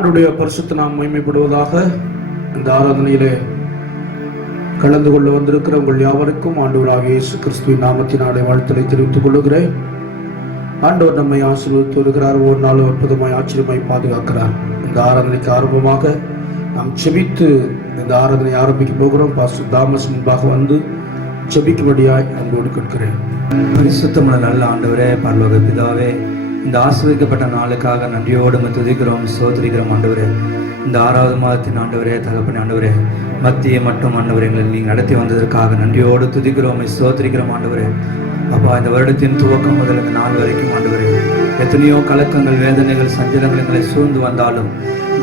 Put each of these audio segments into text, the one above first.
ஆண்டுடைய பரிசுத்த நாம் மகிமைப்படுவதாக. இந்த ஆராதனையிலே கலந்து கொள்ள வந்திருக்கிற உங்கள் யாவருக்கும் ஆண்டவராகிய இயேசு கிறிஸ்துவின் நாமத்தினாலே வாழ்த்துக்களை தெரிவித்துக் கொள்ளுகிறேன். ஆண்டவர் நம்மை ஆசீர்வதித்து வருகிறார். ஒரு நாள் அற்புதமாய் ஆச்சரியமாய் பாதுகாக்கிறார். இந்த ஆராதனைக்கு ஆரம்பமாக நாம் செபித்து இந்த ஆராதனை ஆரம்பிக்க போகிறோம். பாஸ்டர் தாமஸ் முன்பாக வந்து செபிக்கும்படியாய் அன்போடு கேட்கிறேன். பரிசுத்தமுள்ள நல்ல ஆண்டவரே, பரலோக பிதாவே, இந்த ஆசீர்வதிக்கப்பட்ட நாளுக்காக நன்றியோடு துதிக்கிறோம், சோதரிக்கிறோம் ஆண்டவரே. இந்த 6வது மாதத்தின் ஆண்டவரே, தகப்பனே ஆண்டவரே, மத்திய மட்டும் ஆண்டவரே எங்களை நீங்கள் நடத்தி வந்ததற்காக நன்றியோடு துதிக்கிறோம், சோதரிக்கிறோம் ஆண்டவரே. அப்பா, இந்த வருடத்தின் துவக்கம் முதல் இந்த நாள் வரைக்கும் ஆண்டவரே, எத்தனையோ கலக்கங்கள், வேதனைகள், சஞ்சலங்கள் எங்களை சூழ்ந்து வந்தாலும்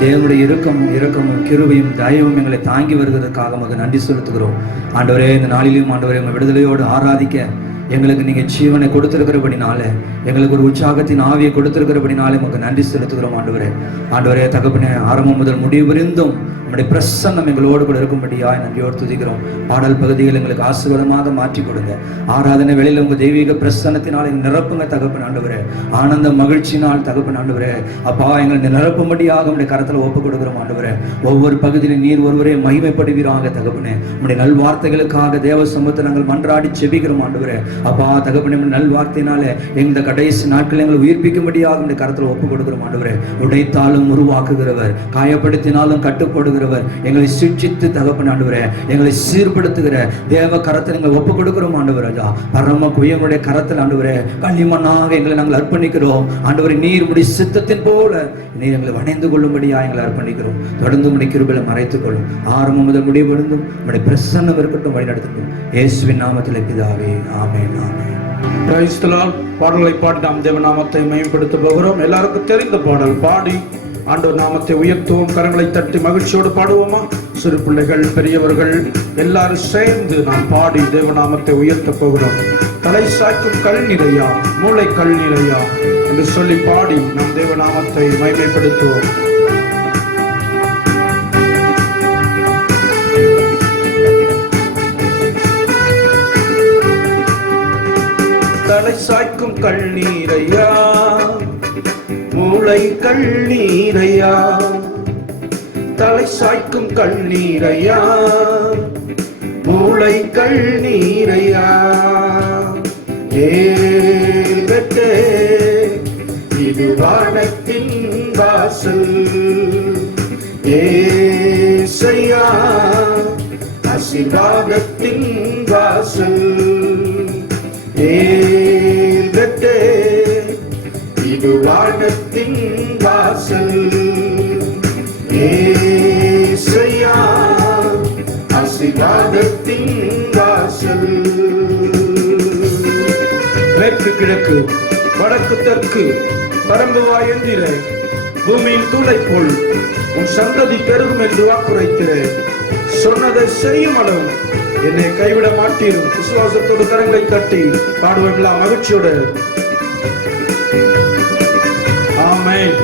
தேவனுடைய இரக்கமும் கிருபையும் தயவும் எங்களை தாங்கி வருவதற்காக நமக்கு நன்றி செலுத்துகிறோம் ஆண்டவரே. இந்த நாளிலும் ஆண்டவரே, எங்கள் விடுதலையோடு ஆராதிக்க எங்களுக்கு நீங்கள் ஜீவனை கொடுத்திருக்கிறபடினாலே, எங்களுக்கு ஒரு உற்சாகத்தின் ஆவியை கொடுத்திருக்கிறபடினாலே நமக்கு நன்றி செலுத்துகிறோம் ஆண்டவரே. ஆண்டவரே தகப்பனே, ஆரம்பம் முதல் முடிவு வரைந்தும் நம்முடைய பிரசன்னம் எங்களோடு கூட இருக்கும்படியாய் நன்றியோடு துதிக்கிறோம். பாடல் பகுதிகள் எங்களுக்கு ஆசீர்வாதமாக மாற்றி கொடுங்க. ஆராதனை வேளையில் உங்கள் தெய்வீக பிரசன்னத்தினால் நிரப்புங்க தகப்பன் ஆண்டவரே. ஆனந்த மகிழ்ச்சினால் தகப்பன் ஆண்டவரே, அப்பா எங்களை நிரப்பும்படியாக நம்முடைய கரத்தில் ஒப்புக் கொடுக்கிறோம் ஆண்டவரே. ஒவ்வொரு பகுதியிலும் நீர் ஒருவரே மகிமைப்படுவீராக தகப்பனே. நம்முடைய நல்வார்த்தைகளுக்காக தேவ சமூகத்தை நாங்கள் மன்றாடி செபிக்கிறோம் ஆண்டவரே. அப்பா தகப்பனே, நல்வார்த்தையினாலே இந்த கடைசி நாட்கள் எங்களை உயிர்ப்பிக்கும்படியாக நம்முடைய கரத்தில் ஒப்புக் கொடுக்கிறோம் ஆண்டவரே. உடைத்தாலும் உருவாக்குகிறவர், காயப்படுத்தினாலும் கட்டுப்படுகிறவர், எங்களை சிட்சித்து தகப்பன் ஆண்டவரே எங்களை சீர்படுத்துகிற தேவ கரத்தில் எங்களை ஒப்புக் கொடுக்கிறோம் ஆண்டவர். ராஜா பரம குயவனுடைய கரத்தில் ஆண்டவரே களிமண்ணாக எங்களை நாங்கள் அர்ப்பணிக்கிறோம் ஆண்டவரே. நீர் உடைய சித்தத்தின் போல நீர் எங்களை வணைந்து கொள்ளும்படியா எங்களை அர்ப்பணிக்கிறோம். தொடர்ந்து உடைய கிருபையில மறைத்துக் கொள்ளும். ஆரம்பம் முதல் முடிவு விழுந்தும் உடைய பிரசன்னம் இருக்கட்டும், வழிநடத்தட்டும். இயேசுவின் நாமத்திலே பிதாவே, ஆமென், ஆமென். பாடல்களை பாடி நாம் தேவநாமத்தை மேம்படுத்த போகிறோம். எல்லாருக்கும் தெரிந்த பாடல் பாடி ஆண்டவர் நாமத்தை உயர்த்துவோம். கரங்களை தட்டி மகிழ்ச்சியோடு பாடுவோமா? சிறு பிள்ளைகள், பெரியவர்கள் எல்லாரும் சேர்ந்து நாம் பாடி தேவநாமத்தை உயர்த்த போகிறோம். தலை சாய்க்கும் கல் நிறையா, மூளை கல் நிறையா என்று சொல்லி பாடி நாம் தேவநாமத்தை மகிமைப்படுத்துவோம். தலை சாய்க்கும் கல் நீரையா, மூளை கண்ணீரையா, தலை சாய்க்கும் கண்ணீரையா, மூளை கண்ணீரையா. ஏகத்தே இது வானத்தின் வாசல், ஏசையா ஆசீர்வாதத்தின் வாசல். ஏகத்தே இது வானத்தின் வாசல், ஏசையா ஆசீர்வாதத்தின் வாசல். மேற்கு கிழக்கு வடக்கு தெற்கு பரம்புவாய் என்கிற பூமியின் தூளை போல் உன் சந்ததி பெருகும் என்று வாக்குரைக்கிறேன். சொன்னதை செய்யும் அளவு என்னை கைவிட மாட்டீரும். விசுவாசத்தோடு கரங்களை தட்டி பாடுவீங்களா? மகிழ்ச்சியோடு ஆமென்.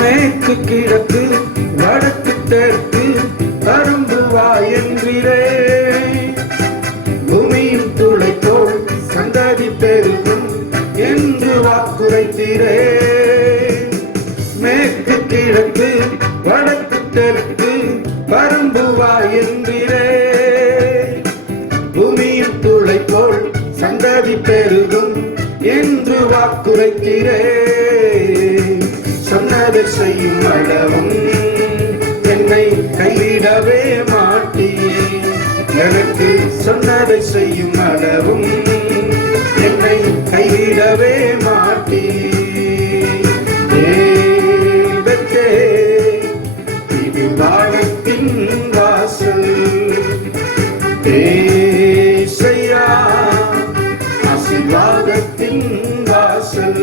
மேற்கு கிழக்கு வடக்கு தெற்கு பரம்புவாய் என்கிறே, பூமியின் துளை போல் சந்ததி பெருகும் என்று வாக்குரைத்தீரே. மேற்கு கிழக்கு வடக்கு தெற்கு பரம்புவாய் என்கிறே, பூமியின் துளை போல் சந்ததி பெருகும் என்று வாக்குரைத்தீரே. சொன்னதை செய்யும் அளவும் என்னை கைவிடவே மாட்டீயே. எனக்கு சொன்னதை செய்யும் அளவும் என்னை கைவிடவே மாட்டீயே. இது வானத்தின் வாசல், ஏசையா ஆசீர்வாதத்தின் வாசல்.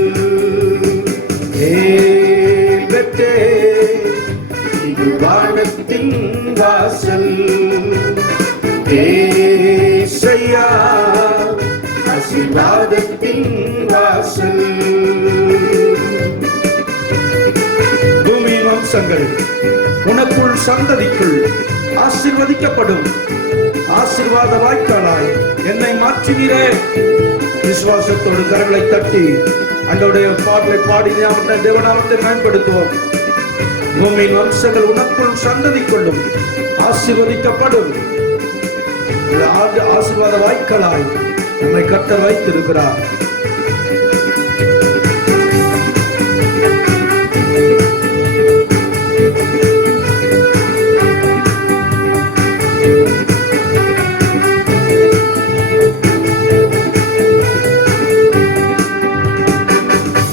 இது வானத்தின் வாசல், ஏசையா ஆசீர்வாதத்தின் வாசல். பூமியின் வம்சங்கள் உனக்குள் சந்ததிக்குள் ஆசீர்வதிக்கப்படும். ஆசீர்வாத வாய்க்காலாய் என்னை மாற்றினீரே. விசுவாசத்தோடு கரங்களை தட்டி அண்டோடைய பாடலை பாடி தேவநாமத்தை மேம்படுத்துவோம். பூமியின் வம்சங்கள் உனக்குள் சந்ததிக்குள்ளும் ஆசீர்வதிக்கப்படும். ஆசீர்வாத வாய்க்காலாய் நம்மை கர்த்தர் வைத்திருக்கிறார்.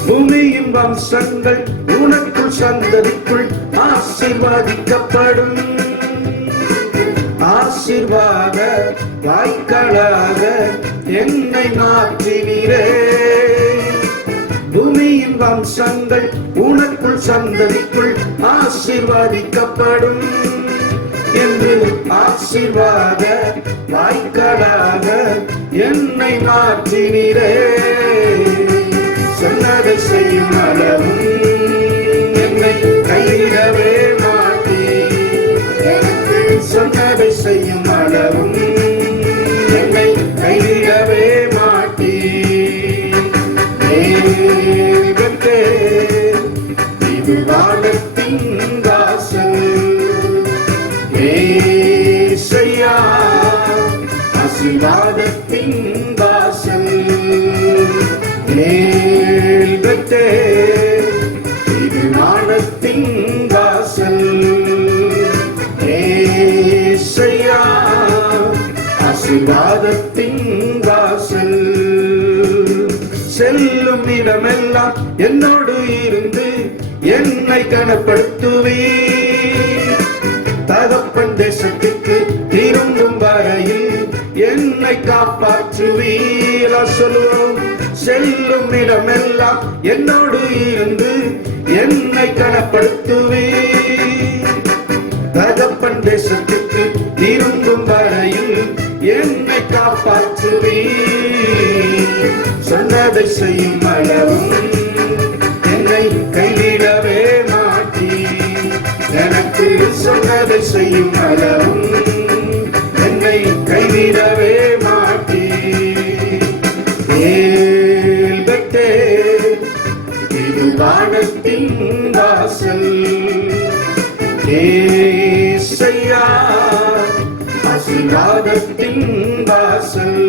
பூமியின் வம்சங்கள் உனக்குள் சந்ததிக்குள் ஆசீர்வதிக்கப்படும். ஆசீர்வாத வாய்க்காலாக என்னை மாற்றினீரே. பூமியின் வம்சங்கள் உனக்குள் சந்ததிக்குள் ஆசீர்வதிக்கப்படும் என்று ஆசீர்வாத வாய்க்காலாக என்னை மாற்றினீரே. சொன்னதை செய்யும் அளவும் என்னை கைவிடவே மாட்டீர். சொன்னதை செய்யும் அளவும் என்னை கைவிடவே மாட்டீர். இது வானத்தின் வாசல். ஏசையா ஆசீர்வாதத்தின் வாசல். இது வானத்தின் வாசல். ஏசையா ஆசீர்வாதத்தின் வாசல். செல்லும் இடமெல்லாம் என்னோடு இருந்து என்னை கனப்படுத்துவீர். தகப்பன் தேசத்துக்கு திரும்பும் வரையில் என்னை காப்பாற்றுவீர். சொல்லுவோம். செல்லும் இடமெல்லாம் என்னோடு இருந்து என்னை கனப்படுத்துவீர். தகப்பன் தேசத்துக்கு திரும்பும் வரையில் என்னை காப்பாற்றுவீர். சொன்னதை செய்யும் அளவும் என்னை கைவிடவே மாட்டீர். எனக்கு சொன்னதை செய்யும் அளவும் என்னை கைவிடவே மாட்டீர். இது வானத்தின் வாசல். ஏசையா ஆசீர்வாதத்தின் வாசல்.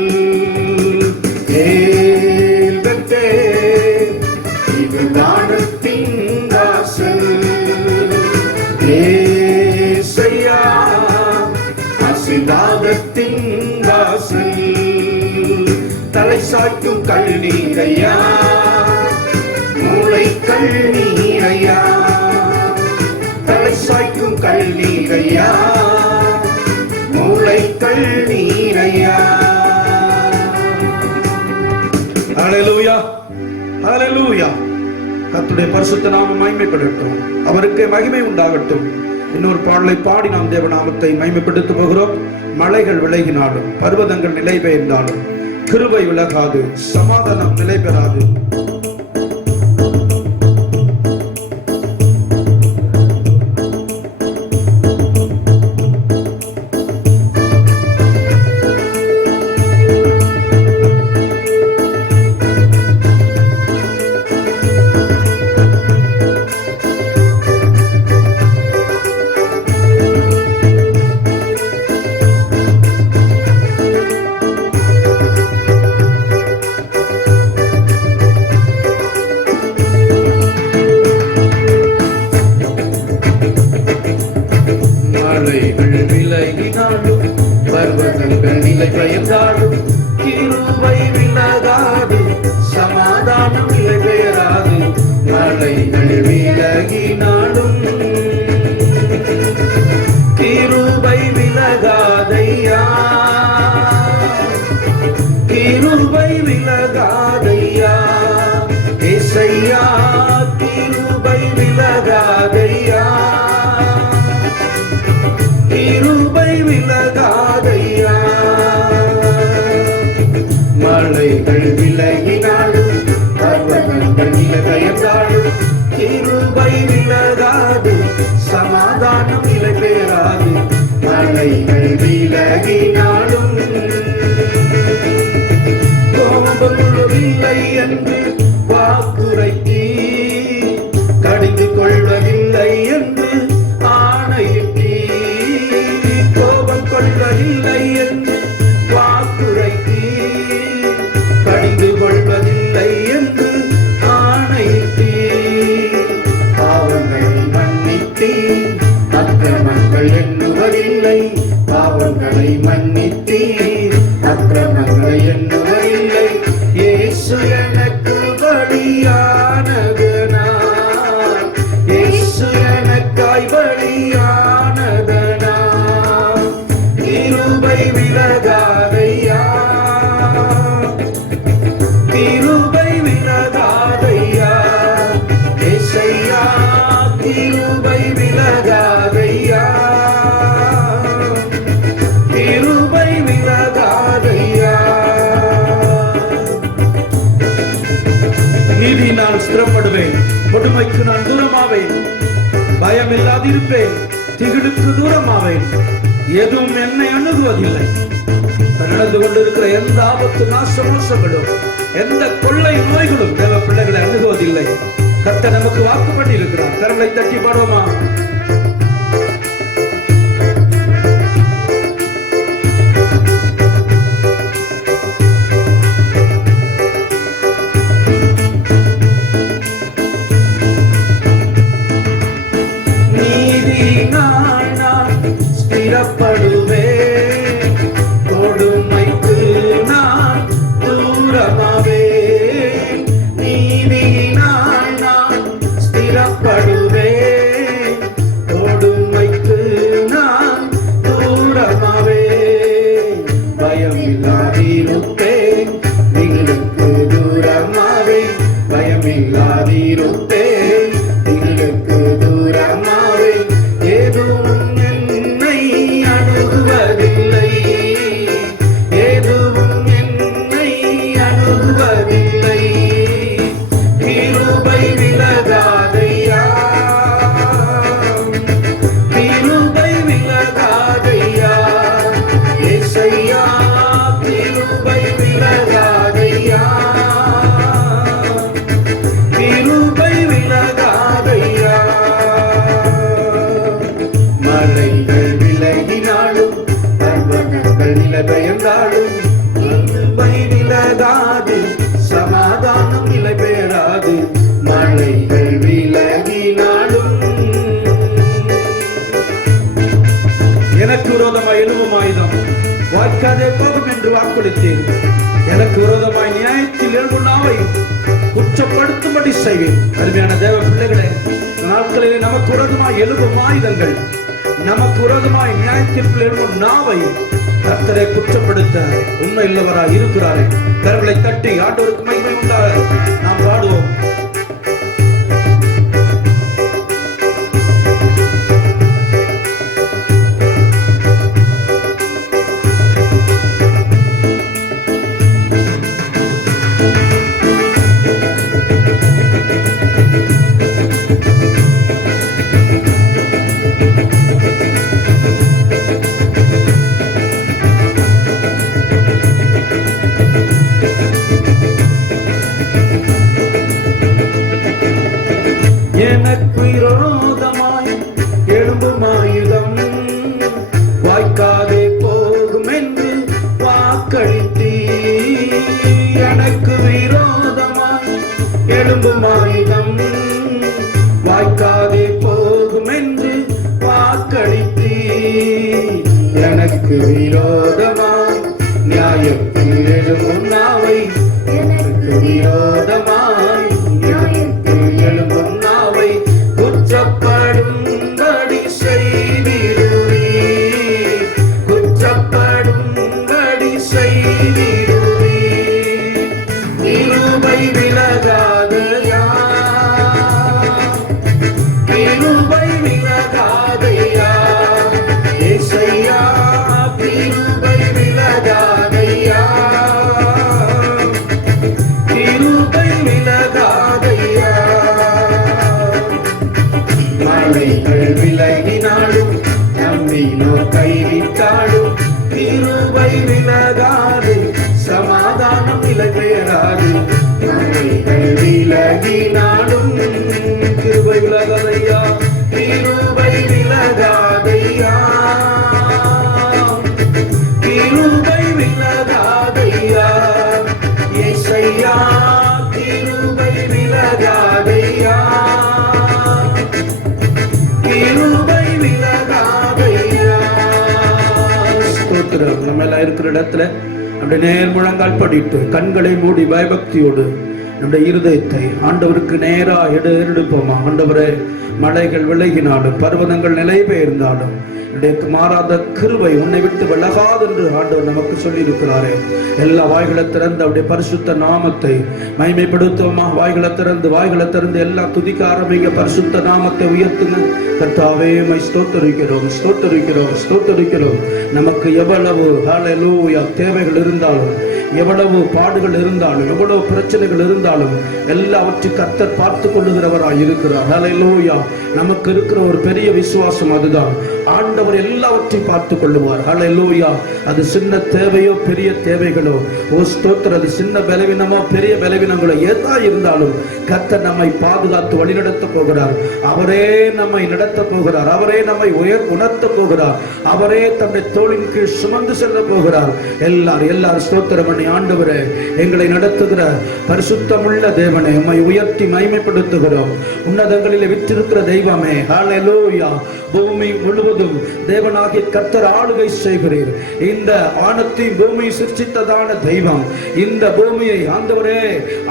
இது வானத்தின் வாசல். ஏசையா ஆசீர்வாதத்தின் வாசல். தலை சாய்க்கும் கண்ணீரையா மூளை கண்ணீரையா. தலை சாய்க்கும் கண்ணீரையா மூளை கண்ணீரையா. ஹல்லேலூயா ஹல்லேலூயா. கர்த்தருடைய பரிசுத்த நாமம் மகிமைப்படட்டும். அவருக்கு மகிமை உண்டாகட்டும். இன்னொரு பாடலை பாடி நாம் தேவநாமத்தை மகிமைப்படுத்த போகிறோம். மலைகள் விலகினாலும் பர்வதங்கள் நிலை பெயர்ந்தாலும் கிருபை விலகாது, சமாதானம் நிலை பெறாது. பர்வதங்கள் நிலை பெயர்ந்தாலும் கிருபை விலகாது, சமாதானம் நிலை பெயராது. மலைகள் விலகினாலும் கிருபை விலகாதையா, கிருபை விலகாதையா. ஏசையா கிருபை விலகாதையா, கிருபை விலகாதையா. மலைகள் விலகினாலும் பர்வதங்கள் நிலைபெயர்ந்தாலும் கிருபை விலகாது, சமாதானம் நிலை பெறாது. மலைகள் விலகினாலும் கோபமுள்ளதில்லை என்று வாக்குரைத்தீ, கடிந்து கொள்வதில்லை என்று ஆணையிட்டீ. கோபம் கொள்வதில்லை என்று வாக்குரைத்தீ, கடிந்து கொள்வதில்லை என்று ஆணையிட்டீ. பாவங்களை மன்னித்தீ, அக்கிரமங்கள் எண்ணுவதில்லை. பாவங்களை மன்னித்தீ, அக்கிரமங்களை எண்ணுவதில்லை. இயேசு எனக்கு பலியானதனால், இயேசு எனக்காய் பலியானதனால் கிருபை விலகாதையா, கிருபை விலகாதையா. இயேசையா கிருபை விலகாதையா, கிருபை விலகாதையா. நீதி நான் ஸ்திரப்படுவேன், கொடுமைக்கு நான் தூரமாவேன். பயம் இல்லாதிருப்பேன், திகிலுக்கு தூரமாவேன். எதுவும் என்னை அணுகுவதில்லை. நடந்து கொண்டிருக்கிற எந்த ஆபத்து நாசமோசங்களும் எந்த கொள்ளை நோய்களும் தேவ பிள்ளைகளை அணுகுவதில்லை. கர்த்தர் நமக்கு வாக்கு பண்ணி இருக்கிறார். கரங்களை தட்டி பாடுவோமா? நீதியினால் நான் ஸ்திரப்படுவேன், கொடுமைக்கு நான் தூரமாவேன். நீதியினால் நான் ஸ்திரப்படுவேன், கொடுமைக்கு நான் தூரமாவேன். பயம் இல்லாதிருப்பேன், திகிலுக்கு தூரமாவேன். பயம் இல்லாதிருப்பேன், திகிலுக்கு தூரமாவேன். எதுவும் என்னை அணுகுவதில்லை, எதுவும் என்னை அணுகுவதில்லை. கிருபை விலகாதையா, கிருபை விலகாதையா. இயேசையா கிருபை விலகாதையா, கிருபை விலகாதையா. மலைகள் விலகினாலும் பர்வதங்கள் நிலைபெயர்ந்தாலும் கிருபை விலகாது, சமாதானம் நிலை பெறாது. மலைகள் விலகினாலும் எனக்கு விரோதமாய் எழுவும் ஆயுதம் வாய்க்காதே போகும் என்று வாக்களித்தேன். எனக்கு விரோதமாய் நியாயத்தில் எழுவும் நாவை குற்றப்படுத்தும்படி செய்வேன். அருமையான தேவ பிள்ளைகளே, நாட்களிலே நமக்கு விரோதமாய் எழுவும் ஆயுதங்கள், நமக்கு விரோதமாய் நியாயத்தில் எழுவும் நாவை கர்த்தரை குற்றப்படுத்த உண்மை இல்லவராய் இருக்கிறாரே. கரங்களை தட்டி ஆண்டவருக்கு மகிமை உண்டாக நாம் பாடுவோம். எனக்கு விரோதமாய் எழும்பும் ஆயுதம் வாய்க்காதே போகும் என்று வாக்களித்தீ. எனக்கு விரோதமாய் எழும்பும் ஆயுதம் வாய்க்காதே போகும் என்று வாக்களித்தீ. எனக்கு விரோதமாய் நியாயத்தில் எழும்பும் நாவை, எனக்கு விரோதமாய் நியாயத்தில் எழும்பும் நாவை குற்றப்படும்படி செய்திடுவீர், குற்றப்படும்படி செய்திடுவீர். கிருபை விலகாதையா, கிருபை விலகாதையா. இயேசையா கிருபை விலகாதையா, மனம் விலகையராது நன்மைகள் விலகினாலும் கிருபை விலகாதையா, கிருபை விலகாதையா, கிருபை விலகாதையா, ஏசையா கிருபை விலகாதையா, கிருபை விலகாதையா. ஸ்தோத்திரம். நம்ம எல்லாம் இருக்கிற இடத்துல நம்முடைய நேர் முழங்கால் படிட்டு கண்களை மூடி பயபக்தியோடு நம்முடைய இருதயத்தை ஆண்டவருக்கு நேரா எடுப்போமா. ஆண்டவரே, மலைகள் விலகினாலும் பர்வதங்கள் நிலை பெயர்ந்தாலும் மாறாத கிருபை உன்னை விட்டு விலகாது என்று ஆண்டவர் நமக்கு சொல்லி இருக்கிறாரே. எல்லா வாய்களை திறந்து அவருடைய பரிசுத்த நாமத்தை மகிமைப்படுத்துவோமா. வாய்களை திறந்து எல்லாம் துதிக்க ஆரம்பிங்க. பரிசுத்த நாமத்தை உயர்த்துங்க. கர்த்தாவே, உம்மை ஸ்தோத்தரிக்கிறோம், ஸ்தோத்தரிக்கிறோம், ஸ்தோத்தரிக்கிறோம். நமக்கு எவ்வளவு ஹல்லேலூயா தேவைகள் இருந்தாலும், எவ்வளவு பாடுகள் இருந்தாலும், எவ்வளவு பிரச்சனைகள் இருந்தாலும் எல்லாவற்றையும் கர்த்தர் பார்த்து கொள்ளுகிறவராய் இருக்கிறார். ஹல்லேலூயா. நமக்கு இருக்கிற ஒரு பெரிய விசுவாசம் அதுதான். ஆண்டவர் எல்லாவற்றையும் பார்த்து கொள்ளுவார். ஹல்லேலூயா. அது சின்ன தேவையோ பெரிய தேவைகளோ, ஓ ஸ்தோத்திரம், அது சின்ன பலவீனமோ பெரிய பலவீனங்களோ எதா இருந்தாலும் கர்த்தர் நம்மை பாதுகாத்து வழிநடத்த போகிறார். அவரே நம்மை நடத்த போகிறார். அவரே நம்மை உணர்த்த போகிறார். அவரே தன்னுடைய தோளின் கீழ் சுமந்து செல்ல போகிறார். எல்லாரும் ஸ்தோத்திரம் பண்ணி, ஆண்டவரே, எங்களை நடத்துகிற பரிசுத்தமுள்ள தேவனே, உம்மை உயர்த்தி மகிமைப்படுத்துகிறோம். உன்னதங்களிலே விற்றிருக்கிற தெய்வமே, ஹல்லேலூயா. பூமி முழுவதும் தேவனாகிய கர்த்தர் ஆளுகை செய்கிறீர். இந்த வானத்தையும் பூமியை சிருஷ்டித்ததான தெய்வம் இந்த பூமியை ஆண்டவரே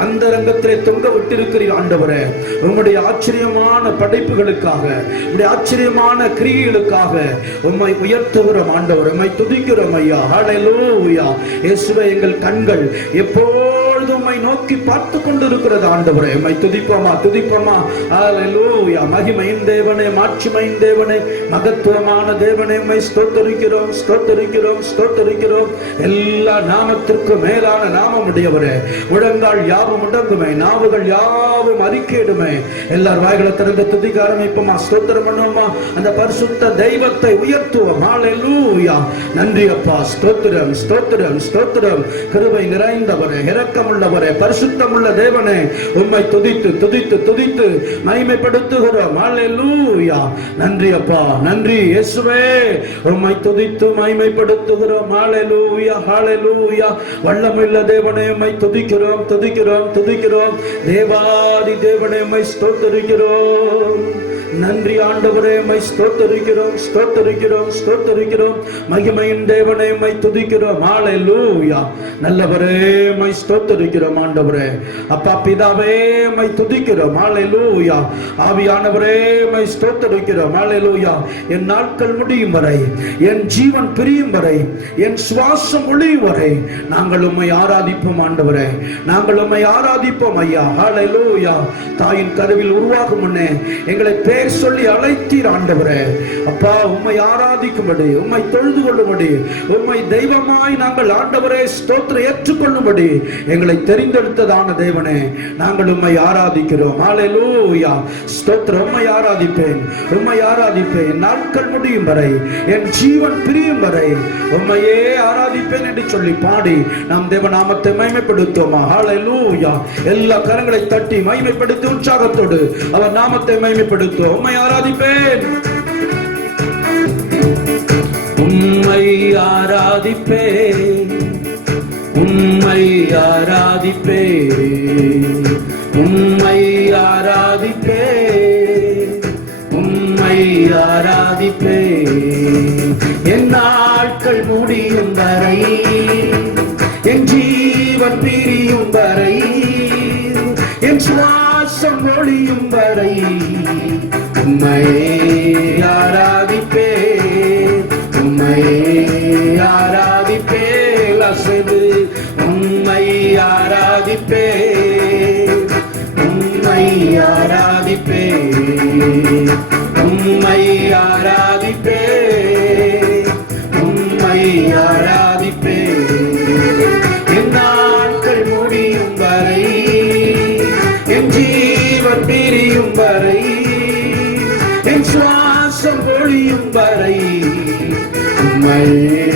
அந்தரங்கத்திலே தொங்க விட்டிருக்கிறீர். ஆண்டவரே, உம்முடைய ஆச்சரியமான படைப்புகளுக்காக, உம்முடைய ஆச்சரியமான கிரியைகளுக்காக உம்மை உயர்த்துகிறோம். ஆண்டவரே, உம்மை துதிக்கிறோம் ஐயா. ஹல்லேலூயா. இயேசுவே, எங்கள் கண்கள் எப்பொழுதும் உம்மை நோக்கி பார்த்து கொண்டிருக்கிறது. ஆண்டவரே, உம்மை துதிப்போமா. ஹல்லேலூயா. மகிமையின் தேவனே, மாட்சிமையின் தேவனே, மகத்துவமான தேவனே, உம்மை ஸ்தோத்தரிக்கிறோம், ஸ்தோத்தரிக்கிறோம், ஸ்தோத்தரிக்கிறோம். எல்லா நாமத்திற்கும் மேலான நாமம் உடையவரே, முழங்கால் யாவும் முடங்குமே, நாவுகள் யாவும் அறிக்கையிடுமே. எல்லார் வாய்களை திறந்து துதிக்க ஆரம்பிப்போமா. ஸ்தோத்திரம் பண்ணுவோமா. அந்த பரிசுத்த தெய்வத்தை உயர்த்துவோம். ஹல்லேலூயா. நன்றி அப்பா. ஸ்தோத்திரம், ஸ்தோத்திரம், ஸ்தோத்திரம். கிருபை நிறைந்தவரே, இரக்கமுள்ளவரே, பரிசுத்தமுள்ள தேவனே, உம்மை துதித்து துதித்து துதித்து மகிமைப்படுத்துகிறோம். ஹல்லேலூயா. நன்றி அப்பா, நன்றி இயேசுவே. உம்மை துதித்து மகிமைப்படுத்துகிறோம். ஹல்லேலூயா, ஹல்லேலூயா. வல்லமையுள்ள தேவனே, உம்மை துதிக்கிறோம், துதிக்கிறோம், துதிக்கிறோம். தேவாதி தேவனே, உம்மை ஸ்தோத்திரிக்கிறோம். நன்றி ஆண்டவரே, உம்மை ஸ்தோத்திரிக்கிறோம், ஸ்தோத்திரிக்கிறோம், ஸ்தோத்திரிக்கிறோம். மகிமையின் தேவனே, உம்மை துதிக்கிறோம். ஹல்லேலூயா. நல்லவரே, உம்மை ஸ்தோத்திரிக்கிறோம். ஆண்டவரே, அப்பா பிதாவே, உம்மை துதிக்கிறோம். ஹல்லேலூயா. ஆவியானவரே, உம்மை ஸ்தோத்திரிக்கிறோம். ஹல்லேலூயா. என் நாட்கள் முடியும் வரை, என் ஜீவன் பிரியும் வரை, என் சுவாசம் ஒளியும் வரை நாங்கள் உம்மை ஆராதிப்போம். ஆண்டவரே, நாங்கள் உம்மை ஆராதிப்போம் ஐயா. ஹல்லேலூயா. தாயின் கருவில் உருவாகும் முன்னே எங்களை பேர் சொல்லி அழைத்தீர். ஆண்டவரே, அப்பா, உம்மை ஆராதிக்கும்படி, உம்மை தொழுது கொள்ளும்படி, உம்மை தெய்வமாய் நாங்கள் ஆண்டவரே ஸ்தோத்திரம் ஏற்றுக்கொள்ளும்படி எங்களை தெரிந்தெடுத்ததான தேவனே, நாங்கள் உம்மை ஆராதிக்கிறோம். ஹல்லேலூயா. ஸ்தோத்திரம். உம்மை ஆராதிப்பேன், உம்மை ஆராதிப்பேன். நாட்கள் முடியும் வரை, என் ஜீவன் பிரியும் வரை உம்மையே ஆராதிப்பேன் என்று சொல்லி பாடி நாம் தேவ நாமத்தை மகிமைப்படுத்துவோமா. ஹல்லேலூயா. எல்லா கரங்களை தட்டி மகிமைப்படுத்தி உற்சாகத்தோடு அவர் நாமத்தை மகிமைப்படுத்துவோம். உம்மை ஆராதிப்பேன், உம்மை ஆராதிப்பேன், உம்மை ஆராதிப்பேன், உம்மை ஆராதிப்பேன், உம்மை ஆராதிப்பேன். என் நாட்கள் முடியும் வரை, என் ஜீவன் பிரியும் வரை, என் சுவாசம் ஒளியும் வரை உம்மையே ஆராதிப்பேன், உம்மையே ஆராதிப்பேன். அசைது உம்மை ஆராதிப்பேன், உம்மை ஆராதிப்பேன், உம்மை ஆராதிப்பேன், உம்மை ஆராதிப்பேன். என் நாட்கள் முடியும் வரை, என் ஜீவன் பிரியும் வரை, என் சுவாசம் ஒளியும் வரை உம்மையே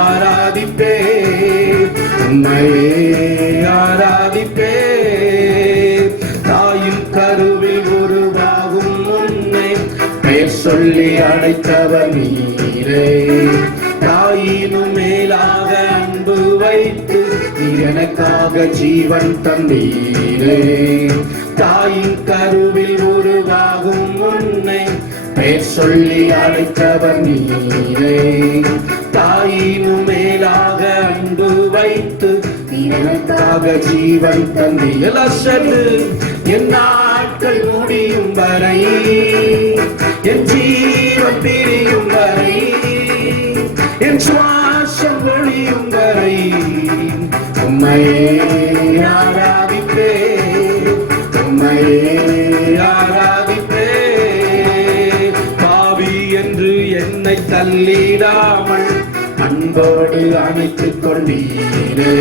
ஆராதிப்பேன், உம்மையே அழைத்தவர் நீரே. தாயினும் மேலாக அன்பு வைத்து நீர் எனக்காக ஜீவன் தந்தீரே. தாயின் கருவில் உருவாகும் உன்னை பெயர் சொல்லி அழைத்தவர் நீரே. தாயினும் மேலாக அன்பு வைத்து எனக்காக ஜீவன் தந்தி. எல்லாம் சேர்ந்து என் நாட்கள் முடியும் வரை, என் ஜீவன் பிரியும் வரை, என் சுவாசம் ஒழியும் வரை உம்மையே ஆராதிப்பே, உம்மையே ஆராதிப்பே. பாவி என்று என்னை தள்ளிடாமல் அன்போடு அணைத்துக் கொண்டீரே.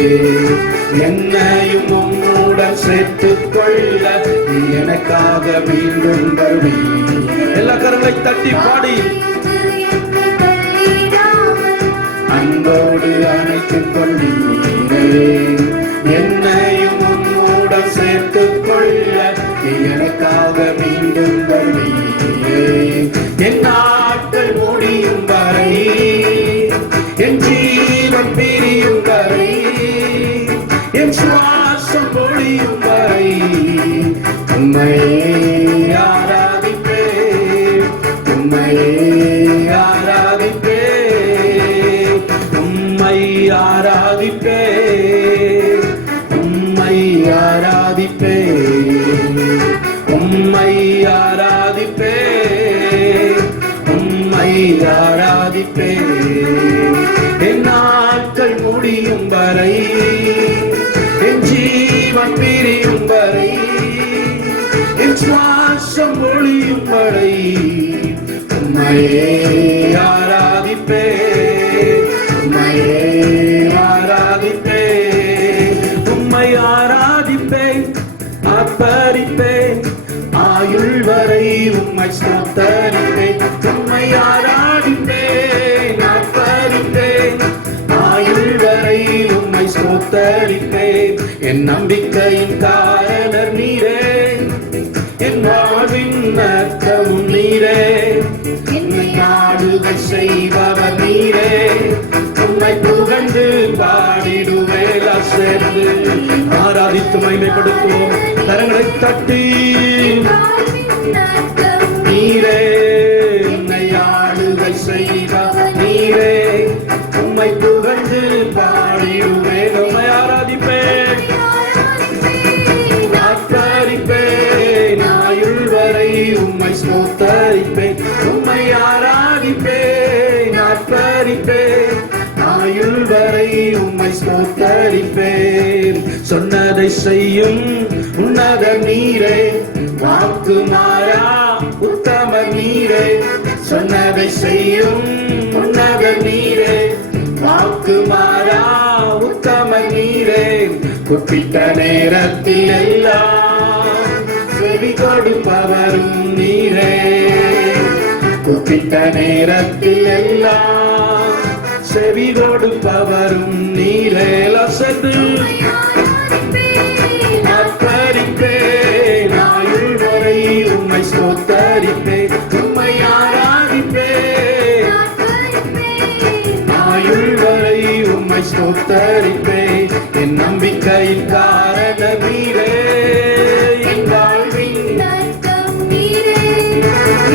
என்னையும் உம்முடன் சேர்த்துக் கொள்ள நீ எனக்காக மீண்டும் வருவீர். எல்லா கரங்களை தட்டி பாடி அன்போடு அணைத்துக் கொண்டீரே. என்னையும் உம்முடன் சேர்த்துக் கொள்ள நீ எனக்காக மீண்டும் வருவீரே. என் நாட்கள் முடியும் வரை, என் ஜீவன் பிரியும் வரை, என் சுவாசம் ஒழியும் வரை உம்மையே ஆராதிப்பே, உம்மையே ஆராதிப்பே, உம்மை ஆராதிப்பே, உம்மை ஆராதிப்பே, உம்மை ஆராதிப்பே, உம்மை ஆராதிப்பே. என் நாட்கள் முடியும் வரை, என் ஜீவன் பிரியும் வரை, என் சுவாசம் ஒழியும் வரை உம்மையே ஆராதிப்பே, உம்மையே ஆராதிப்பே, உம்மை ஆராதிப்பே, ஆர்ப்பரிப்பே, ஆயுள் வரை உம்மை ஸ்தோத்தரிப்பேன். உம்மை ஆராதிப்பேன், ஆர்ப்பரிப்பேன், ஆயுள் வரை உம்மை ஸ்தோத்தரிப்பேன். என் நம்பிக்கையின் காரணர் நீரே, என் வாழ்வின் அர்த்தமும் நீரே, என்னை நாடுகள் செய்பவர் நீரே. உம்மை புகழ்ந்து பாடிடுவேன். சேர்ந்து ஆராதித்து மகிமைப்படுத்துவோம். கரங்களை தட்டி நீரே, என்னை ஆளுகை செய்பவர் நீரே. உம்மை புகழ்ந்து பாடிடுவேன். உம்மை ஆராதிப்பேன், ஆர்ப்பரிப்பேன், ஆயுள் வரை உம்மை ஸ்தோத்தரிப்பேன். உம்மை ஆராதிப்பேன், ஆர்ப்பரிப்பேன், ஆயுள் வரை உம்மை ஸ்தோத்தரிப்பேன். சொன்னதை செய்யும் உன்னத நீரே, வாக்கு மாறா உத்தம நீரே. சொன்னதை செய்யும் உன்னத நீரே, வாக்கு மாறா உத்தம நீரே. குறிப்பிட்ட நேரத்தில் எல்லாம் செவி கொடுப்பவரும் நீரே. குறிப்பிட்ட நேரத்தில் எல்லாம் செவி கொடுப்பவரும் நீரே. லசது ஆர்ப்பரிப்பேன், ஆயுள் வரை உம்மை ஸ்தோத்தரிப்பேன். உம்மை ஆராதிப்பேன், ஆயுள் வரை உம்மை ஸ்தோத்தரிப்பேன். என் நம்பிக்கையின் காரணர் நீரே, என் வாழ்வின்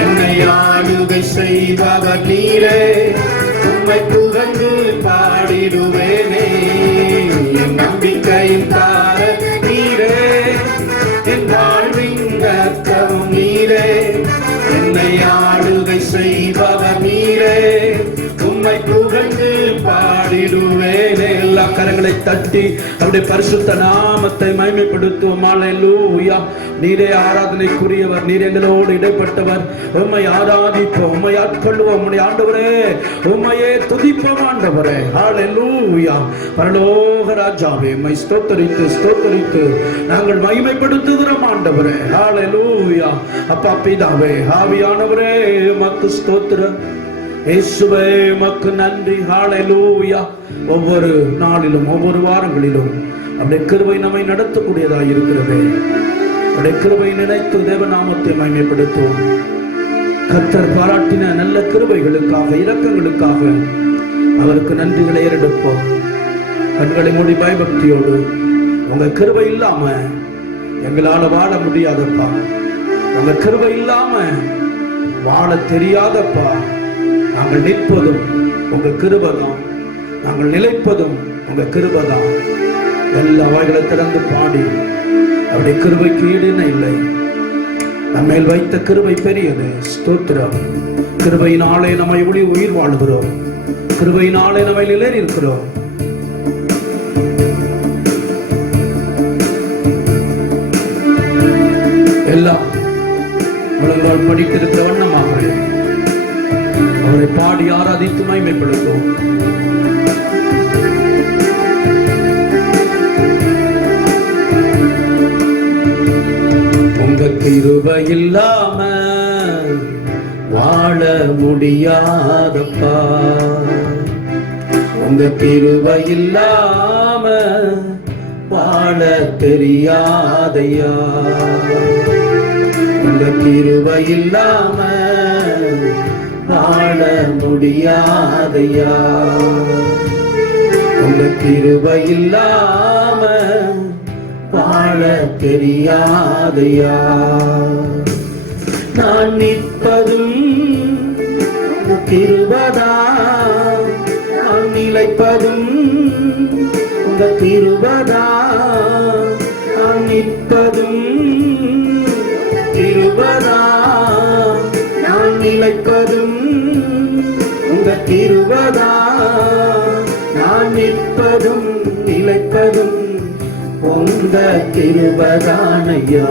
என்னை ஆளுகை செய்பவர் நீரே. உம்மை புகழ்ந்து பாடிடுவேனே. என் நம்பிக்கையின் காரணர் நீரே, என் வாழ்வின் அர்த்தம் நீரே. என்னை ஆளுகை செய்பவர் நீரே. உம்மை புகழ்ந்து பாடிடுவேனே. எல்லா கரங்களை தட்டி அவருடைய பரிசுத்த நாமத்தை மகிமைப்படுத்துவோம். அல்லேலூயா. நீரே ஆராதனைக்குரியவர், நீர் எங்களோடு இடைப்பட்டவர். உம்மை ஆராதிப்போம், உம்மை ஆட்கொள்வோம். உம்முடைய ஆண்டவரே, உம்மையே துதிப்போம் ஆண்டவரே. அல்லேலூயா. பரலோக ராஜாவே, உம்மை ஸ்தோத்தரித்து ஸ்தோத்தரித்து நாங்கள் மகிமைப்படுத்துகிறோம் ஆண்டவரே. அல்லேலூயா. அப்பா பிதாவே, ஆவியானவரே, உமக்கு ஸ்தோத்திரம். இயேசுவே, உமக்கு நன்றி. ஹல்லேலூயா. ஒவ்வொரு நாளிலும் ஒவ்வொரு வாரங்களிலும் அப்படியே கிருபை நம்மை நடத்தக்கூடியதாக இருக்கிறது. அப்படியே கிருபை நினைத்து தேவநாமத்தை மகிமைப்படுத்துவோம். கர்த்தர் பாராட்டின நல்ல கிருபைகளுக்காக, இரக்கங்களுக்காக அவருக்கு நன்றிகளை ஏறெடுப்போம். கண்களை மூடி பயபக்தியோடு, உங்க கிருபை இல்லாம எங்களால வாழ முடியாதப்பா, உங்க கிருபை இல்லாம வாழ தெரியாதப்பா. நாங்கள் நிற்பதும் உங்க கிருபைதான், நாங்கள் நிலைப்பதும் உங்க கிருபைதான். எல்லா வாய்களை திறந்து பாடி, அவருடைய கிருபைக்கு ஈடுன இல்லை. நம்மேல் வைத்த கிருபை பெரியது. ஸ்தோத்திரம். கிருபையினாலே நம்மை உயிர் வாழ்கிறோம், கிருபையினாலே நம்மை நிலையில் இருக்கிறோம். எல்லாம் முழங்கால் படித்திருக்கிற வண்ணமாக அவரை பாடி ஆராதித்து மகிமைப்படுத்தும். உங்க கிருபை இல்லாம வாழ முடியாதப்பா, உங்க கிருபை இல்லாம வாழ தெரியாதையா, உங்க கிருபை இல்லாம வாழ முடியாதையா, உங்க கிருபை இல்லாம வாழ தெரியாதையா. நான் நிற்பதும் கிருபைதா, நான் நிலைப்பதும் உங்க கிருபைதா, நான் நிற்பதும் கிருபைதா, நான் நிலைப்பதும் உங்க கிருபைதா, நான் நிற்பதும் நிலைப்பதும் உங்க கிருபைதானையா.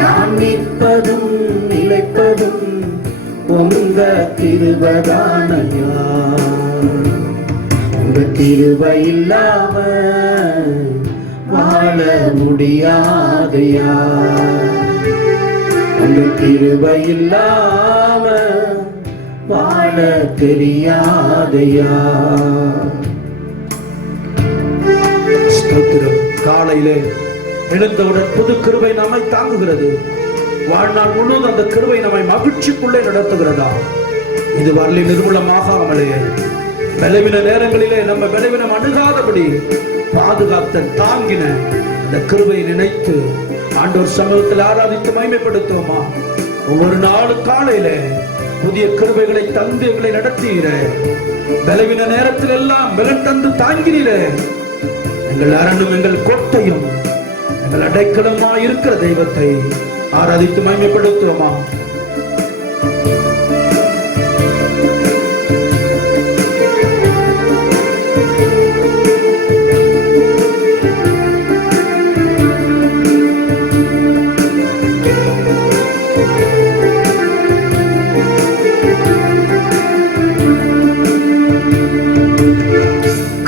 நான் நிற்பதும் நிலைப்பதும் உங்க கிருபைதானையா. உங்க கிருபை இல்லாம வாழ முடியாதையா, உங்க கிருபை இல்லாம வாழ தெரியாதையா. காலையிலே எழுந்தவுடன் புது கிருபை நம்மை தாங்குகிறது. வாழ்நாள் முழுவதும் அந்த கிருபை நம்மை மகிழ்ச்சிக்குள்ளே நடத்துகிறதா. இது வரலி நிர்மூலமாகாமலே பலவீன நேரங்களிலே நம்ம பலவீனம் அணுகாதபடி பாதுகாத்த தாங்கின அந்த கிருபையை நினைத்து ஆண்டவர் சமூகத்தில் ஆராதித்து மகிமைப்படுத்துவோமா. ஒவ்வொரு நாளும் காலையிலே புதிய கிருபைகளை தந்து எங்களை நடத்துகிற, பலவீன நேரத்தில் எல்லாம் பலன் தந்து தாங்கினீர, எங்கள் அரணும் எங்கள் கோட்டையும் எங்கள் அடைக்கலமா இருக்கிற தெய்வத்தை ஆராதித்து மகிமைப்படுத்துவோமா.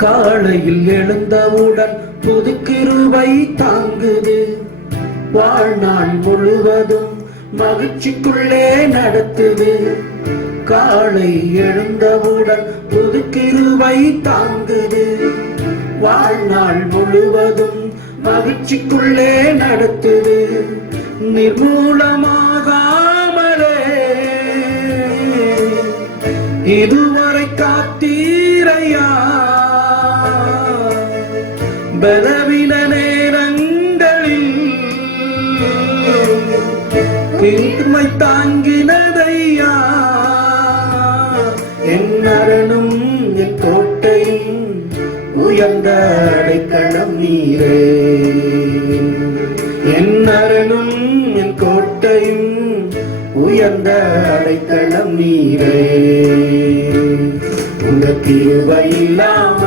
காலையில் எழுந்தவுடன் புது கிருபை தாங்குது, வாழ்நாள் முழுவதும் மகிழ்ச்சிக்குள்ளே நடத்துது. காலை எழுந்தவுடன் புது கிருபை தாங்குது, வாழ்நாள் முழுவதும் மகிழ்ச்சிக்குள்ளே நடத்துது. நிர்மூலமாகாமலே இதுவரை காத்தீரையா, பலவீன நேரங்களில் கிருபை தாங்கினதையா. என் அரணும் என் கோட்டையும் உயர்ந்த அடைக்கலம் நீரே, என் அரணும் என் கோட்டையும் உயர்ந்த அடைக்கலம் நீரே. உங்க கிருபை இல்லாம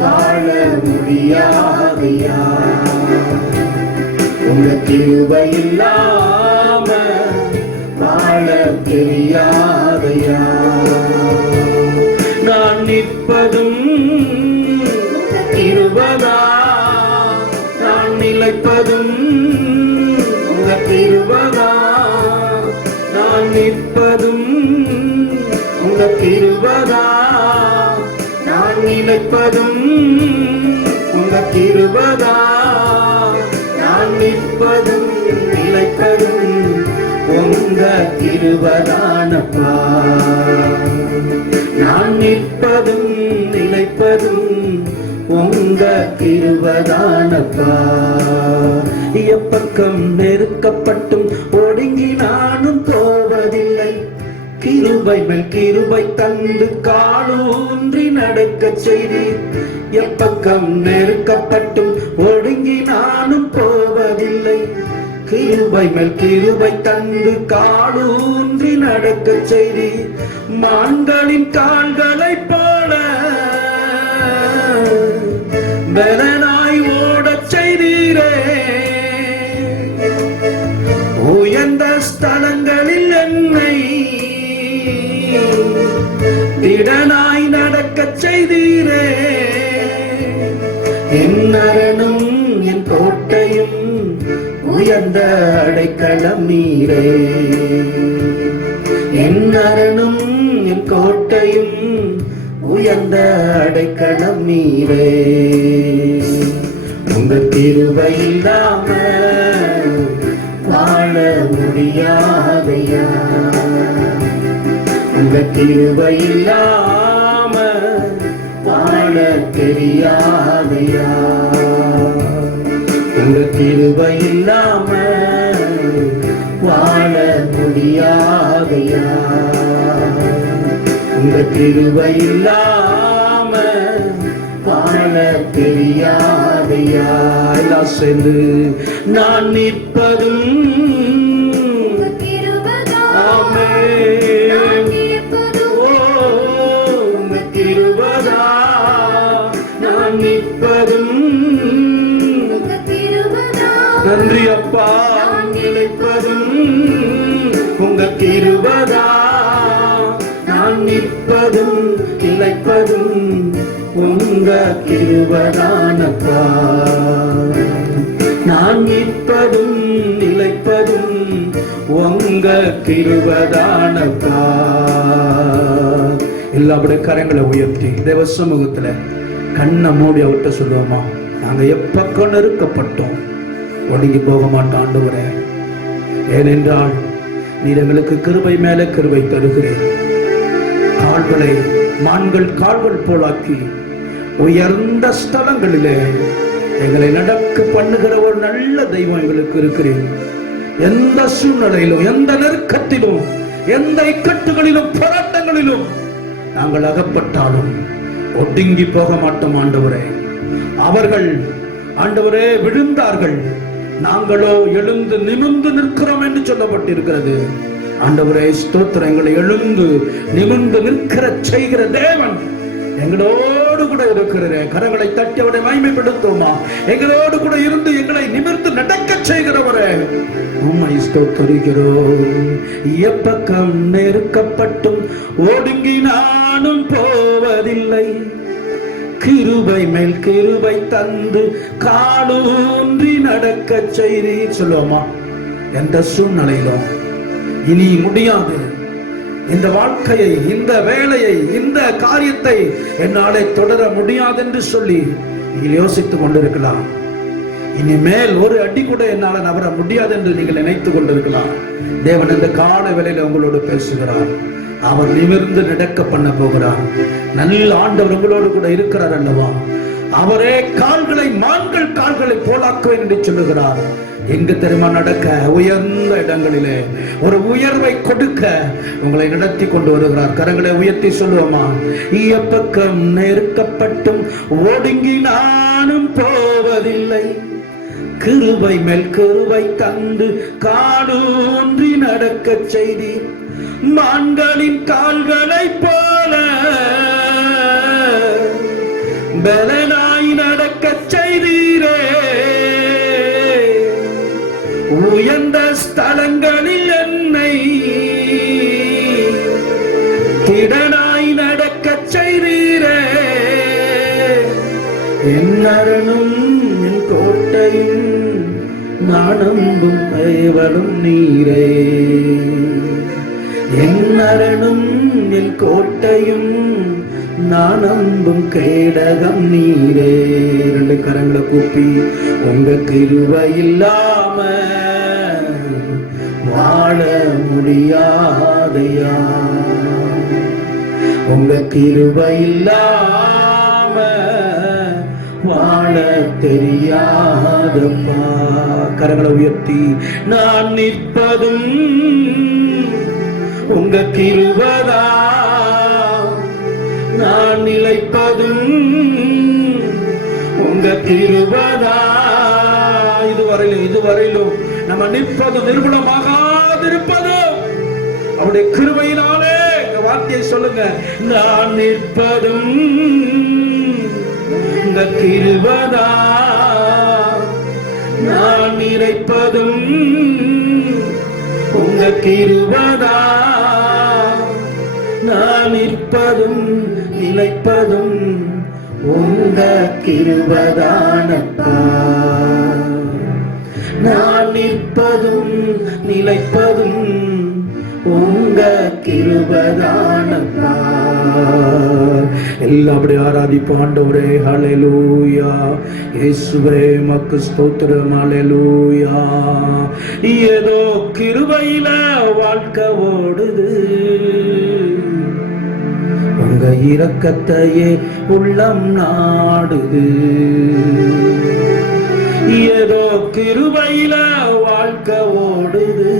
வாழ முடியாதையா, உங்க கிருபை இல்லாம வாழ தெரியாதையா. நான் நிற்பதும் கிருபைதா, நான் நிலைப்பதும் உங்க கிருபைதா, நான் நிற்பதும் உங்க கிருபைதா, நான் நிலைப்பதும் உங்க கிருபைதா, நான் நிற்பதும் நிலைப்பதும் உங்க கிருபைதானப்பா. நான் நிற்பதும் நிலைப்பதும் உங்க கிருபைதானப்பா. எப்பக்கம் நெருக்கப்பட்டும் ஒடுங்கி நானும் போவதில்லை. கிருபை மேல் கிருபை தந்து காலூன்றி நடக்க செய்தீர். எப்பக்கம் நெருக்கப்பட்டும் ஒடுங்கி நானும் போவதில்லை. கிருபை மேல் கிருபை தந்து காலூன்றி நடக்க செய்தீர். மான்களின் கால்களைப் போல பலனாய் ஓடச் செய்தீரே. உயர்ந்த ஸ்தலங்களில் என்னை திடனாய் நடக்கச் செய்தீரே. என் அரணும் என் கோட்டையும் உயர்ந்த அடைக்கலம் நீரே. என் அரணும் என் கோட்டையும் உயர்ந்த அடைக்கலம் நீரே. உங்க கிருபை இல்லாம வாழ முடியாதையா. உங்க கிருபை இல்லாம வாழ தெரியாதையா. உங்க கிருபை இல்லாம வாழ முடியாதையா. உங்க கிருபை இல்லாம வாழ தெரியாதையா. எல்லாம் சேர்ந்து நான் நிற்பதும் நன்றி அப்பா. நிலைப்பதும் உங்க கிருபைதா. நான் நிற்பதும் நிலைப்பதும் உங்க கிருபைதானப்பா. நான் நிற்பதும் நிலைப்பதும் உங்க கிருபைதானப்பா. எல்லாருடைய கரங்களை உயர்த்தி தேவ சமூகத்துல கண்ணை மூடி அவர்கிட்ட சொல்லுவோமா, நாங்க எப்பக்கம் நெருக்கப்பட்டோம் ஒடுங்கி போக மாட்டோம் ஆண்டவரே. ஏனென்றால் நீர் எங்களுக்கு கிருபை மேல கிருபை தருகிறேன். கால்களை மான்கள் கால்கள் போலாக்கி உயர்ந்த ஸ்தலங்களிலே எங்களை நடக்க பண்ணுகிற ஒரு நல்ல தெய்வம் எங்களுக்கு இருக்கிறேன். எந்த சூழ்நிலையிலும் எந்த நெருக்கத்திலும் எந்த இக்கட்டுகளிலும் போராட்டங்களிலும் நாங்கள் அகப்பட்டாலும் ஒடுங்கி போக மாட்டோம் ஆண்டவரே. அவர்கள் ஆண்டவரே விழுந்தார்கள், நாங்களோ எழுந்து நிமிர்ந்து நிற்கிறோம் என்று சொல்லப்பட்டிருக்கிறது. ஆண்டவரே ஸ்தோத்திரம். எங்களை எழுந்து நிமிர்ந்து நிற்கிற செய்கிற தேவன் எங்களோடு கூட இருக்கிற கரங்களை தட்டி அவரை மகிமைப்படுத்துமா. எங்களோடு கூட இருந்து எங்களை நிமிர்ந்து நடக்க செய்கிறவரே உம்மை ஸ்தோத்திரிக்கிறோம். எப்பக்கம் நெருக்கப்பட்டும் ஒடுங்கி நானும் போவதில்லை. கிருபை மேல் கிருபை தந்து காலூன்றி நடக்க செய்தீர். சொல்லுவோமா, எந்த சூழ்நிலையிலும் இனி முடியாது, இந்த வாழ்க்கையை இந்த வேலையை இந்த காரியத்தை என்னாலே தொடர முடியாது என்று சொல்லி நீங்கள் யோசித்துக் கொண்டிருக்கலாம். இனிமேல் ஒரு அடி கூட என்னால் நகர முடியாது என்று நீங்கள் நினைத்துக் கொண்டிருக்கலாம். தேவன் இந்த கால வேளையில உங்களோடு பேசுகிறார். அவர் நிமிர்ந்து நடக்க பண்ண போகிறார். நல்ல ஆண்டவர் உங்களோடு கூட இருக்கிறார் அல்லவா. அவரே கால்களை மான்கள் கால்களை போலாக்குவேன் என்று சொல்லுகிறார். எங்கு தெரியுமா நடக்க? உயர்ந்த இடங்களிலே ஒரு உயர்வை கொடுக்க உங்களை நடத்தி கொண்டு வருகிறார். கரங்களை உயர்த்தி சொல்லுவோமா, எப்பக்கம் நெருக்கப்பட்டும் ஒடுங்கி நானும் போவதில்லை. கிருபை மேல் கிருபை தந்து காலூன்றி நடக்க செய்தீர். மான்களின் கால்களைப் போல பலனாய் நடக்க செய்தீரே. உயர்ந்த ஸ்தலங்களில் என்னை திடனாய் நடக்க செய்தீரே. என் அரணும் என் கோட்டையும் நான் நம்பும் தேவனும் நீரே. என் அரணும் என் கோட்டையும் நான் நம்பும் கேடகம் நீரே. ரெண்டு கரங்களை கூப்பி, உங்க கிருபை இல்லாம வாழ முடியாதையா, உங்க கிருபை இல்லாம வாழ தெரியாதப்பா. கரங்களை உயர்த்தி நான் நிற்பதும் உங்க கிருபைதா, நான் நிலைப்பதும் உங்க கிருபைதா. இதுவரையிலும் நம்ம நிற்பது நிர்மூலமாகாதிருப்பது அவருடைய கிருபையினாலே. இந்த வார்த்தையை சொல்லுங்க, நான் நிற்பதும் உங்க கிருபைதா, நான் நிலைப்பதும் உங்க கிருபைதா, நான் நிற்பதும் நிலைப்பதும் உங்க கிருபைதானப்பா. நான் நிற்பதும் நிலைப்பதும் உங்க கிருபைதானப்பா. எல்லாம் அப்படி ஆராதிப்போம். ஆண்டவரே ஹல்லேலூயா, இயேசுவே மக்கு ஸ்தோத்திரம், ஹல்லேலூயா. ஏதோ கிருபையில வாழ்க்கை ஓடுது, உங்க இரக்கத்தையே உள்ளம் நாடுது. ஏதோ கிருபையில வாழ்க்கை ஓடுது,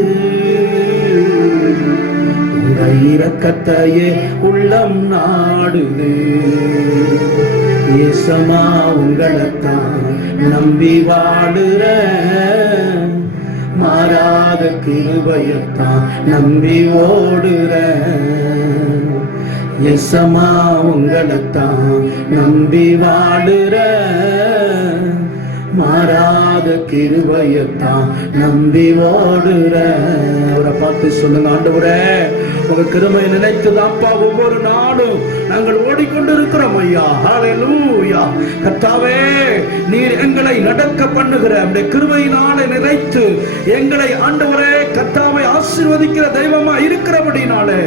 உங்க இரக்கத்தையே உள்ளம் நாடுது. ஏசமா உங்களைத்தான் நம்பி வாடுற, மாறாத கிருபையத்தான் நம்பி ஓடுற. ஏசமா உங்களைத்தான் நம்பி வாடுற, மாறாத கிருபையத்தான் நம்பி ஓடுற. அவரை பார்த்து சொல்லுங்க, ஆண்டவரே உங்க கிருபையை நினைத்துதான்ப்பா ஒவ்வொரு நாளும் நாங்கள் ஓடிக்கொண்டிருக்கிறோம் ஐயா. ஹல்லேலூயா. கர்த்தாவே, நீர் எங்களை நடக்க பண்ணுகிற அந்த கிருபையினாலே நினைத்து எங்களை ஆண்டவரே கர்த்தாவை ஆசீர்வதிக்கிற தெய்வமா இருக்கிறபடினாலே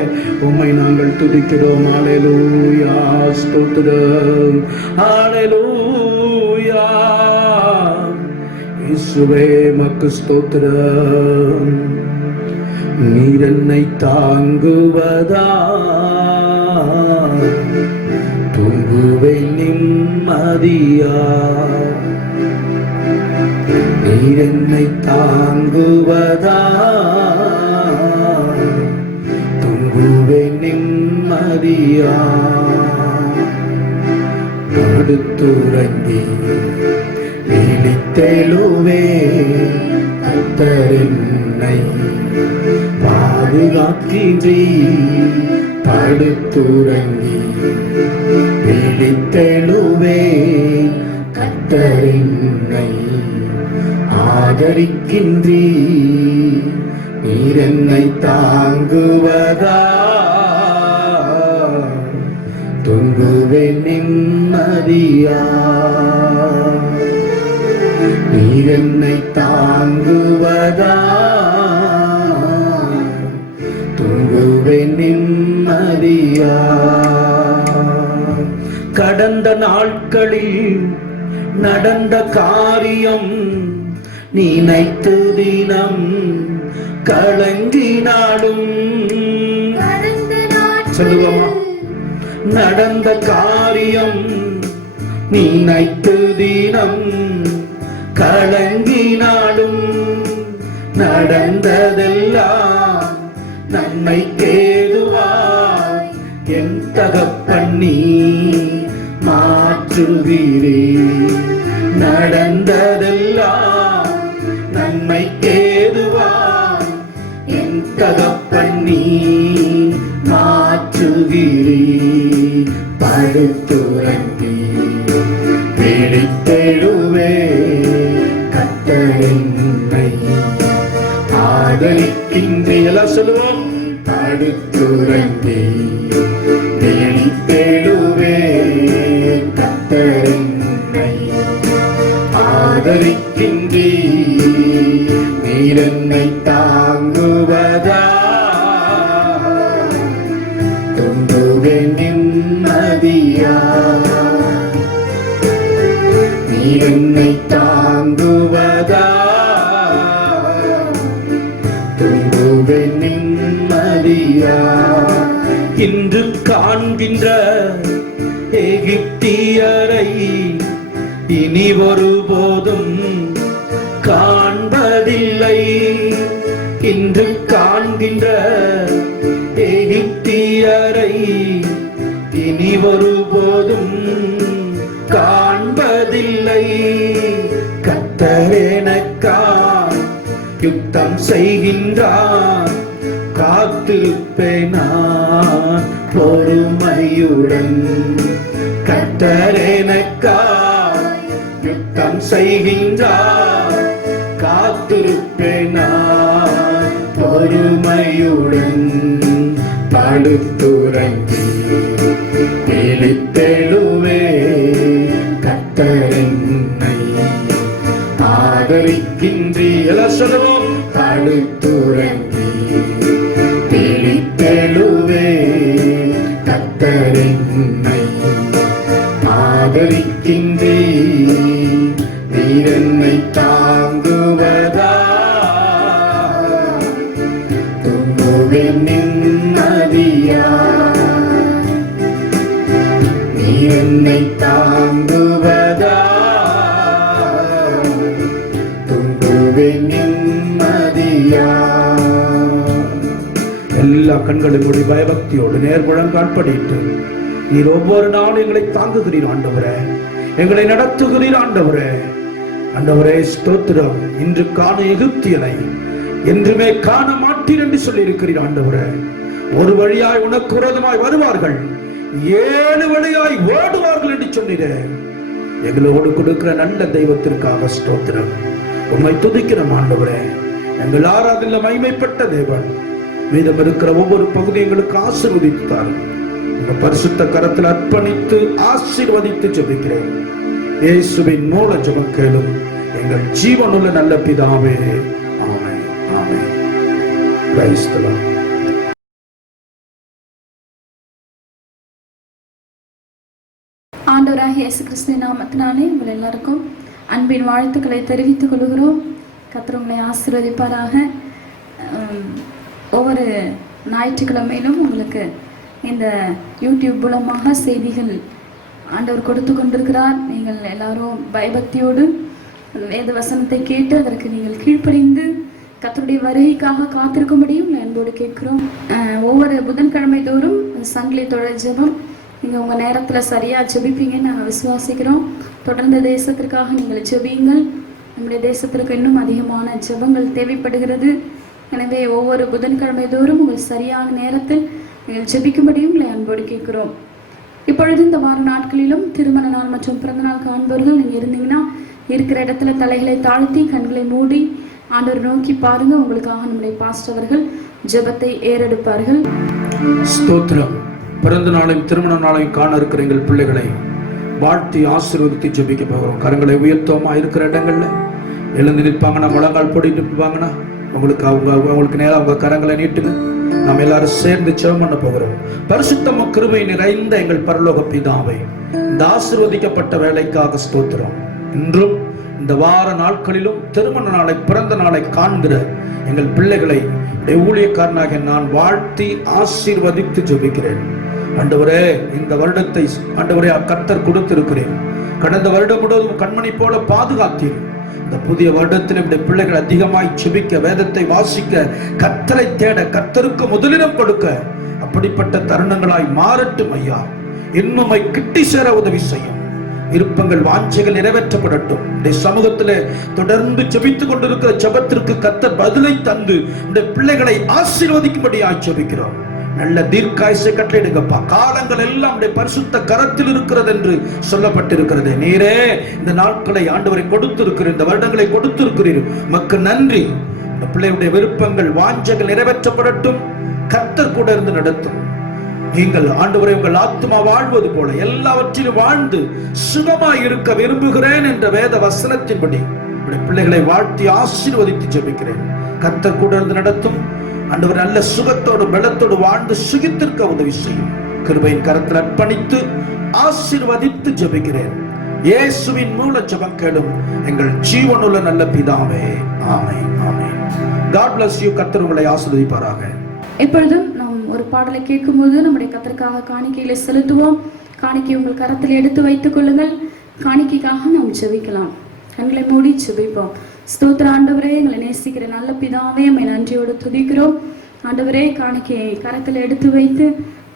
உம்மை நாங்கள் துதிக்கிறோம். ஹல்லேலூயா, ஸ்தோத்திரம், ஹல்லேலூயா. இயேசுவே மக்கு ஸ்தோத்திரம். நீர் என்னை தாங்குவதா, தூங்குவேன் நிம்மதியா. நீர் என்னை தாங்குவதா, தூங்குவேன் நிம்மதியா. படுத்துறங்கி விழித்தெழுவே, கர்த்தர் என்னை பாதுகாக்கின்றீ. படுத்துறங்கி விழித்தெழுவே, கர்த்தர் என்னை ஆதரிக்கின்றீ. நீர் என்னை தாங்குவதா, தூங்குவேன் நிம்மதியா. நீர் என்னை தாங்குவதா, தூங்குவேன் நிம்மதியா. கடந்த நாட்களில் நடந்த காரியம் நினைத்து தினம் கலங்கினாலும், சொல்லுவோமா, நடந்த காரியம் நினைத்து தினம் கலங்கினாலும், நடந்ததெல்லாம் நன்மைக்கேதுவாய் என் தகப்பன் நீ மாற்றுவீரே. நடந்ததெல்லாம் நன்மைக்கேதுவாய் என் தகப்பன் நீ மாற்றுவீரே. படுத்துறங்கி விழித்தெழுவே, கர்த்தர் என்னை ஆதரிக்கின்றீ. எல்லாம் சொல்லுவோம், படுத்துறங்கி விழித்தெழுவே, கர்த்தர் என்னை ஆதரிக்கின்றீ. நீர் என்னை தாங்குவதா, தூங்குவேன் நிம்மதியா. நீர் என்னை தாங்குவதா, தூங்கு நதியா. இன்று காண்கின்ற எகிப்தியரை இனி ஒருபோதும் காண்பதில்லை. இன்று காண்கின்ற எகிப்தியரை இனி ஒருபோதும் காண்பதில்லை. கர்த்தர் எனக்காய் யுத்தம் செய்கின்றார், காத்திருப்பேன் நான் பொறுமையுடன். கர்த்தர் எனக்காய் யுத்தம் செய்கின்றார், காத்திருப்பேன் நான் பொறுமையுடன். படுத்துறங்கி விழித்தெழுவே, கர்த்தர் என்னை ஆதரிக்கின்றீ. எல்லாம் சொல்லுவோம். படுத்துறங்கி விழித்தெழுவே, கர்த்தர் என்னை ஆதரிக்கின்றீ. நீர் என்னை தாங்குவதா, தூங்குவேன் நிம்மதியா. நீர் என்னை தாங்குவதா, தூங்குவேன் நிம்மதியா. எல்லா கண்களினுடைய பயபக்தியோடு நேர்முழங்கால் படிட்டு, நீர் ஒவ்வொரு நாளும் எங்களை தாங்குகிறீர் ஆண்டவரே, எங்களை நடத்துகிறீர் ஆண்டவரே. ஆண்டவரே ஸ்தோத்திரம். இன்று காண எகிப்தியனை என்றுமே காண மாட்டீர் என்று சொல்லி இருக்கிறீர் ஆண்டவரே. ஒரு வழியாய் உனக்கு விரோதமாய் வருவார்கள், 7 வழியாய் ஓடுவார்கள் என்று சொன்னீரேன். எங்களோடு கொடுக்கிற நல்ல தெய்வத்திற்காக ஸ்தோத்திரம். உம்மை துதிக்கிறோம் ஆண்டவரே. எங்கள் ஆராதனையில மகிமைப்பட்ட தேவன், மீதம் இருக்கிற ஒவ்வொரு பகுதியும் எங்களுக்கு ஆசீர்வதித்தார். உங்க பரிசுத்த கரத்தில் அர்ப்பணித்து ஆசீர்வதித்து ஜெபிக்கிறேன். இயேசுவின் மூல ஜெபம் கேளும் எங்கள் ஜீவனுள்ள நல்ல பிதாவே. ஆமென், ஆமென். Praise the Lord. ஆண்டவராகிய இயேசு கிறிஸ்துவின் நாமத்தினாலே உங்கள் எல்லாருக்கும் அன்பின் வாழ்த்துக்களை தெரிவித்துக் கொள்கிறோம். கர்த்தர் உங்களை ஆசீர்வதிப்பாராக. ஒவ்வொரு ஞாயிற்றுக்கிழமையிலும் உங்களுக்கு இந்த யூடியூப் மூலமாக செய்திகள் ஆண்டவர் கொடுத்து கொண்டிருக்கிறார். நீங்கள் எல்லாரும் பயபக்தியோடு வேத வசனத்தை கேட்டு அதற்கு நீங்கள் கீழ்ப்படிந்து கர்த்தருடைய வருகைக்காக காத்திருக்கும்படியும் அன்போடு கேட்கிறோம். ஒவ்வொரு புதன்கிழமை தோறும் சங்கிலி தொடர் ஜெபம் நீங்கள் உங்கள் நேரத்தில் சரியாக ஜெபிப்பீங்கன்னு நாங்கள் விசுவாசிக்கிறோம். தொடர்ந்து தேசத்திற்காக நீங்கள் ஜெபியுங்கள். நம்முடைய தேசத்திற்கு இன்னும் அதிகமான ஜெபங்கள் தேவைப்படுகிறது. எனவே ஒவ்வொரு புதன்கிழமை தோறும் உங்கள் சரியான நேரத்தில் நீங்கள் ஜெபிக்கும்படியும் உங்களை அன்போடு கேட்கிறோம். இப்பொழுது இந்த வார நாட்களிலும் திருமண நாள் மற்றும் பிறந்த நாள் காண்பவர்கள் நீங்கள் இருந்தீங்கன்னா இருக்கிற இடத்துல தலைகளை தாழ்த்தி கண்களை மூடி ஆண்டவர் நோக்கி பாருங்க. உங்களுக்காக நம்முடைய பாஸ்டர் அவர்கள் ஜெபத்தை ஏறெடுப்பார்கள். ஸ்தோத்திரம். பிறந்த நாளையும் திருமண நாளையும் காண இருக்கிற எங்கள் பிள்ளைகளை வாழ்த்தி ஆசீர்வதித்து ஜெபிக்க போகிறோம். கரங்களை உயர்த்தோமா இருக்கிற இடங்கள்ல எழுந்து நிற்பாங்கன்னா, முழங்கால் போட்டு நிற்பாங்கன்னா அவங்களுக்கு நேரம் அவங்க கரங்களை நீட்டுங்க. நாம் எல்லாரும் சேர்ந்து ஜெபம் பண்ண போகிறோம். பரிசுத்தமும் கிருபை நிறைந்த எங்கள் பரலோக பிதாவே, இந்த ஆசீர்வதிக்கப்பட்ட வேலைக்காக ஸ்தோத்திரம். இன்றும் இந்த வார நாட்களிலும் திருமண நாளை பிறந்த நாளை காண்கிற எங்கள் பிள்ளைகளை ஊழியக்காரனாக நான் வாழ்த்தி ஆசீர்வதித்து ஜெபிக்கிறேன். ஆண்டவரே, இந்த வருடத்தை ஆண்டவரே கர்த்தர் கொடுத்திருக்கிறேன். கடந்த வருடம் முழுவதும் கண்மணி போல பாதுகாத்தீர். இந்த புதிய வருடத்தில் இந்த பிள்ளைகள் அதிகமாய் ஜெபிக்க, வேதத்தை வாசிக்க, கர்த்தரை தேட, கர்த்தருக்கு முதலிடம் கொடுக்க அப்படிப்பட்ட தருணங்களாய் மாறட்டும் ஐயா. இன்னுமை கிட்டி சேர உதவி செய்யும். விருப்பங்கள் வாஞ்சைகள் நிறைவேற்றப்படட்டும். இந்த சமூகத்திலே தொடர்ந்து ஜெபித்துக் கொண்டிருக்கிற ஜெபத்திற்கு கர்த்தர் பதிலை தந்து இந்த பிள்ளைகளை ஆசீர்வதிக்கும்படியாய் ஜெபிக்கிறோம். நல்ல தீர்க்காயுசை கட்டளையிடுங்கப்பா. காலங்கள் எல்லாம் பரிசுத்த கரத்தில் இருக்கிறது என்று சொல்லப்பட்டிருக்கிறது. நீரே இந்த நாட்களை ஆண்டவரை கொடுத்திருக்கிறீர், இந்த வருடங்களை கொடுத்திருக்கிறீர். மக்கள் நன்றி. இந்த பிள்ளையுடைய விருப்பங்கள் வாஞ்சைகள் நிறைவேற்றப்படட்டும். கர்த்தர் கூட இருந்து நடத்தும். நீங்கள் ஆண்டவரை உங்கள் ஆத்மா வாழ்வது போல எல்லாவற்றிலும் வாழ்ந்து சுகமாய் இருக்க விரும்புகிறேன் என்ற வேத வசனத்தின்படி பிள்ளைகளை வாழ்த்தி ஆசீர்வதித்து ஜெபிக்கிறேன். கர்த்தர் கூட இருந்து நடத்தும். ஆண்டவர் நல்ல சுகத்தோடு பலத்தோடு வாழ்ந்து சுகித்திருக்க உதவி செய்யும். கிருபையின் கரத்தில் அர்ப்பணித்து ஆசீர்வதித்து ஜெபிக்கிறேன். இயேசுவின் மூல ஜெபம் கேளும் எங்கள் ஜீவனுள்ள நல்ல பிதாவே. ஆமென், ஆமென். God bless you. கர்த்தர் உங்களை ஆசீர்வதிப்பாராக. இப்பொழுதும் நாம் ஒரு பாடலை கேட்கும்போது நம்முடைய கர்த்தருக்காக காணிக்கையில செலுத்துவோம். காணிக்கை உங்கள் கரத்தில் எடுத்து வைத்துக் கொள்ளுங்கள். காணிக்கைக்காக நாம் ஜெபிக்கலாம். கண்களை மூடி ஜெபிப்போம். ஸ்தோத்திர ஆண்டவரே, எங்களை நேசிக்கிற நல்ல பிதாவே, உம்மை நன்றியோடு துதிக்கிறோம். ஆண்டவரே, காணிக்கையை கரத்தில் எடுத்து வைத்து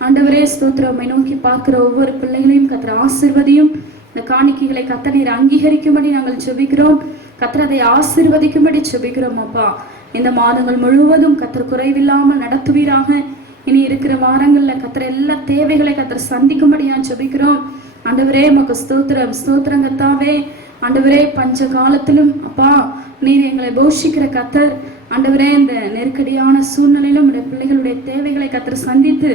ஆண்டவரே ஸ்தோத்திரம், உம்மை நோக்கி பார்க்கிற ஒவ்வொரு பிள்ளைகளையும் கர்த்தர் ஆசீர்வதியும். இந்த காணிக்கைகளை கர்த்தர் நீர் அங்கீகரிக்கும்படி நாங்கள் ஜெபிக்கிறோம். கர்த்தர் அதை ஆசீர்வதிக்கும்படி ஜெபிக்கிறோம். அப்பா, இந்த மாதங்கள் முழுவதும் கர்த்தர் குறைவில்லாமல் நடத்துவீராக. இனி இருக்கிற வாரங்கள்ல கர்த்தர் எல்லா தேவைகளை கர்த்தர் சந்திக்கும்படியா ஜெபிக்கிறோம். ஆண்டவரே உமக்கு ஸ்தோத்திரம், ஸ்தோத்திரம் கர்த்தாவே. ஆண்டவரே, பஞ்ச காலத்திலும் அப்பா நீர் எங்களை போஷிக்கிற கர்த்தர். ஆண்டவரே, இந்த நெருக்கடியான சூழ்நிலையிலும் உடைய பிள்ளைகளுடைய தேவைகளை கர்த்தர் சந்தித்து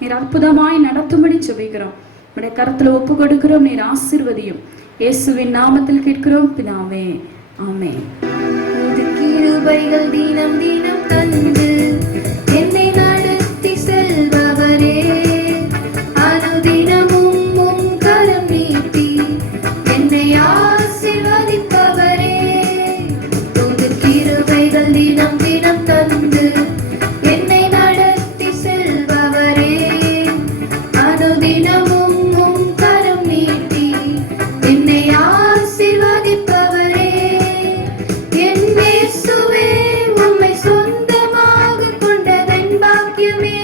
நீர் அற்புதமாய் நடத்தும்படி ஜெபிக்கிறோம். உடைய கரத்துல ஒப்பு கொடுக்கிறோம். நீர் ஆசீர்வதியும். இயேசுவின் நாமத்தில் கேட்கிறோம் பிதாவே, ஆமென். கிருபைகள் தினம் தினம் தந்து என்னை நடத்தி செல்பவரே, அனுதினமும் உம் கரம் நீட்டி என்னை ஆசீர்வதிப்பவரே. உமது கிருபைகள் தினம் தினம் தந்து என்னை நடத்தி செல்பவரே, அனுதினமும் உம் கரம் நீட்டி என்னை ஆசீர்வதிப்பவரே. என் இயேசுவே, உம்மை சொந்தமாக கொண்டதன் பாக்கியமே.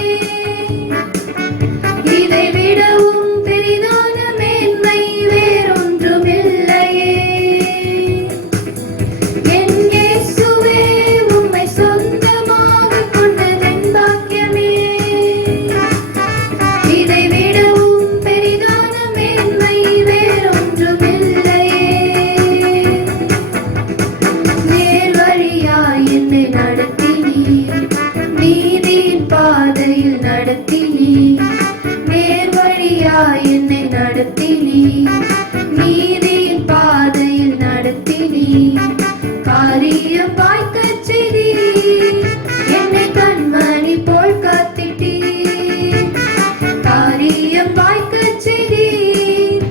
இதை விடவும் பெரிதான மேன்மை வேறொன்றுமில்லையே. என் இயேசுவே, உம்மை சொந்தமாக கொண்டதன் பாக்கியமே. இதை விடவும் பெரிதான மேன்மை வேறொன்றுமில்லையே. நேர் வழியாய் என்னை நடத்தினீர், நீதியின் பாதையில் நடத்தினீர். நேர் வழியாய் என்னை நடத்தினீர், நீதியின் பாதையில் நடத்தினீர். காரியம் வாய்க்கச் செய்தீர், என்னை கண்மணி போல் காத்திட்டீர். காரியம் வாய்க்கச் செய்தீர்,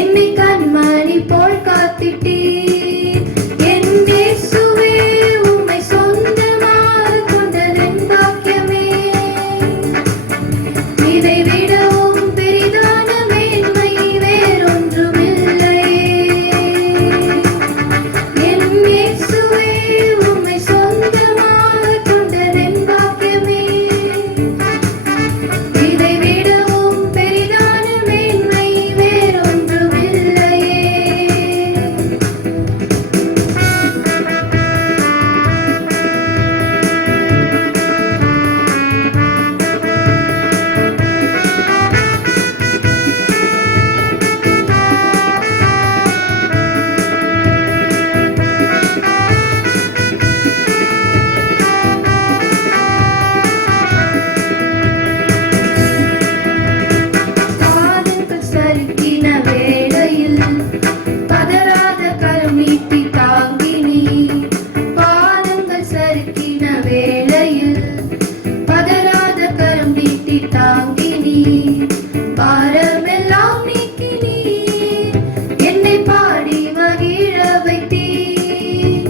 என்னை கண்மணி போல் காத்திட்டீர். என் இயேசுவே, உம்மை சொந்தமாக கொண்டதன் பாக்கியமே. இதை விடவும் பெரிதான மேன்மை வேறொன்றுமில்லையே. என் இயேசுவே, உம்மை சொந்தமாக கொண்டதன் பாக்கியமே. இதை விடவும் பெரிதான மேன்மை வேறொன்றுமில்லையே. பாதங்கள் சறுக்கின வேளையில் பதறாத கரம் நீட்டி தாங்கினீர். பாதங்கள் சறுக்கின வேளையில் பதறாத கரம் நீட்டி தாங்கினீர். பாரமெல்லாம் நீக்கினீர், என்னை பாடி மகிழ வைத்தீர்.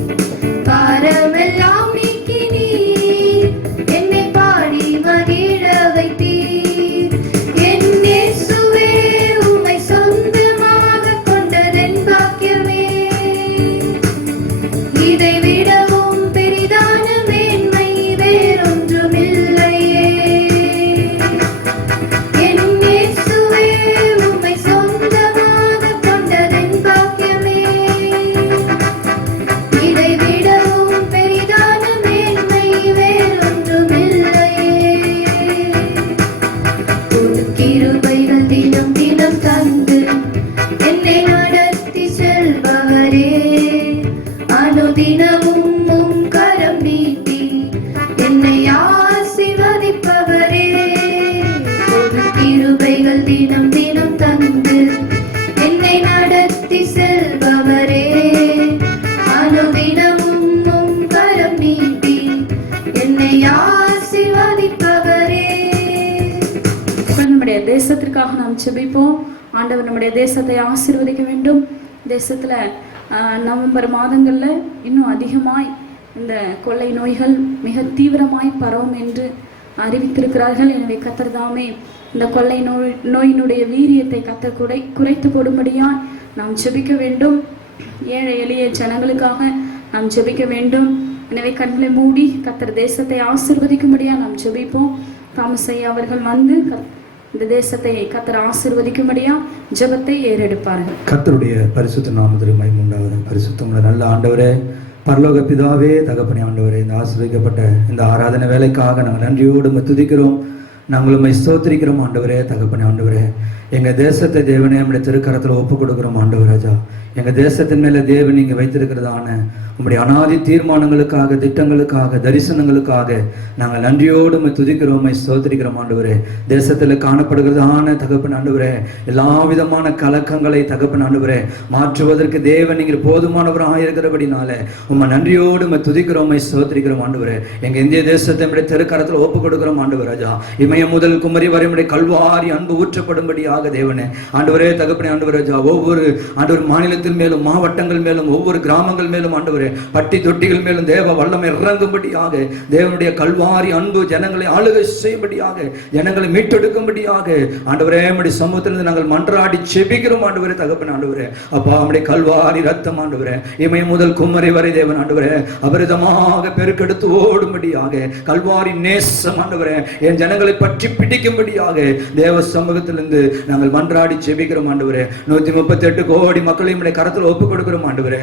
பாரமெல்லாம் நீக்கினீர், என்னை பாடி மகிழ வைத்தீர். என் இயேசுவே, உம்மை சொந்தமாக கொண்டதன் பாக்கியமே. இதை விடவும் பெரிதான மேன்மை வேறொன்றுமில்லையே. என் இயேசுவே, உம்மை சொந்தமாக கொண்டதன் பாக்கியமே. இதை விடவும் பெரிதான மேன்மை வேறொன்றுமில்லையே. புது கிருபைகள் தினம் தினம் தந்து என்னை நடத்தி செல்பவரே, அனுதினமும் உம் கரம் நீட்டி என்னை ஆசீர்வதிப்பவரே. புது கிருபைகள் தினம் தினம் தந்து என்னை நடத்தி செல்பவரே, அனுதினமும் உம் கரம் நீட்டி என்னை ஆசீர்வதிப்பவரே. நம்முடைய தேசத்திற்காக நாம் ஜெபிப்போம். ஆண்டவர் நம்முடைய தேசத்தை ஆசீர்வதிக்க வேண்டும். தேசத்துல நவம்பர் மாதங்கள்ல இன்னும் அதிகமாய் இந்த கொள்ளை நோய்கள் மிக தீவிரமாய் பரவும் என்று அறிவித்திருக்கிறார்கள். எனவே கர்த்தர் தாமே இந்த கொள்ளை நோயினுடைய வீரியத்தை கர்த்தர் குறைத்து போடும்படியா நாம் ஜெபிக்க வேண்டும். ஏழை எளிய ஜனங்களுக்காக நாம் ஜெபிக்க வேண்டும். எனவே கண்களை மூடி கர்த்தர் தேசத்தை ஆசீர்வதிக்கும்படியா நாம் ஜெபிப்போம். தாமஸ் ஐயா அவர்கள் வந்து இந்த தேசத்தை கர்த்தர் ஆசீர்வதிக்கும்படியா ஜெபத்தை ஏறெடுப்பார்கள். கர்த்தருடைய பரிசுத்த நாமத்திற்கு மகிமை உண்டாவதாக. பரிசுத்தமுள்ள நல்ல ஆண்டவரே, பரலோக பிதாவே, தகப்பனே ஆண்டவரே, இந்த ஆசீர்வதிக்கப்பட்ட இந்த ஆராதனை வேலைக்காக நாங்கள் நன்றியோடு துதிக்கிறோம். நாங்கள் உம்மை ஸ்தோத்திரிக்கிறோம் ஆண்டவரே. தகப்பனே ஆண்டவரே, எங்கள் தேசத்தை தேவனே நம்முடைய திருக்கரத்தில் ஒப்பு கொடுக்கிறோம் ஆண்டவர் ராஜா. எங்கள் தேசத்தின் மேலே தேவன் நீங்கள் வைத்திருக்கிறதான உங்களுடைய அனாதி தீர்மானங்களுக்காக, திட்டங்களுக்காக, தரிசனங்களுக்காக நாங்கள் நன்றியோடு துதிக்கிறோம், ஸ்தோத்திரிக்கிறோம் ஆண்டவரே. தேசத்தில் காணப்படுகிறதான தகப்பன் ஆண்டவரே, எல்லா விதமான கலக்கங்களை தகப்பன் ஆண்டவரே மாற்றுவதற்கு தேவன் நீங்கள் போதுமானவராக இருக்கிறபடினால உம்மை நன்றியோடு துதிக்கிறோம், ஸ்தோத்திரிக்கிறோம் ஆண்டவரே. எங்கள் இந்திய தேசத்தை நம்முடைய திருக்கரத்தில் ஒப்பு கொடுக்கிறோம் ஆண்டவர் ராஜா. இமயம் முதல் குமரி வரை நம்முடைய கல்வாரி அன்பு ஊற்றப்படும்படியாக தேவனே ஆண்டவரே, தகப்பனே ஆண்டவர் ராஜா, ஒவ்வொரு ஆண்டவர் மாநிலத்தின் மேலும், மாவட்டங்கள் மேலும், ஒவ்வொரு கிராமங்கள் மேலும் ஆண்டவரே, பட்டி தொட்டிகள் மேலும் தேவ வல்லமை இறங்கும்படியாக, தேவனுடைய கல்வாரி அன்பு ஜனங்களை ஆளுகை செய்யும்படியாக, ஜனங்களை மீட்டெடுக்கும்படியாக ஆண்டவரே நம்முடைய சமூகத்திலிருந்து நாங்கள் மன்றாடி செபிக்கிறோம் ஆண்டவரே. தகப்பன் ஆண்டவரே, அப்பா நம்முடைய கல்வாரி ரத்தம் ஆண்டவரே, இமயம் முதல் குமரி வரை தேவன் ஆண்டவரே அபரிதமாக பெருக்கெடுத்து ஓடும்படியாக, கல்வாரி நேசம் ஆண்டவரே என் ஜனங்களை பற்றி பிடிக்கும்படியாக தேவ சமூகத்திலிருந்து நாங்கள் மன்றாடி செபிக்கிறோம் ஆண்டவரே. 138 கோடி மக்களையும் கரத்தில் ஒப்புக் கொடுக்கிறோம் ஆண்டவரே.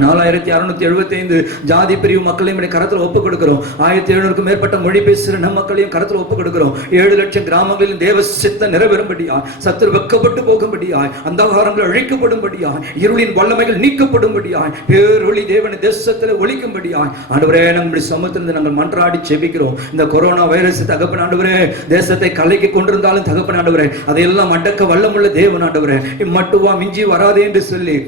4675 ஜாதி பிரிவு மக்களையும் கரத்தில் ஒப்புக் கொடுக்கிறோம். 1700க்கும் மேற்பட்ட மொழி பேசுகிற நம் மக்களையும் கரத்தில் ஒப்புக் கொடுக்கிறோம். 7 லட்சம் கிராமங்களில் தேவ சித்தம் நிறைவேறும்படியாய், சத்துரு வெக்கப்பட்டு போகும்படியாய், அந்தகாரங்கள் அழிக்கப்படும்படியாய், இருளின் வல்லமைகள் நீக்கப்படும்படியாய், பேரொளி தேவன் தேசத்தில் ஒழிக்கும்படியாய் ஆண்டவரே நம்முடைய சமூகத்திலிருந்து நாங்கள் மன்றாடி செபிக்கிறோம். இந்த கொரோனா வைரஸ் தகப்பன் ஆண்டவரே தேசத்தை கலக்கி கொண்டிருந்தாலும் தகப்பன் ஆண்டவரே அதையெல்லாம் அடக்க வல்லமுள்ள தேவன் ஆண்டவரே, மட்டுவா மிஞ்சி வராதே என்று சொல்லி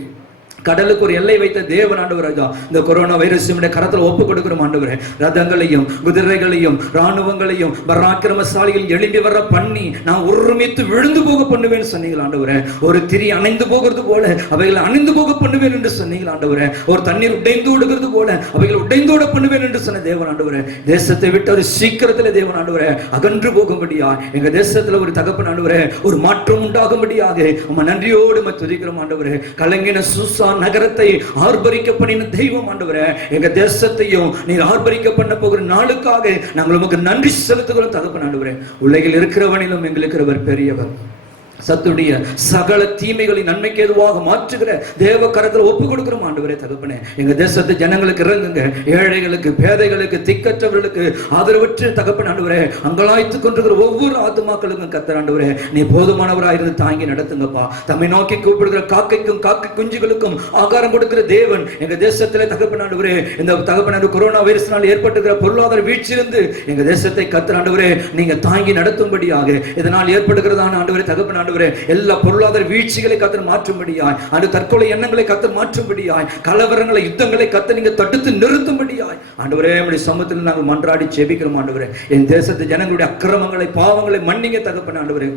கடலுக்கு ஒரு எல்லை வைத்த தேவன் ஆண்டவர் ராஜா. இந்த கொரோனா வைரஸ் கரத்தில் ஒப்புக் கொடுக்கிறோம் ஆண்டவரே. ரதங்களையும் குதிரைகளையும் ராணுவங்களையும் பராக்கிரமசாலிகள் எழும்பி வர பண்ணி நான் ஒருமித்து விழுந்து போக பண்ணுவேன் சொன்னீங்கள் ஆண்டவரே. ஒரு திரி அணைந்து போகிறது போல அவைகளை அணைந்து போக பண்ணுவேன் என்று சொன்னீங்கள் ஆண்டவரே. ஒரு தண்ணீர் உடைந்து ஓடுகிறது போல அவைகள் உடைந்தோட பண்ணுவேன் என்று சொன்ன தேவன் ஆண்டவரே. தேசத்தை விட்டு ஒரு சீக்கிரத்தில் தேவன் ஆண்டவரே அகன்று போகும்படியா, எங்க தேசத்துல ஒரு தகப்பன் ஆண்டவரே ஒரு மாற்றம் உண்டாகும்படியாக நம்ம நன்றியோடு துதிக்கிறோம் ஆண்டவரே. கலங்கின சூசா நகரத்தை ஆர்ப்பரிக்க பண்ணின தெய்வம் ஆண்டவரே, எங்க தேசத்தையும் நீர் ஆர்ப்பரிக்க பண்ண போகிற நாளுக்காக நாங்கள் உமக்கு நன்றி செலுத்துகிறோம் தகப்பன் ஆண்டவரே. உலகில் இருக்கிறவனிலும் எங்களுக்கு பெரியவர், சத்துடைய சகல தீமைகளை நன்மைக்கு எதுவாக மாற்றுகிற தேவ கரத்தில் ஒப்பு கொடுக்கிறோம் ஆண்டவரே. தகப்பனே எங்க தேசத்து ஜனங்களுக்கு இறங்குங்க, ஏழைகளுக்கு, பேதைகளுக்கு, திக்கற்றவர்களுக்கு, ஆதரவற்ற தகப்பன் ஆண்டவரே அங்கலாய்த்துக் கொண்டிருக்கிற ஒவ்வொரு ஆத்துமாக்களுக்கும் கர்த்தர் ஆண்டவரே நீ போதுமானவராயிருந்து தாங்கி நடத்துங்கப்பா. தம்மை நோக்கி கூப்பிடுகிற காக்கைக்கும் காக்கை குஞ்சுகளுக்கும் ஆகாரம் கொடுக்கிற தேவன் எங்க தேசத்திலே தகப்பன் ஆண்டவரே இந்த தகப்பன் கொரோனா வைரஸ்னால் ஏற்பட்டுகிற பொருளாதார வீழ்ச்சியிலிருந்து எங்க தேசத்தை கர்த்தர் ஆண்டவரே நீங்க தாங்கி நடத்தும்படியாக, இதனால் ஏற்படுகிறதான ஆண்டவரே தகப்பன் ஆண்டவரே எல்லா பொருளாதார வீழ்ச்சிகளை கர்த்தர் மாற்றும்படியாய், அந்த தற்கொலை எண்ணங்களை கர்த்தர் மாற்றும்படியாய், கலவரங்களை யுத்தங்களை கர்த்தர் நீங்க தடுத்து நிறுத்தும்படியாய் ஆண்டவரே நம்முடைய சமூகத்தில் நாங்கள் மன்றாடி ஜெபிக்கிறோம் ஆண்டவரே. என் தேசத்து ஜனங்களுடைய அக்கிரமங்களை பாவங்களை மன்னிங்க தகப்பன் ஆண்டவரே.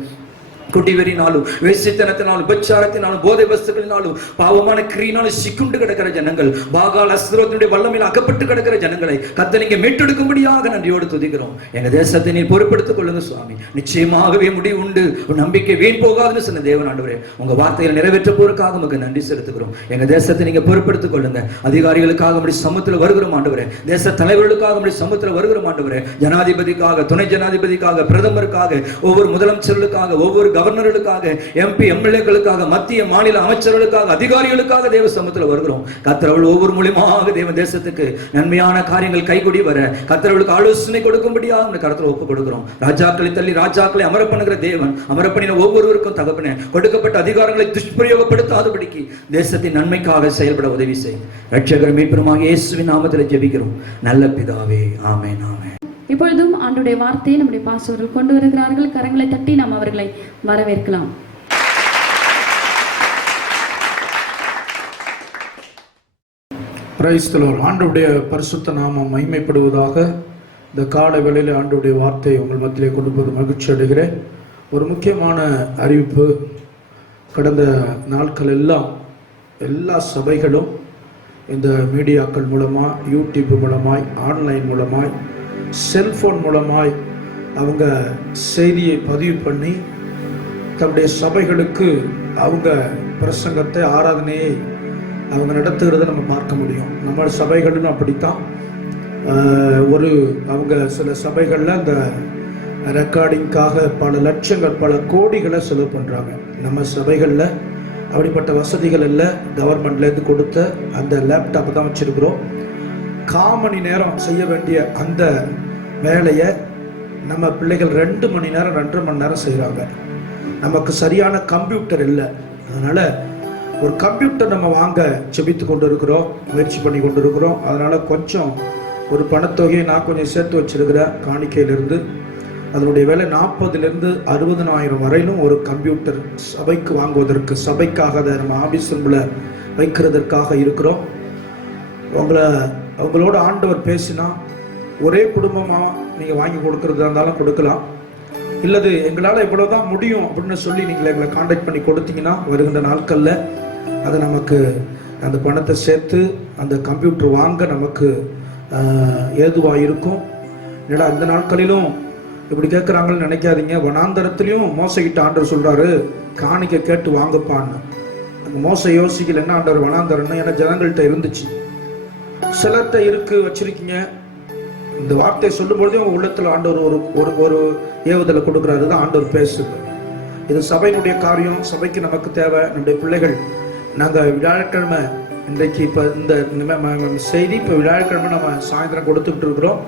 குடிவெறினாலும், வேசித்தனத்தினாலும், பச்சாரத்தினாலும், போதை வஸ்துகளினாலும், பாவமான கிரியினாலும் சிக்குண்டு கிடக்கிற ஜனங்கள், பாகால் அஸ்திரத்தினுடைய வல்லமையில் அகப்பட்டு கிடக்கிற ஜனங்களை கர்த்தர் நீங்க மீட்டெடுக்கும்படியாக நன்றியோடு துதிக்கிறோம். எங்க தேசத்தை நீர் பொறுப்படுத்திக் கொள்ளுங்க சுவாமி. நிச்சயமாகவே முடிவு உண்டு, நம்பிக்கை வீண் போகாதுன்னு சொன்ன தேவன் ஆண்டவரே உங்க வார்த்தைகளை நிறைவேற்ற போறதுக்காக உங்களுக்கு நன்றி செலுத்துகிறோம். எங்க தேசத்தை நீங்க பொறுப்படுத்திக் கொள்ளுங்க. அதிகாரிகளுக்காக நம்முடைய சமூகத்தில் வருகிறோம் ஆண்டவரே, தேச தலைவர்களுக்காக நம்முடைய சமூகத்தில் வருகிறோம் ஆண்டவரே, ஜனாதிபதிக்காக, துணை ஜனாதிபதிக்காக, பிரதமருக்காக, ஒவ்வொரு முதலமைச்சர்களுக்காக, ஒவ்வொரு கவர்னர்களுக்காக, எம்பி எம்எல்ஏக்களுக்காக, மத்திய மாநில அமைச்சர்களுக்காக, அதிகாரிகளுக்காக தேவ சமூகத்தில் வருகிறோம். கர்த்தர் ஒவ்வொரு மூலமாக தேவ தேசத்துக்கு நன்மையான காரியங்கள் கைகூடி வர கர்த்தர்களுக்கு ஆலோசனை கொடுக்கும்படியாக கருத்தில் ஒப்புக் கொடுக்கிறோம். ராஜாக்களை தள்ளி ராஜாக்களை அமர பண்ணுகிற தேவன், அமர பண்ணின ஒவ்வொருவருக்கும் தகப்பனே கொடுக்கப்பட்ட அதிகாரங்களை துஷ்பிரயோகப்படுத்தாதபடிக்கு தேசத்தின் நன்மைக்காக செயல்பட உதவி செய். ரட்சகர் மீட்பருமாக இயேசுவின் நாமத்தில் ஜெபிக்கிறோம் நல்ல பிதாவே, ஆமென் ஆமென். இப்பொழுதும் ஆண்டவருடைய வார்த்தையை நம்முடைய பாஸ்டர்கள் கொண்டு வருகிறார்கள். கரங்களை தட்டி நாம் அவர்களை வரவேற்கலாம். Price the Lord. ஆண்டவருடைய பரிசுத்த நாமம் மகிமைப்படுவதாக. இந்த காலை வேளையில் ஆண்டவருடைய வார்த்தையை உங்கள் மத்தியிலே கொண்டு போது மகிழ்ச்சி அடைகிறேன். ஒரு முக்கியமான அறிவிப்பு. கடந்த நாட்கள் எல்லாம் எல்லா சபைகளும் இந்த மீடியாக்கள் மூலமாக, யூடியூப் மூலமாய், ஆன்லைன் மூலமாய், செல்போன் மூலமாய் அவங்க செய்தியை பதிவு பண்ணி தன்னுடைய சபைகளுக்கு அவங்க பிரசங்கத்தை ஆராதனையை அவங்க நடத்துகிறத நம்ம பார்க்க முடியும். நம்ம சபைகளும் அப்படித்தான். அவங்க சில சபைகளில் அந்த ரெக்கார்டிங்காக பல லட்சங்கள் பல கோடிகளை செலவு பண்ணுறாங்க. நம்ம சபைகளில் அப்படிப்பட்ட வசதிகள் இல்லை. கவர்மெண்ட்லேருந்து கொடுத்த அந்த லேப்டாப் தான் வச்சுருக்கிறோம். 1/4 மணி நேரம் செய்ய வேண்டிய அந்த வேலையை நம்ம பிள்ளைகள் 2 மணி நேரம் 2.5 மணி நேரம் செய்கிறாங்க. நமக்கு சரியான கம்ப்யூட்டர் இல்லை. அதனால் ஒரு கம்ப்யூட்டர் நம்ம வாங்க செபித்து கொண்டு இருக்கிறோம், முயற்சி பண்ணி கொண்டு இருக்கிறோம். அதனால் கொஞ்சம் ஒரு பணத்தொகையை நான் கொஞ்சம் சேர்த்து வச்சிருக்கிறேன் காணிக்கையிலிருந்து. அதனுடைய விலை 40,000 to 60,000 வரையிலும் ஒரு கம்ப்யூட்டர் சபைக்கு வாங்குவதற்கு, சபைக்காக அதை நம்ம ஆபீஸ் ரூமில் வைக்கிறதற்காக இருக்கிறோம். அவங்களோட ஆண்டவர் பேசினா ஒரே குடும்பமாக நீங்கள் வாங்கி கொடுக்கறதா இருந்தாலும் கொடுக்கலாம். இல்லது எங்களால் இவ்வளோதான் முடியும் அப்படின்னு சொல்லி நீங்கள் எங்களை கான்டாக்ட் பண்ணி கொடுத்தீங்கன்னா வருகின்ற நாட்களில் அதை நமக்கு அந்த பணத்தை சேர்த்து அந்த கம்ப்யூட்டர் வாங்க நமக்கு ஏதுவாக இருக்கும். ஏன்னா இந்த நாட்களிலும் இப்படி கேட்குறாங்கன்னு நினைக்காதீங்க. வனாந்தரத்துலேயும் மோசைக்கிட்ட ஆண்டவர் சொல்கிறாரு, காணிக்க கேட்டு வாங்கப்பான்னு. அந்த மோசை யோசிக்கல என்ன ஆண்டவர் வனாந்தரம்னு, ஏன்னா ஜனங்கள்கிட்ட இருந்துச்சு. சிலர்கிட்ட இருக்கு வச்சிருக்கீங்க. இந்த வார்த்தையை சொல்லும்பொழுதே உங்கள் உள்ளத்தில் ஆண்டவர் ஒரு ஒரு ஏவுதலை கொடுக்குறாரு தான் ஆண்டவர் பேசுது. இது சபையினுடைய காரியம். சபைக்கு நமக்கு தேவை. நம்முடைய பிள்ளைகள் நாங்கள் வியாழக்கிழமை இன்றைக்கு இப்போ இந்த செய்தி இப்போ வியாழக்கிழமை நம்ம சாயந்தரம் கொடுத்துட்டு இருக்கிறோம்.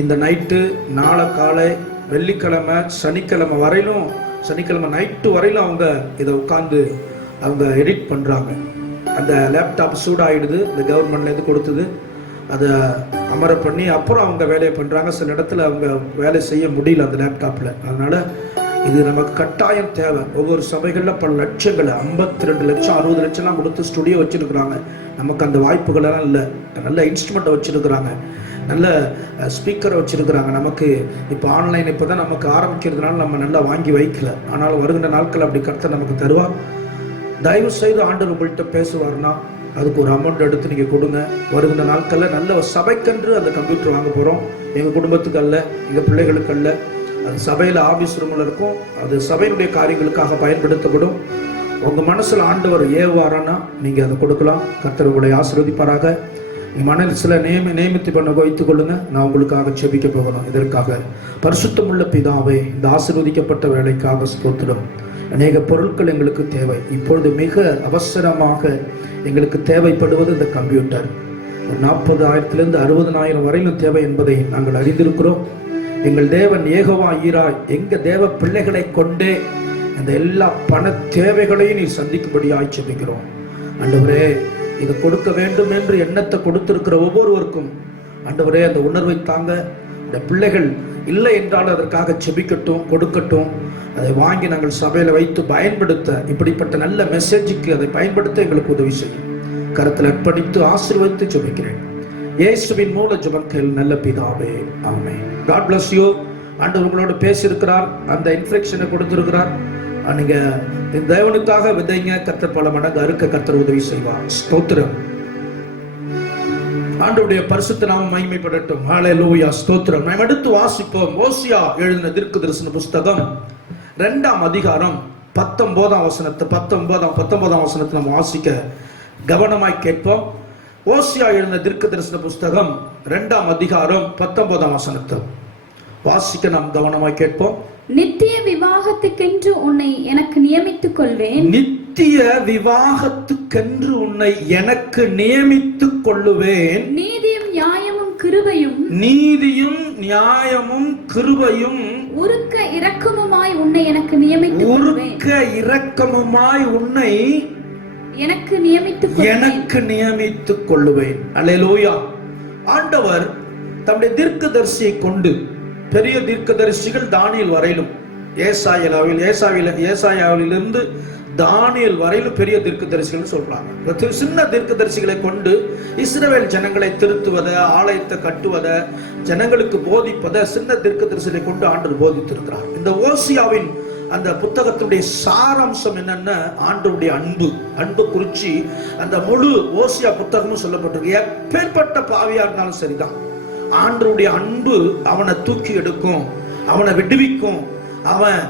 இந்த நைட்டு, நாளை காலை, வெள்ளிக்கிழமை, சனிக்கிழமை வரையிலும், சனிக்கிழமை நைட்டு வரையிலும் அவங்க இதை உட்காந்து அவங்க எடிட் பண்ணுறாங்க. அந்த லேப்டாப் சூடாகிடுது, இந்த கவர்மெண்ட்லேருந்து கொடுத்தது, அதை அமர பண்ணி அப்புறம் அவங்க வேலையை பண்ணுறாங்க. சில இடத்துல அவங்க வேலை செய்ய முடியல அந்த லேப்டாப்பில். அதனால் இது நமக்கு கட்டாயம் தேவை. ஒவ்வொரு சபைகளில் பல லட்சங்களை 52 லட்சம் 60 லட்சம்லாம் கொடுத்து ஸ்டுடியோ வச்சுருக்குறாங்க. நமக்கு அந்த வாய்ப்புகளெல்லாம் இல்லை. நல்ல இன்ஸ்ட்ருமெண்ட்டை வச்சுருக்குறாங்க, நல்ல ஸ்பீக்கரை வச்சுருக்குறாங்க. நமக்கு இப்போ ஆன்லைன் இப்போ தான் நமக்கு ஆரம்பிக்கிறதுனால நம்ம நல்லா வாங்கி வைக்கல. ஆனால் வருகின்ற நாட்கள் அப்படி கர்த்தர் நமக்கு தருவா. தயவு செய்து ஆண்டவர் உங்கள்கிட்ட பேசுவார்னா அதுக்கு ஒரு அமௌண்ட் எடுத்து நீங்கள் கொடுங்க. வருகின்ற நாட்களில் நல்ல ஒரு சபைக்கன்று அந்த கம்ப்யூட்டர் வாங்க போகிறோம். எங்கள் குடும்பத்துக்கு அல்ல, எங்கள் பிள்ளைகளுக்கு அல்ல. அது சபையில் ஆபீஸ் ரூமில் இருக்கும். அது சபையினுடைய காரியங்களுக்காக பயன்படுத்தப்படும். உங்கள் மனசில் ஆண்டவர் ஏவாரானா நீங்கள் அதை கொடுக்கலாம். கர்த்தர் உங்களை ஆசீர்வதிப்பாராக. நீங்கள் மனசில் நியமித்து பண்ண வைத்துக் கொள்ளுங்க. நான் உங்களுக்காக செபிக்க போகணும். இதற்காக பரிசுத்தமுள்ள பிதாவே, இந்த ஆசீர்வதிக்கப்பட்ட வேலைக்காக ஸ்தோத்திரம். அநேக பொருட்கள் எங்களுக்கு தேவை. இப்பொழுது மிக அவசரமாக எங்களுக்கு தேவைப்படுவது இந்த கம்ப்யூட்டர். 40,000 to 60,000 வரையிலும் தேவை என்பதை நாங்கள் அறிந்திருக்கிறோம். எங்கள் தேவன் யெகோவா ஈராய், எங்கள் தேவ பிள்ளைகளை கொண்டே இந்த எல்லா பண தேவைகளையும் நீ சந்திக்கும்படியாய் ஜெபிக்கிறோம். ஆண்டவரே, இதை கொடுக்க வேண்டும் என்று எண்ணத்தை கொடுத்திருக்கிற ஒவ்வொருவருக்கும் ஆண்டவரே அந்த உணர்வை தாங்க. இந்த பிள்ளைகள் இல்லை என்றால் அதற்காக ஜெபிக்கட்டும், கொடுக்கட்டும். அதை வாங்கி நாங்கள் சபையில் வைத்து பயன்படுத்த, இப்படிப்பட்ட நல்ல மெசேஜுக்கு அதை பயன்படுத்த எங்களுக்கு உதவி செய்யும். கருத்தில் அர்ப்பணித்து ஆசீர்வதித்து ஜெபிக்கிறேன். இயேசுவின் மூல ஜெபங்கள் நல்ல பிதாவே, ஆமென். God bless you. ஆண்டவர் உங்களோட பேசியிருக்கிறார், அந்த இன்ஃபெக்ஷனை கொடுத்திருக்கிறார். நீங்க இந்த தேவனுக்காக விதைங்க. கர்த்தர் பல மடங்கு அறுக்க கர்த்தர் உதவி செய்வார். ஸ்தோத்திரம். ஆண்டவருடைய பரிசுத்த நாமம் மகிமைப்படட்டும். ஹல்லேலூயா, ஸ்தோத்திரம். நாம் எடுத்து வாசிப்போம். ஓசியா எழுதின தீர்க்கதரிசன புஸ்தகம் 2ஆம் அதிகாரம் 19ஆம் வசனத்தை நாம் வாசிக்க கவனமாய் கேட்போம். ஓசியா எழுதின தீர்க்கதரிசன புஸ்தகம் 2ஆம் அதிகாரம் 19ஆம் வசனத்தை வாசிக்க நாம் கவனமாய் கேட்போம். நித்திய விவாகத்துக்கென்று உன்னை எனக்கு நியமித்துக் கொள்வேன். நித்திய விவாகத்துக்கென்று உன்னை எனக்கு நியமித்துக் கொள்ளுவேன். நீதியும் நியாயமும் கிருபையும், நீதியும் நியாயமும் கிருபையும், உருக்க இரக்கமுமாய் உன்னை எனக்கு நியமித்துக் கொள்வேன். உருக்க இரக்கமுமாய் உன்னை எனக்கு நியமித்துக் கொள்ளுவேன். அல்லேலூயா. ஆண்டவர் தம்முடைய தீர்க்கதரிசியை கொண்டு, பெரிய தீர்க்கதரிசிகள் தானியேல் வரையிலும், ஏசாயாவிலிருந்து தானியேல் வரையிலும் பெரிய தீர்க்கதரிசிகள் சொல்றாங்க. சின்ன தீர்க்கதரிசிகளை கொண்டு இஸ்ரவேல் ஜனங்களை திருத்துவதை, ஆலயத்தை கட்டுவதை, ஜனங்களுக்கு போதிப்பதை சின்ன தீர்க்கதரிசிகளை கொண்டு ஆண்டவர் போதித்திருக்கிறார். இந்த ஓசியாவின் அந்த புத்தகத்துடைய சாராம்சம் என்னன்னா, ஆண்டவருடைய அன்பு குறிச்சி அந்த முழு ஓசியா புத்தகமும் சொல்லப்பட்டிருக்கு. எப்பேற்பட்ட பாவியா இருந்தாலும் சரிதான், ஆண்டவருடைய அன்பு அவனை தூக்கி எடுக்கும். அவனை விடுவிக்கும். அவன்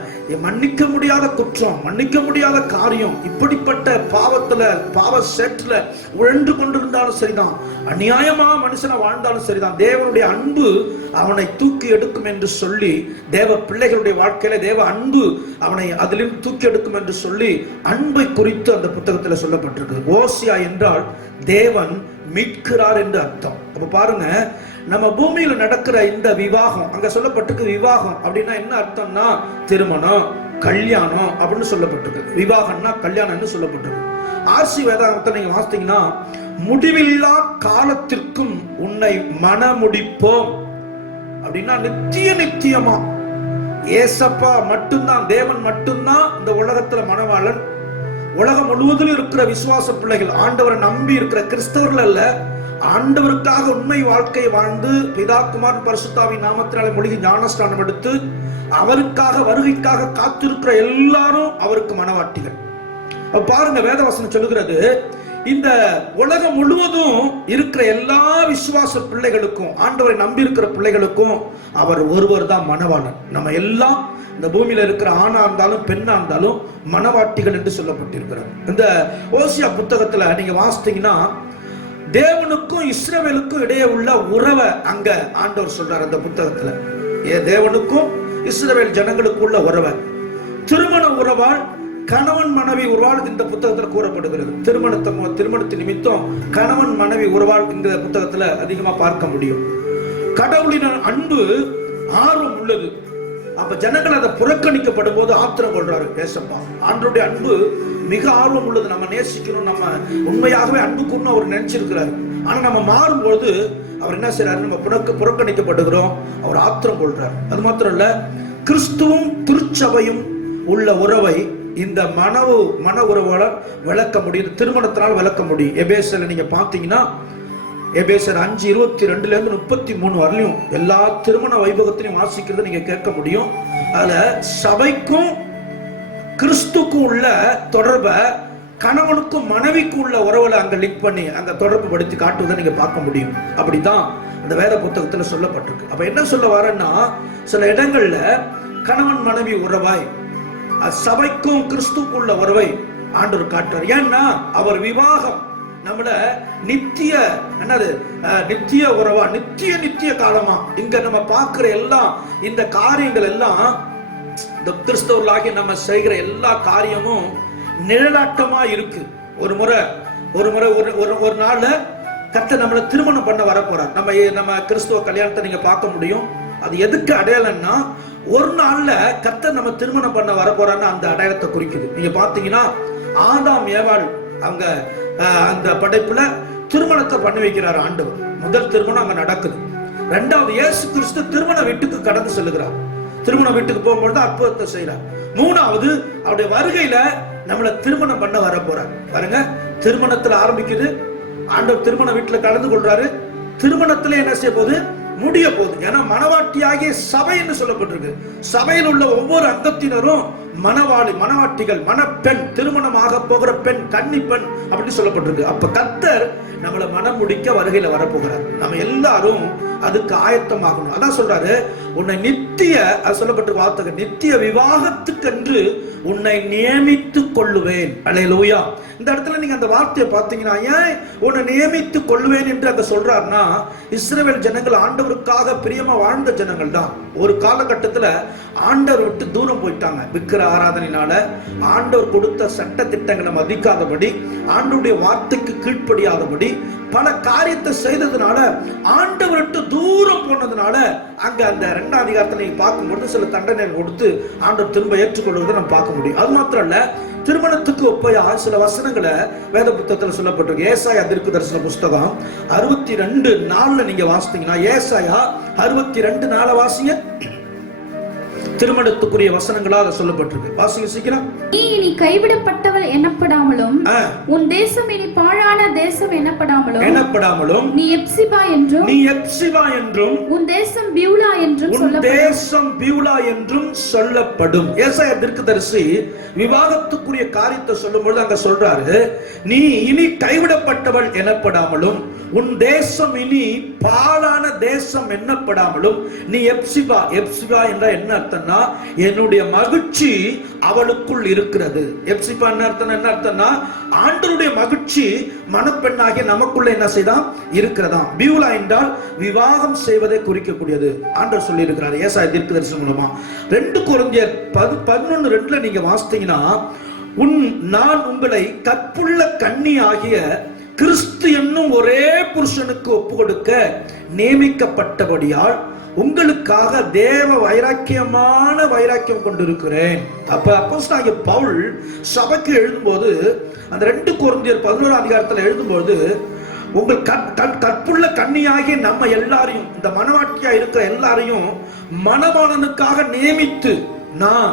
மன்னிக்க முடியாத குற்றம், மன்னிக்க முடியாத காரியம், இப்படிப்பட்ட பாவத்துல பாவ சேற்றுல உழன்று கொண்டிருந்தாலும் சரிதான், அநியாயமா மனுஷனை வாழ்ந்தாலும் சரிதான், தேவனுடைய அன்பு அவனை தூக்கி எடுக்கும் என்று சொல்லி, தேவ பிள்ளைகளுடைய வாழ்க்கையில தேவ அன்பு அவனை அதிலும் தூக்கி எடுக்கும் என்று சொல்லி அன்பை குறித்து அந்த புத்தகத்தில் சொல்லப்பட்டிருக்கு. ஓசியா என்றால் தேவன் மீட்கிறார் என்று அர்த்தம். அப்ப பாருங்க, நம்ம பூமியில நடக்கிற இந்த விவாகம், அங்க சொல்லப்பட்டிருக்கு விவாகம் அப்படின்னா என்ன அர்த்தம்னா திருமணம், கல்யாணம் அப்படின்னு சொல்லப்பட்டிருக்கு. விவாகம்னா கல்யாணம்னு சொல்லப்பட்டிருக்கு. ஆர்சி வேதாகமத்தை நீங்க வாசித்தீங்கன்னா, முடிவில்லா காலத்திற்கும் உன்னை மணமுடிப்போம் அப்படின்னா நித்தியமா ஏசப்பா மட்டும்தான், தேவன் மட்டும்தான் இந்த உலகத்துல மணவாளன். உலகம் முழுவதிலும் இருக்கிற விசுவாச பிள்ளைகள், ஆண்டவரை நம்பி இருக்கிற கிறிஸ்தவர்கள் அல்ல, ஆண்டவருக்காக உண்மை வாழ்க்கை வாழ்ந்து பிதா குமாரன் பரிசுத்தாவின் நாமத்தினாலே மூழ்கி ஞானஸ்நானம் எடுத்து அவருக்காக வருகைக்காக காத்திருக்கிற எல்லாரும் அவருக்கு மனவாட்டிகள். பாருங்க, வேதவசனம் சொல்லுகிறது, இந்த உலகம் முழுவதும் இருக்கிற எல்லா விசுவாச பிள்ளைகளுக்கும், ஆண்டவரை நம்பி இருக்கிற பிள்ளைகளுக்கும் அவர் ஒருவர் தான் மணவாளன். நம்ம எல்லாம் இந்த பூமியில இருக்கிற ஆணா இருந்தாலும் பெண்ணா இருந்தாலும் மணவாட்டிகள் என்று சொல்லப்பட்டிருக்கிறார். இந்த ஓசியா புத்தகத்துல நீங்க வாசித்தீங்கன்னா, தேவனுக்கும் இஸ்ரவேலுக்கும் இடையே உள்ள உறவை அங்க ஆண்டவர் சொல்றார் அந்த புத்தகத்துல. தேவனுக்கும் இஸ்ரவேல் ஜனங்களுக்கும் உள்ள உறவை, திருமண உறவால், கணவன் மனைவி உறவால் இந்த புத்தகத்துல கூறப்படுகிறது. திருமணத்தின் நிமித்தம் கணவன் மனைவி உறவால் இந்த புத்தகத்துல அதிகமா பார்க்க முடியும். கடவுளின் அன்பு ஆர்வம் உள்ளது. அப்ப ஜனங்கள் அதை புறக்கணிக்கப்படும் போது ஆத்திரம் கொள்றாரு ஏசப்பா. ஆண்டவருடைய அன்பு மிக ஆர்வம் உள்ளது, நம்ம நேசிக்கணும், நம்ம உண்மையாகவே அன்பு கூடணும் அவர் நினைச்சிருக்கிறாரு. ஆனா நம்ம மாறும்போது அவர் என்ன செய்யறாரு, நம்ம புறக்கணிக்கப்படுகிறோம், அவர் ஆத்திரம் கொள்றாரு. அது மாத்திரம் இல்ல, கிறிஸ்துவும் திருச்சபையும் உள்ள உறவை இந்த மன உறவால விளக்க முடியும், திருமணத்தினால் விளக்க முடியும். எபேசியர்ல நீங்க பாத்தீங்கன்னா, எபேசியர் 5:22-33 வரலையும் எல்லா திருமண வைபவத்திலையும் வாசிக்கிறத நீங்க கேட்க முடியும். அதுல சபைக்கும் கிறிஸ்துக்கும் உள்ள தொடர்பை கணவனுக்கும் மனைவிக்கும் உள்ள உறவுல அங்க லிங்க் பண்ணி அங்க தொடர்பு படுத்தி காட்டுவதை நீங்க பார்க்க முடியும். அப்படிதான் அந்த வேத புத்தகத்துல சொல்லப்பட்டிருக்கு. அப்ப என்ன சொல்ல வரேன்னா, சில இடங்கள்ல கணவன் மனைவி உறவாய் சபைக்கும் கிறிஸ்துக்கும் உள்ள உறவை ஆண்டவர் காட்டுறார். ஏன்னா அவர் விவாகம் நம்மள நித்திய உறவா, நித்திய காலமா இங்க நம்ம பார்க்கிற எல்லாம் இந்த காரியங்கள் எல்லாம், இந்த கிறிஸ்தவர்களாகி நம்ம செய்கிற எல்லா காரியமும் நிழலாட்டமா இருக்கு. ஒரு நாள்ல கர்த்தர் நம்மள திருமணம் பண்ண வர போறார். நம்ம கிறிஸ்துவ கல்யாணத்தை நீங்க பார்க்க முடியும். அது எதுக்கு அடையாளம்னா, ஒரு நாள்ல கர்த்தர் நம்ம திருமணம் பண்ண வர போறான்னு அந்த அடையாளத்தை குறிக்குது. நீங்க பாத்தீங்கன்னா, ஆதாம் ஏவாள் அவங்க அந்த படைப்புல திருமணத்தை பண்ணி வைக்கிறார் ஆண்டவர். முதல் திருமணம் அங்க நடக்குது. இரண்டாவது, இயேசு கிறிஸ்து திருமண வீட்டுக்கு கடந்து செல்லுகிறார். திருமண வீட்டுக்கு போகும்போது அற்புதத்தை செய்யறார். மூணாவது, அவருடைய வருகையில நம்மள திருமணம் பண்ண வர போறார். பாருங்க, திருமணத்துல ஆரம்பிக்குது, ஆண்டவர் திருமண வீட்டுல கலந்து கொள்றாரு. திருமணத்துல என்ன செய்ய போகுது, முடிய போகுது. ஏன்னா மனவாட்டியாகிய சபை என்று சொல்லப்பட்டிருக்கு. சபையில் உள்ள ஒவ்வொரு அங்கத்தினரும் மனவாட்டிகள், மணப்பெண், திருமணமாக போகிற பெண், கன்னி பெண் அப்படின்னு சொல்லப்பட்டிருக்கு. அப்ப கர்த்தர் நம்மளை மனம் முடிக்க வருகையில வரப்போகிறார். நம்ம எல்லாரும் அதுக்கு ஆயத்தமாகணும். அதான் சொல்றாரு, உன்னை அது சொல்லப்பட்டிருக்க வார்த்தை, நித்திய விவாகத்துக்கென்று உன்னை நியமித்துக் கொள்ளுவேன். அல்லேலூயா. இந்த இடத்துல நீங்க அந்த வார்த்தையை பார்த்தீங்கன்னா, ஏன் உன்னை நியமித்துக் கொள்ளுவேன் என்று அங்க சொல்றாருன்னா, இஸ்ரவேல் ஜனங்கள் ஆண்டவருக்காக பிரியமா வாழ்ந்த ஜனங்கள் தான். ஒரு காலகட்டத்துல ஆண்டவர் விட்டு தூரம் போயிட்டாங்க. விக்கிர ஆராதனையினால, ஆண்டவர் கொடுத்த சட்ட திட்டங்களை மதிக்காதபடி, ஆண்டவருடைய வார்த்தைக்கு கீழ்ப்படியாதபடி, பல காரியத்தை செய்ததுனால, ஆண்டவர் விட்டு தூரம் போனதுனால அங்க அந்த 2ஆம் அதிகாரத்தை நீங்க பார்க்கும்போது சில தண்டனை கொடுத்து ஆண்டவர் திரும்ப ஏற்றுக்கொள்வதை நம்ம பார்க்க முடியும். அது மாத்திரம் இல்ல, திருமணத்துக்கு ஒப்பையா சில வசனங்களை வேத புத்தகத்துல சொல்லப்பட்டிருக்கு. ஏசாயா தீர்க்கதரிசன புஸ்தகம் 62:4 நீங்க வாசித்தீங்கன்னா, ஏசாயா 62:4 வாசிங்க. திருமணத்துக்குரிய வசனங்களாக சொல்லப்பட்டிருக்கு. வாசிங்க சீக்கிரம். நீ இனி கைவிடப்பட்டவள் எனப்படாமலும், உன் தேசம் இனி பாழான தேசம் எனப்படாமலும், நீ எப்சிபா என்றும் உன் தேசம் பியூலா என்றும் சொல்லப்படும். ஏசாயா தீர்க்கதரிசி விவாகத்துக்குரிய காரியத்தை சொல்லும்போது அங்க சொல்றாரு, நீ இனி கைவிடப்பட்டவள் எனப்படாமலும், உன் தேசம் இனி பாழான தேசம் எண்ணப்படாமலும் நீ எப்சிபா என்ற என்ன அர்த்தம்னா என்னுடைய மகிழ்ச்சி அவளுக்குள் இருக்கிறது. எப்சிபா என்ன அர்த்தம்னா ஆண்டவருடைய மகிழ்ச்சி மணப்பெண்ணாகிய நமக்குள்ள என்ன செய்தான் இருக்கிறதாம். பியூலா என்றால் விவாகம் செய்வதை குறிக்கக்கூடியது ஆண்டவர் சொல்லி இருக்கிறார் ஏசாயா தீர்க்கதரிசி மூலமா. 2 கொரிந்தியர் 11:2 நீங்க வாசித்தீங்கன்னா, நான் உங்களை கற்புள்ள கன்னி ஆகிய கிறிஸ்து என்னும் ஒரே புருஷனுக்கு ஒப்பு கொடுக்க நியமிக்கப்பட்டபடியால் உங்களுக்காக தேவ வைராக்கியம் கொண்டிருக்கிறேன். அப்ப அப்போஸ்தலனாகிய பவுல் சபைக்கு எழுதும்போது அந்த 2 கொரிந்தியர் 11 எழுதும்போது, உங்கள் கற்புள்ள கன்னியாகிய நம்ம எல்லாரையும், இந்த மனவாட்டியா இருக்கிற எல்லாரையும் மணவாளனுக்காக நியமித்து நான்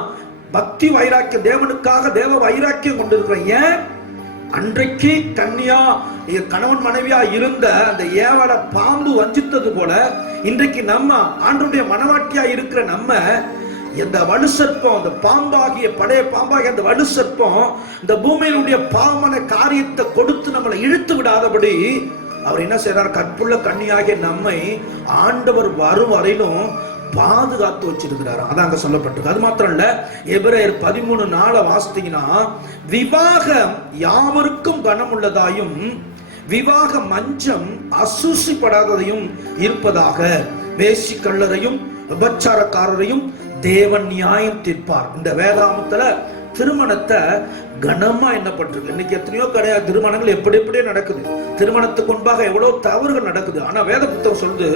பக்தி வைராக்கியம், தேவனுக்காக தேவ வைராக்கியம் கொண்டிருக்கிறேன். ஏன்? அன்றைக்கு கன்னியா கணவன் மனைவியா இருந்த அந்த ஏவல பாம்பு வஞ்சித்தது போல இன்றைக்கு நம்ம ஆண்டவருடைய மனவாட்டியா இருக்கிற நம்ம இந்த வலு சர்ப்பம், அந்த பாம்பாகிய பழைய பாம்பாகிய அந்த வலு சர்ப்பம் இந்த பூமியினுடைய பாவமான காரியத்தை கொடுத்து நம்மளை இழுத்து விடாதபடி அவர் என்ன செய்யறார்? கற்புள்ள கன்னியாகிய நம்மை ஆண்டவர் வரும் வரையிலும் பாதுகாத்து வச்சிருக்கிறார். அதான் அங்க சொல்லப்பட்டிருக்கு. அது மாத்திரம் இல்ல, எபிரேயர் 13:4 வாசித்தீங்கன்னா, விவாகம் யாவருக்கும் கனமுள்ளதாயும் விவாக மஞ்சம் அசூசிப்படாததையும் இருப்பதாக, வேசி கள்ளரையும் விபச்சாரக்காரரையும் தேவன் நியாயம் தீர்ப்பார். இந்த வேதாமத்துல திருமணத்தை கனமா எண்ணப்பட்டிருக்கு. இன்னைக்கு எத்தனையோ கிடையாது திருமணங்கள் எப்படியே நடக்குது. திருமணத்துக்கு முன்பாக எவ்வளவு தவறுகள் நடக்குது. ஆனா வேத புத்தகம் சொல்லுது,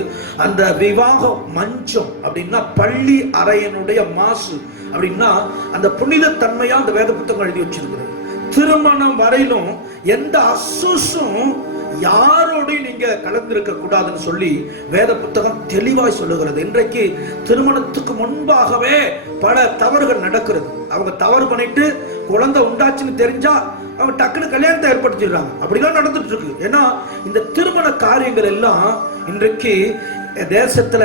அந்த விவாகம் மஞ்சம் அப்படின்னா பள்ளி அறையனுடைய மாசு அப்படின்னா அந்த புனித தன்மையா அந்த வேத புத்தகம் எழுதி வச்சிருக்கிறது. திருமணம் வரையிலும் எந்த அசூசும் யாரோடையும் நீங்க கலந்திருக்க கூடாதுன்னு சொல்லி வேத புத்தகம் தெளிவாய் சொல்லுகிறது. இன்றைக்கு திருமணத்துக்கு முன்பாகவே பல தவறுகள் நடக்கிறது. அவங்க தவறு பண்ணிட்டு குழந்தை உண்டாச்சுன்னு தெரிஞ்சா அவங்க டக்குனு கல்யாணத்தை ஏற்படுத்திடுறாங்க. அப்படிதான் நடந்துட்டு இருக்கு. ஏன்னா இந்த திருமண காரியங்கள் எல்லாம் இன்றைக்கு தேசத்துல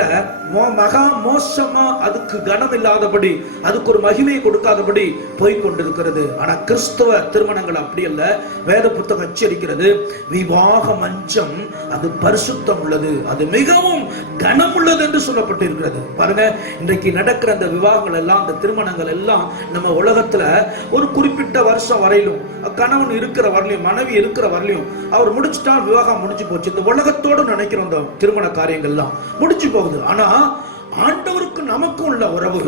மகா மோசமா, அதுக்கு கனம் இல்லாதபடி, அதுக்கு ஒரு மகிமையை கொடுக்காதபடி போய்கொண்டிருக்கிறது. ஆனா கிறிஸ்தவ திருமணங்கள் அப்படி அல்ல. வேத புத்தகம் எச்சரிக்கிறது, விவாக மஞ்சம் அது பரிசுத்தம் உள்ளது, அது மிகவும் கனம் உள்ளது என்று சொல்லப்பட்டிருக்கிறது. பாருங்க, இன்றைக்கு நடக்கிற அந்த விவாகங்கள் எல்லாம், அந்த திருமணங்கள் எல்லாம் நம்ம உலகத்துல ஒரு குறிப்பிட்ட வருஷம் வரையிலும், கணவன் இருக்கிற வரலையும் மனைவி இருக்கிற வரலையும், அவர் முடிச்சுட்டா விவாகம் முடிஞ்சு போச்சு. இந்த உலகத்தோடு நினைக்கிற அந்த திருமண காரியங்கள்லாம் முடிச்சு போகுது. ஆனா ஆண்டவருக்கு நமக்கும் உள்ள உறவு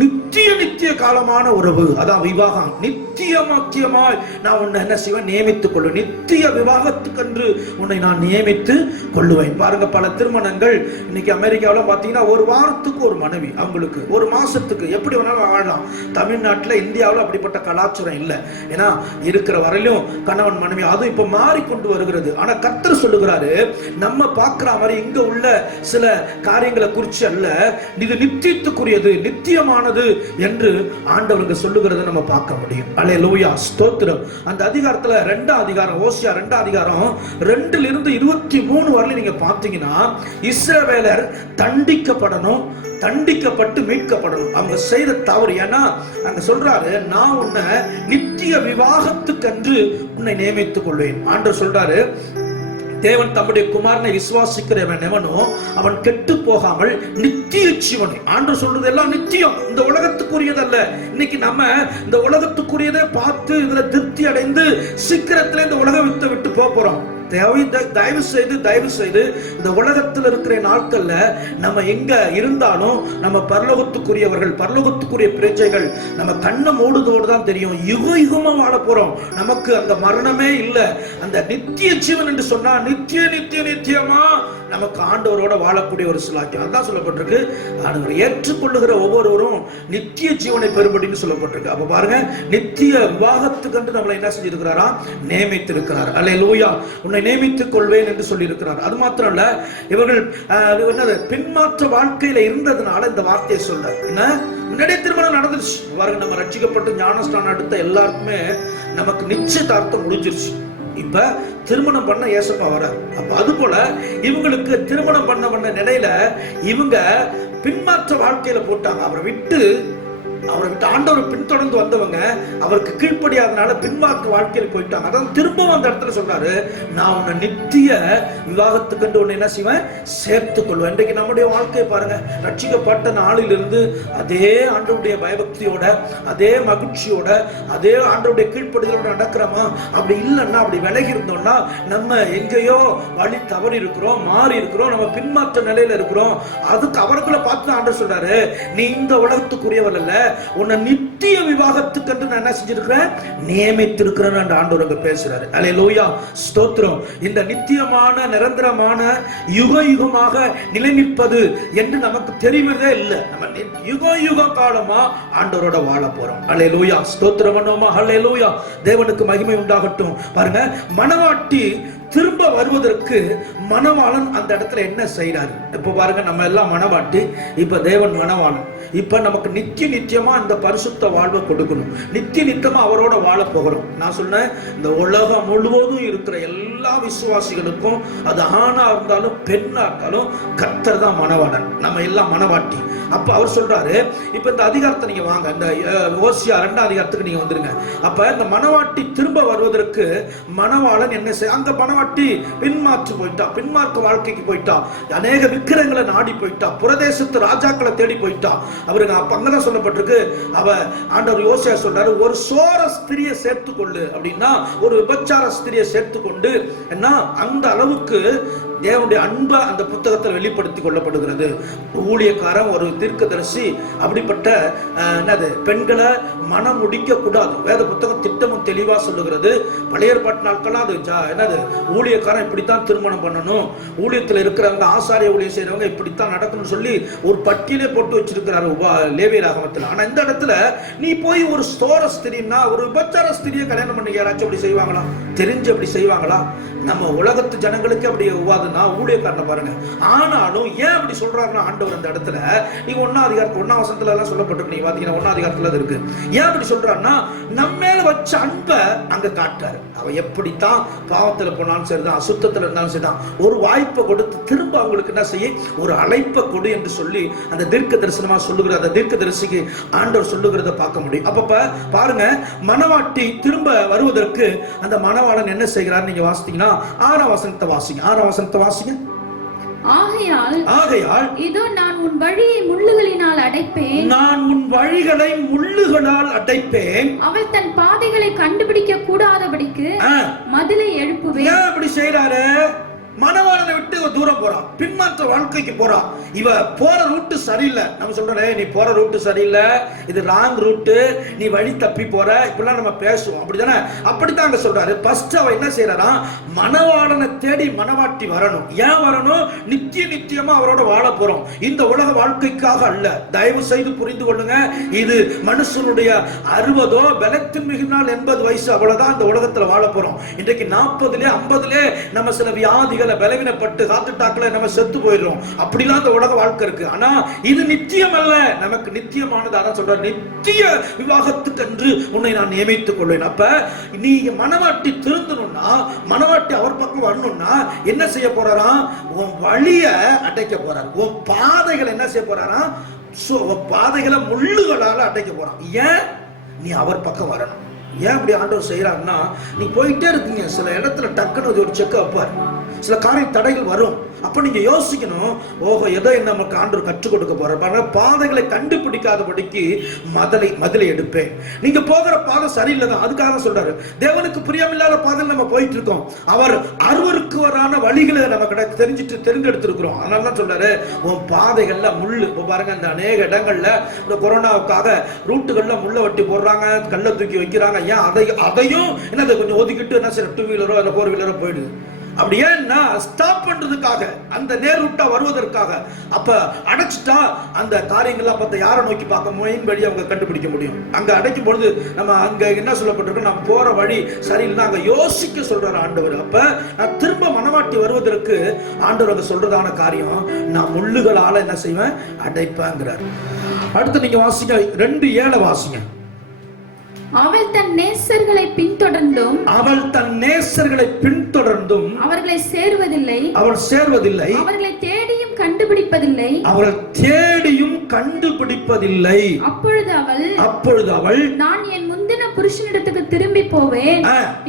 நித்திய காலமான உறவு. அதான் விவாகம். நித்தியமாய் நான் உன்னை என்ன செய்வேன்? நியமித்துக் கொள்வேன். நித்திய விவாகத்துக்கென்று உன்னை நான் நியமித்து கொள்ளுவேன். பாருங்க, பல திருமணங்கள் இன்னைக்கு அமெரிக்காவில் பார்த்தீங்கன்னா ஒரு வாரத்துக்கு ஒரு மனைவி, அவங்களுக்கு ஒரு மாசத்துக்கு எப்படி வேணாலும் வாழலாம். தமிழ்நாட்டில் இந்தியாவில் அப்படிப்பட்ட கலாச்சாரம் இல்லை. ஏன்னா இருக்கிற வரையிலும் கணவன் மனைவி, அதுவும் இப்ப மாறிக்கொண்டு வருகிறது. ஆனா கர்த்தர் சொல்லுகிறாரு, நம்ம பார்க்கிற மாதிரி இங்க உள்ள சில காரியங்களை குறித்து அல்ல, இது நித்தியத்துக்குரியது, நித்தியமானது என்று ஆண்டவருக்கு சொல்லுகிறத நம்ம பார்க்க முடியும். அல்லேலூயா, ஸ்தோத்திரம். அந்த அதிகாரத்துல 2ஆம் அதிகாரம், ஓசியா 2ஆம் அதிகாரம் 2 - 23 வரை நீங்க பார்த்தீங்கன்னா, இஸ்ரவேலர் தண்டிக்கப்படணும், தண்டிக்கப்பட்டு மீட்கப்படணும். அவங்க செய்த தவறு. ஏன்னா அங்க சொல்றாரு, நான் உன்னை நித்திய விவாகத்துக்கென்று உன்னை நியமித்துக் கொள்வேன். ஆண்டவர் சொல்றாரு, தேவன் தம்முடைய குமாரனை விசுவாசிக்கிறவன் எவனோ அவன் கெட்டு போகாமல் நித்திய ஜீவனை. ஆண்டவர் சொல்றது எல்லாம் நித்தியம், இந்த உலகத்துக்குரியதல்ல. இன்னைக்கு நம்ம இந்த உலகத்துக்குரியதை பார்த்து இதுல திருப்தி அடைந்து சீக்கிரத்துல இந்த உலகம் விட்டு போறோம். தயவு செய்து இந்த உலகத்தில் இருக்கிற நாட்கள்ல நம்ம எங்க இருந்தாலும் நம்ம பரலோகத்துக்குரியவர்கள், பரலோகத்துக்குரிய பிரஜைகள். நம்ம கண்ணை மூடுதோடு தான் தெரியும், யுகமா வாழ போறோம். நமக்கு அந்த மரணமே இல்லை. அந்த நித்திய ஜீவன் என்று சொன்னா நித்தியமா நமக்கு ஆண்டவரோட வாழக்கூடிய ஒரு சிலாக்கியம். அதான் சொல்லப்பட்டிருக்கு, ஆண்டவரை ஏற்றுக்கொள்ளுகிற ஒவ்வொருவரும் நித்திய ஜீவனை பெறும்படின்னு சொல்லப்பட்டிருக்கு. அப்ப பாருங்க, நித்திய விவாகத்துக்கு நம்மளை என்ன செஞ்சிருக்கிறாரா? நியமித்திருக்கிறார். அல்லேலூயா, உன்னை நியமித்துக் கொள்வேன் என்று சொல்லி இருக்கிறார். அது மாத்திரம் இல்ல, இவர்கள் பின்மாற்ற வாழ்க்கையில இருந்ததுனால இந்த வார்த்தையை சொல்ற. என்ன, முன்னாடியே திருமணம் நடந்துருச்சு பாருங்க. நம்ம ரட்சிக்கப்பட்டு ஞானஸ்தானம் எடுத்த எல்லாருக்குமே நமக்கு நிச்சயதார்த்தம் முடிஞ்சிருச்சு. இப்ப திருமணம் பண்ண ஏசப்பா வரார். அப்ப அது போல இவங்களுக்கு திருமணம் பண்ண நிலையில இவங்க பின்மாற்ற வாழ்க்கையில போட்டாங்க. அவரை விட்டு அவரை விட்டு ஆண்டவரை பின்தொடர்ந்து வந்தவங்க அவருக்கு கீழ்ப்படியாதனால பின்மார்க்க வாழ்க்கையில் போயிட்டாங்க. அதான் திரும்பவும் அந்த இடத்துல சொல்றாரு, நான் உன்னை நித்திய விவாகத்துக்கு உன்னை என்ன செய்வேன், சேர்த்துக் கொள்வேன். இன்றைக்கு நம்முடைய வாழ்க்கையை பாருங்க, ரட்சிக்கப்பட்ட நாளிலிருந்து அதே ஆண்டவருடைய பயபக்தியோட, அதே மகிழ்ச்சியோட, அதே ஆண்டவருடைய கீழ்ப்படிதலோட நடக்கிறோமா? அப்படி இல்லைன்னா, அப்படி விலகி இருந்தோம்னா நம்ம எங்கேயோ வழி தவறி இருக்கிறோம், மாறி இருக்கிறோம், நம்ம பின்மாற்ற நிலையில இருக்கிறோம். அதுக்கு அவர்களை பார்த்து ஆண்டவர் சொல்றாரு, நீ இந்த உலகத்துக்குரியவர் அல்ல, உன்னை நித்திய விவாகத்துக்கு என்று நான் என்ன செஞ்சிருக்கிறேன், நியமித்திருக்கிறேன் என்று ஆண்டவர் பேசுறாரு. அல்லேலூயா, ஸ்தோத்திரம். இந்த நித்தியமான நிரந்தரமான யுக யுகமாக நிலை நிற்பது என்று நமக்கு தெரிவதே இல்லை. நம்ம யுக யுக காலமா ஆண்டவரோட வாழ போறோம். அல்லேலூயா, ஸ்தோத்திரம் பண்ணுவோமா? அல்லேலூயா, தேவனுக்கு மகிமை உண்டாகட்டும். பாருங்க, மணவாட்டி திரும்ப வருவதற்கு மணவாளன் அந்த இடத்துல என்ன செய்யறாரு? இப்ப பாருங்க, நம்ம எல்லாம் மணவாட்டி, இப்ப தேவன் மணவாளன். இப்ப நமக்கு நித்தியமா இந்த பரிசுத்த வாழ்வை கொடுக்கணும், நித்தியமா அவரோட வாழ போகிறோம். நான் சொன்னேன், இந்த உலகம் முழுவதும் இருக்கிற எல்லா விசுவாசிகளுக்கும், அது ஆணா இருந்தாலும் பெண்ணா இருந்தாலும், கர்த்தர் தான் மணவாளன், நம்ம எல்லாம் மணவாட்டி. அப்ப அவர் சொல்றாரு, இப்ப இந்த அதிகாரத்தை நீங்க வாங்க, இந்த ஓசியா 2ஆம் அதிகாரத்துக்கு நீங்க வந்துருங்க. அப்ப இந்த மணவாட்டி திரும்ப வருவதற்கு மணவாளன் என்ன செய்ய, அந்த மணவாட்டி பின்மாற்று போயிட்டா, பின்மார்க்க வாழ்க்கைக்கு போயிட்டா, அநேக விக்கிரங்களை நாடி போயிட்டா, புரதேசத்து ராஜாக்களை தேடி போயிட்டா. அவருக்கு அங்கதான் சொல்லப்பட்டிருக்கு, அவ ஆண்டவர் யோசியா சொல்றாரு, ஒரு சோர ஸ்திரியை சேர்த்துக்கொள்ளு அப்படின்னா, ஒரு விபச்சார ஸ்திரியை சேர்த்துக்கொண்டு என்ன, அந்த அளவுக்கு தேவனுடைய அன்பை அந்த புத்தகத்தில் வெளிப்படுத்தி கொள்ளப்படுகிறது. ஊழியக்காரன், ஒரு தீர்க்கதரிசி அப்படிப்பட்ட என்னது பெண்களை மனம் முடிக்க கூடாது. வேத புத்தகம் திட்டமும் தெளிவா சொல்லுகிறது. பழைய ஏற்பாட்டு நாட்கள்லாம் அது என்னது, ஊழியக்காரன் இப்படித்தான் திருமணம் பண்ணணும், ஊழியத்தில் இருக்கிறவங்க, ஆசாரிய ஊழியம் செய்யறவங்க இப்படித்தான் நடக்கணும்னு சொல்லி ஒரு பட்டியலே போட்டு வச்சிருக்கிறாரு லேவியராகமத்தில். ஆனா இந்த இடத்துல நீ போய் ஒரு ஸ்தோர ஸ்திரின்னா, ஒரு விபச்சார ஸ்திரியை கல்யாணம் பண்ணி யாராச்சும் அப்படி செய்வாங்களா? தெரிஞ்சு அப்படி செய்வாங்களா? நம்ம உலகத்து ஜனங்களுக்கு அப்படி உவாதுன்னா ஊழியக்காரனை பாருங்க. ஆனாலும் ஏன் அப்படி சொல்றாருன்னா, ஆண்டவர் அந்த இடத்துல நீங்க 1ஆம் அதிகாரத்துல 1ஆம் வசனத்துல எல்லாம் சொல்லப்பட்டிருக்கு, நீங்க பாத்தீங்கன்னா 1ஆம் அதிகாரத்துல அது இருக்கு. ஏன் அப்படி சொல்றாருன்னா, நம்ம மேல வச்ச அன்பை அங்க காட்டுறாரு. அவ எப்படித்தான் பாவத்துல போனாலும் சரிதான், அசுத்தத்துல இருந்தாலும் சரிதான், ஒரு வாய்ப்பை கொடுத்து திரும்ப அவங்களுக்கு என்ன செய்ய, ஒரு அழைப்பை கொடு என்று சொல்லி அந்த தீர்க்க தரிசனமா சொல்லுகிற அந்த தீர்க்க தரிசிக்கு ஆண்டவர் சொல்லுகிறத பார்க்க முடியும். அப்ப பாருங்க, மணவாட்டி திரும்ப வருவதற்கு அந்த மணவாளன் என்ன செய்கிறார்? நீங்க வாசித்தீங்கன்னா 6ஆம் வசனத்தை வாசிங்க. 6ஆம் வசனத்தை வாசிங்க. ஆகையால் இதோ நான் உன் வழியை முள்ளுகளினால் அடைப்பேன், நான் உன் வழிகளை முள்ளுகளால் அடைப்பேன், அவள் தன் பாதைகளை கண்டுபிடிக்க கூடாதபடிக்கு மதிலை எழுப்புவேன். ஏன் அப்படி செய்யறாரு? மணவாளனை விட்டு தூரம் போறான், பின்மாற்ற வாழ்க்கைக்கு போறான். இவ போற ரூட்டு சரியில்லை. நம்ம சொல்றோம், நீ போற ரூட்டு சரியில்லை, இது ராங் ரூட்டு, நீ வழி தப்பி போற, இப்படிலாம் நம்ம பேசுவோம், அப்படித்தானே? அப்படித்தான் அங்க சொல்றாரு. ஃபர்ஸ்ட் அவ என்ன செய்யறா, மணவாளனை தேடி மணவாட்டி வரணும். ஏன் வரணும்? நித்தியமா அவரோட வாழ போறோம், இந்த உலக வாழ்க்கைக்காக அல்ல. தயவு செய்து புரிந்து கொள்ளுங்க, இது மனுஷனுடைய 60 பலத்தின் மிகுநாள் 80 வயசு, அவ்வளவுதான் இந்த உலகத்துல வாழ போறோம். இன்றைக்கு 40 50 நம்ம சில வியாதிகள் பலவீனப்பட்டு ஹார்ட் அட்டாக்ல நம்ம செத்து போயிடுறோம். அப்படிலாம் அந்த உலக வாழ்க்கை இருக்கு. ஆனா இது நித்தியம் அல்ல, நமக்கு நித்தியமானது. அதான் சொல்ற, நித்திய விவாகத்துக்கு என்று உன்னை நான் நியமித்துக் கொள்வேன். அப்ப நீங்க மணவாட்டி திருந்தணும்னா, மணவாட்டி அவர் பக்கம் வரணும்னா என்ன செய்ய போறாரா? உன் வழிய அடைக்க போறார், உன் பாதைகளை என்ன செய்ய போறாரா? பாதைகளை முள்ளுகளால அடைக்க போறான். ஏன்? நீ அவர் பக்கம் வரணும். ஏன் அப்படி ஆண்டவர் செய்யறாருன்னா, நீ போயிட்டே இருக்கீங்க, சில இடத்துல டக்குன்னு ஒரு செக் வைப்பார், சில காரிய தடைகள் வரும். அப்ப நீங்க யோசிக்கணும், ஓஹோ, ஏதோ நமக்கு ஆண்டவர் கற்றுக் கொடுக்க போற பாதைகளை கண்டுபிடிக்காதபடிக்கு மதிலை எடுப்பேன். நீங்க போகிற பாதை சரியில்லை தான், அதுக்காக சொல்றாரு. தேவனுக்கு பிரியமில்லாத பாதையில் நம்ம போயிட்டு இருக்கோம், அவர் அருவருக்குவரான வழிகளை நம்ம தெரிஞ்செடுத்திருக்கிறோம். அதனால தான் சொல்றாரு, உன் பாதைகள்ல முள்ளு. இப்போ பாருங்க, இந்த அநேக இடங்கள்ல இந்த கொரோனாவுக்காக ரூட்டுகள்ல முள்ள வட்டி போடுறாங்க, கல்லை தூக்கி வைக்கிறாங்க. ஏன்? அதையும் என்னது கொஞ்சம் ஒதுக்கிட்டு என்ன செய்ய, 2 வீலரோ இல்லை 4 வீலரோ போயிடுது. அப்படி ஏன்னா ஸ்டாப் பண்றதுக்காக, அந்த நேர் ரூட்டா வருவதற்காக. அப்ப அடைச்சிட்டா அந்த காரியங்கள்லாம் பார்த்து யாரை நோக்கி பார்க்க மெயின் வழி அவங்க கண்டுபிடிக்க முடியும். அங்க அடைக்கும் பொழுது நம்ம அங்க என்ன சொல்லப்பட்டிருக்கு, நம்ம போற வழி சரியில்லைன்னா அங்க யோசிக்க சொல்றாரு ஆண்டவர். அப்ப நான் திரும்ப மணவாட்டி வருவதற்கு ஆண்டவர் அங்க சொல்றதான காரியம், நான் முள்ளுகளால என்ன செய்வேன், அடைப்பேங்கிறார். அடுத்து நீங்க வாசிங்க, 2:7 வாசிங்க. அவள் தன் நேசர்களை பின்தொடர்ந்தும் அவர்களை சேர்வதில்லை, அவர்களை தேடியும் கண்டுபிடிப்பதில்லை. அவர்கள் தேடியும் கண்டுபிடிப்பதில்லை. அப்பொழுது அவள் நான் என் முந்தின புருஷனிடத்துக்கு திரும்பி போவேன்,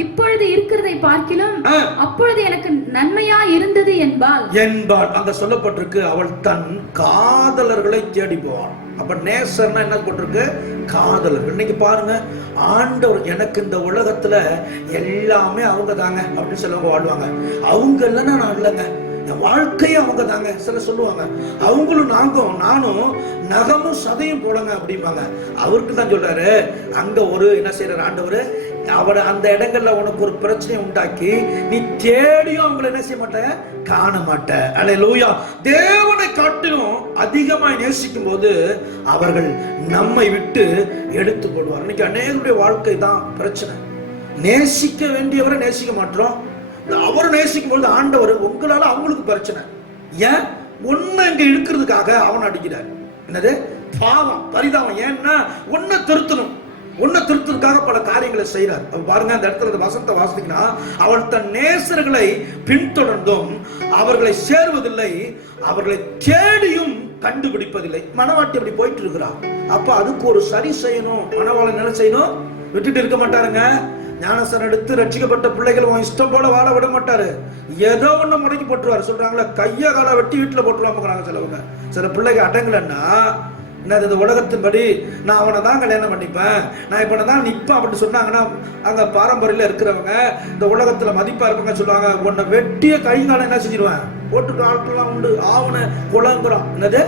இப்பொழுது இருக்கிறதை பார்க்கிலும் அப்பொழுது எனக்கு நன்மையா இருந்தது என்பாள். அங்க சொல்லப்பட்டிருக்கு, அவள் தன் காதலர்களை தேடி போவாள். அப்ப நேசர்னா என்ன போட்டிருக்கு? காதலர்கள். இன்னைக்கு பாருங்க, ஆண்டவர் எனக்கு இந்த உலகத்துல எல்லாமே அவங்க தாங்க அப்படின்னு சொல்லுவாங்க, வாழ்வாங்க. அவங்க இல்லைன்னா நான் இல்லைங்க, என் வாழ்க்கையும் அவங்க தாங்க சில சொல்லுவாங்க. அவங்களும் நானும் நகமும் சதையும் போலங்க அப்படிம்பாங்க. அவருக்கு தான் சொல்றாரு, அங்க ஒரு என்ன செய்யறாரு ஆண்டவர், அவர் அந்த இடங்கள்ல உனக்கு ஒரு பிரச்சனை உண்டாக்கி நீ தேடியும் அவங்களை என்ன செய்ய மாட்ட, காண மாட்ட. அல்லேலூயா. தேவனை காட்டிலும் அதிகமாய் நேசிக்கும் போது அவர்கள் நம்மை விட்டு எடுத்து போடுவார். இன்னைக்கு அநேகருடைய வாழ்க்கை தான் பிரச்சனை. நேசிக்க வேண்டியவரை நேசிக்க மாட்டோம். அவர் நேசிக்கும் பொழுது ஆண்டவர் உங்களால அவங்களுக்கு பிரச்சனை. ஏன்? ஒண்ணு இங்க இருக்கிறதுக்காக அவன் அடிக்கிறார். என்னது? பாவம், பரிதாபம். ஏன்னா ஒன்ன திருத்ததுக்காக பல காரியங்களை செய்யறார். பாருங்க, அந்த இடத்துல வசனத்தை வாசித்தீங்கன்னா, அவள் தன் நேசர்களை பின்தொடர்ந்தும் அவர்களை சேர்வதில்லை, அவர்களை தேடியும் கண்டுபிடிப்பதில்லை. மனவாட்டி அப்படி போயிட்டு இருக்கிறார். அப்ப அதுக்கு ஒரு சரி செய்யணும். மனவாளன் என்ன செய்யணும்? விட்டுட்டு இருக்க மாட்டாருங்க. ஞானஸ்நானம் எடுத்து ரட்சிக்கப்பட்ட பிள்ளைகள் இஷ்டம் போல வாழ விட மாட்டாரு. ஏதோ ஒண்ணு முடக்கி போட்டுருவாரு. சொல்றாங்களா, கைய கால வெட்டி வீட்டுல போட்டுருவாங்க சிலவங்க. சில பிள்ளைங்க அடங்கலன்னா என்னது, இந்த உலகத்தின்படி நான் அவனை தான் கல்யாணம் பண்ணிப்பேன், நான் இப்ப தான் நிப்பேன் அப்படின்னு சொன்னாங்கன்னா, அங்க பாரம்பரியல இருக்கிறவங்க இந்த உலகத்துல மதிப்பா இருப்பாங்க சொல்லுவாங்க, உன்னை வெட்டிய கை காலம் என்ன செஞ்சிருவேன், போட்டுட்டு ஆட்கள்லாம் உண்டு. ஆவண கொலைங்கிறான். என்னது?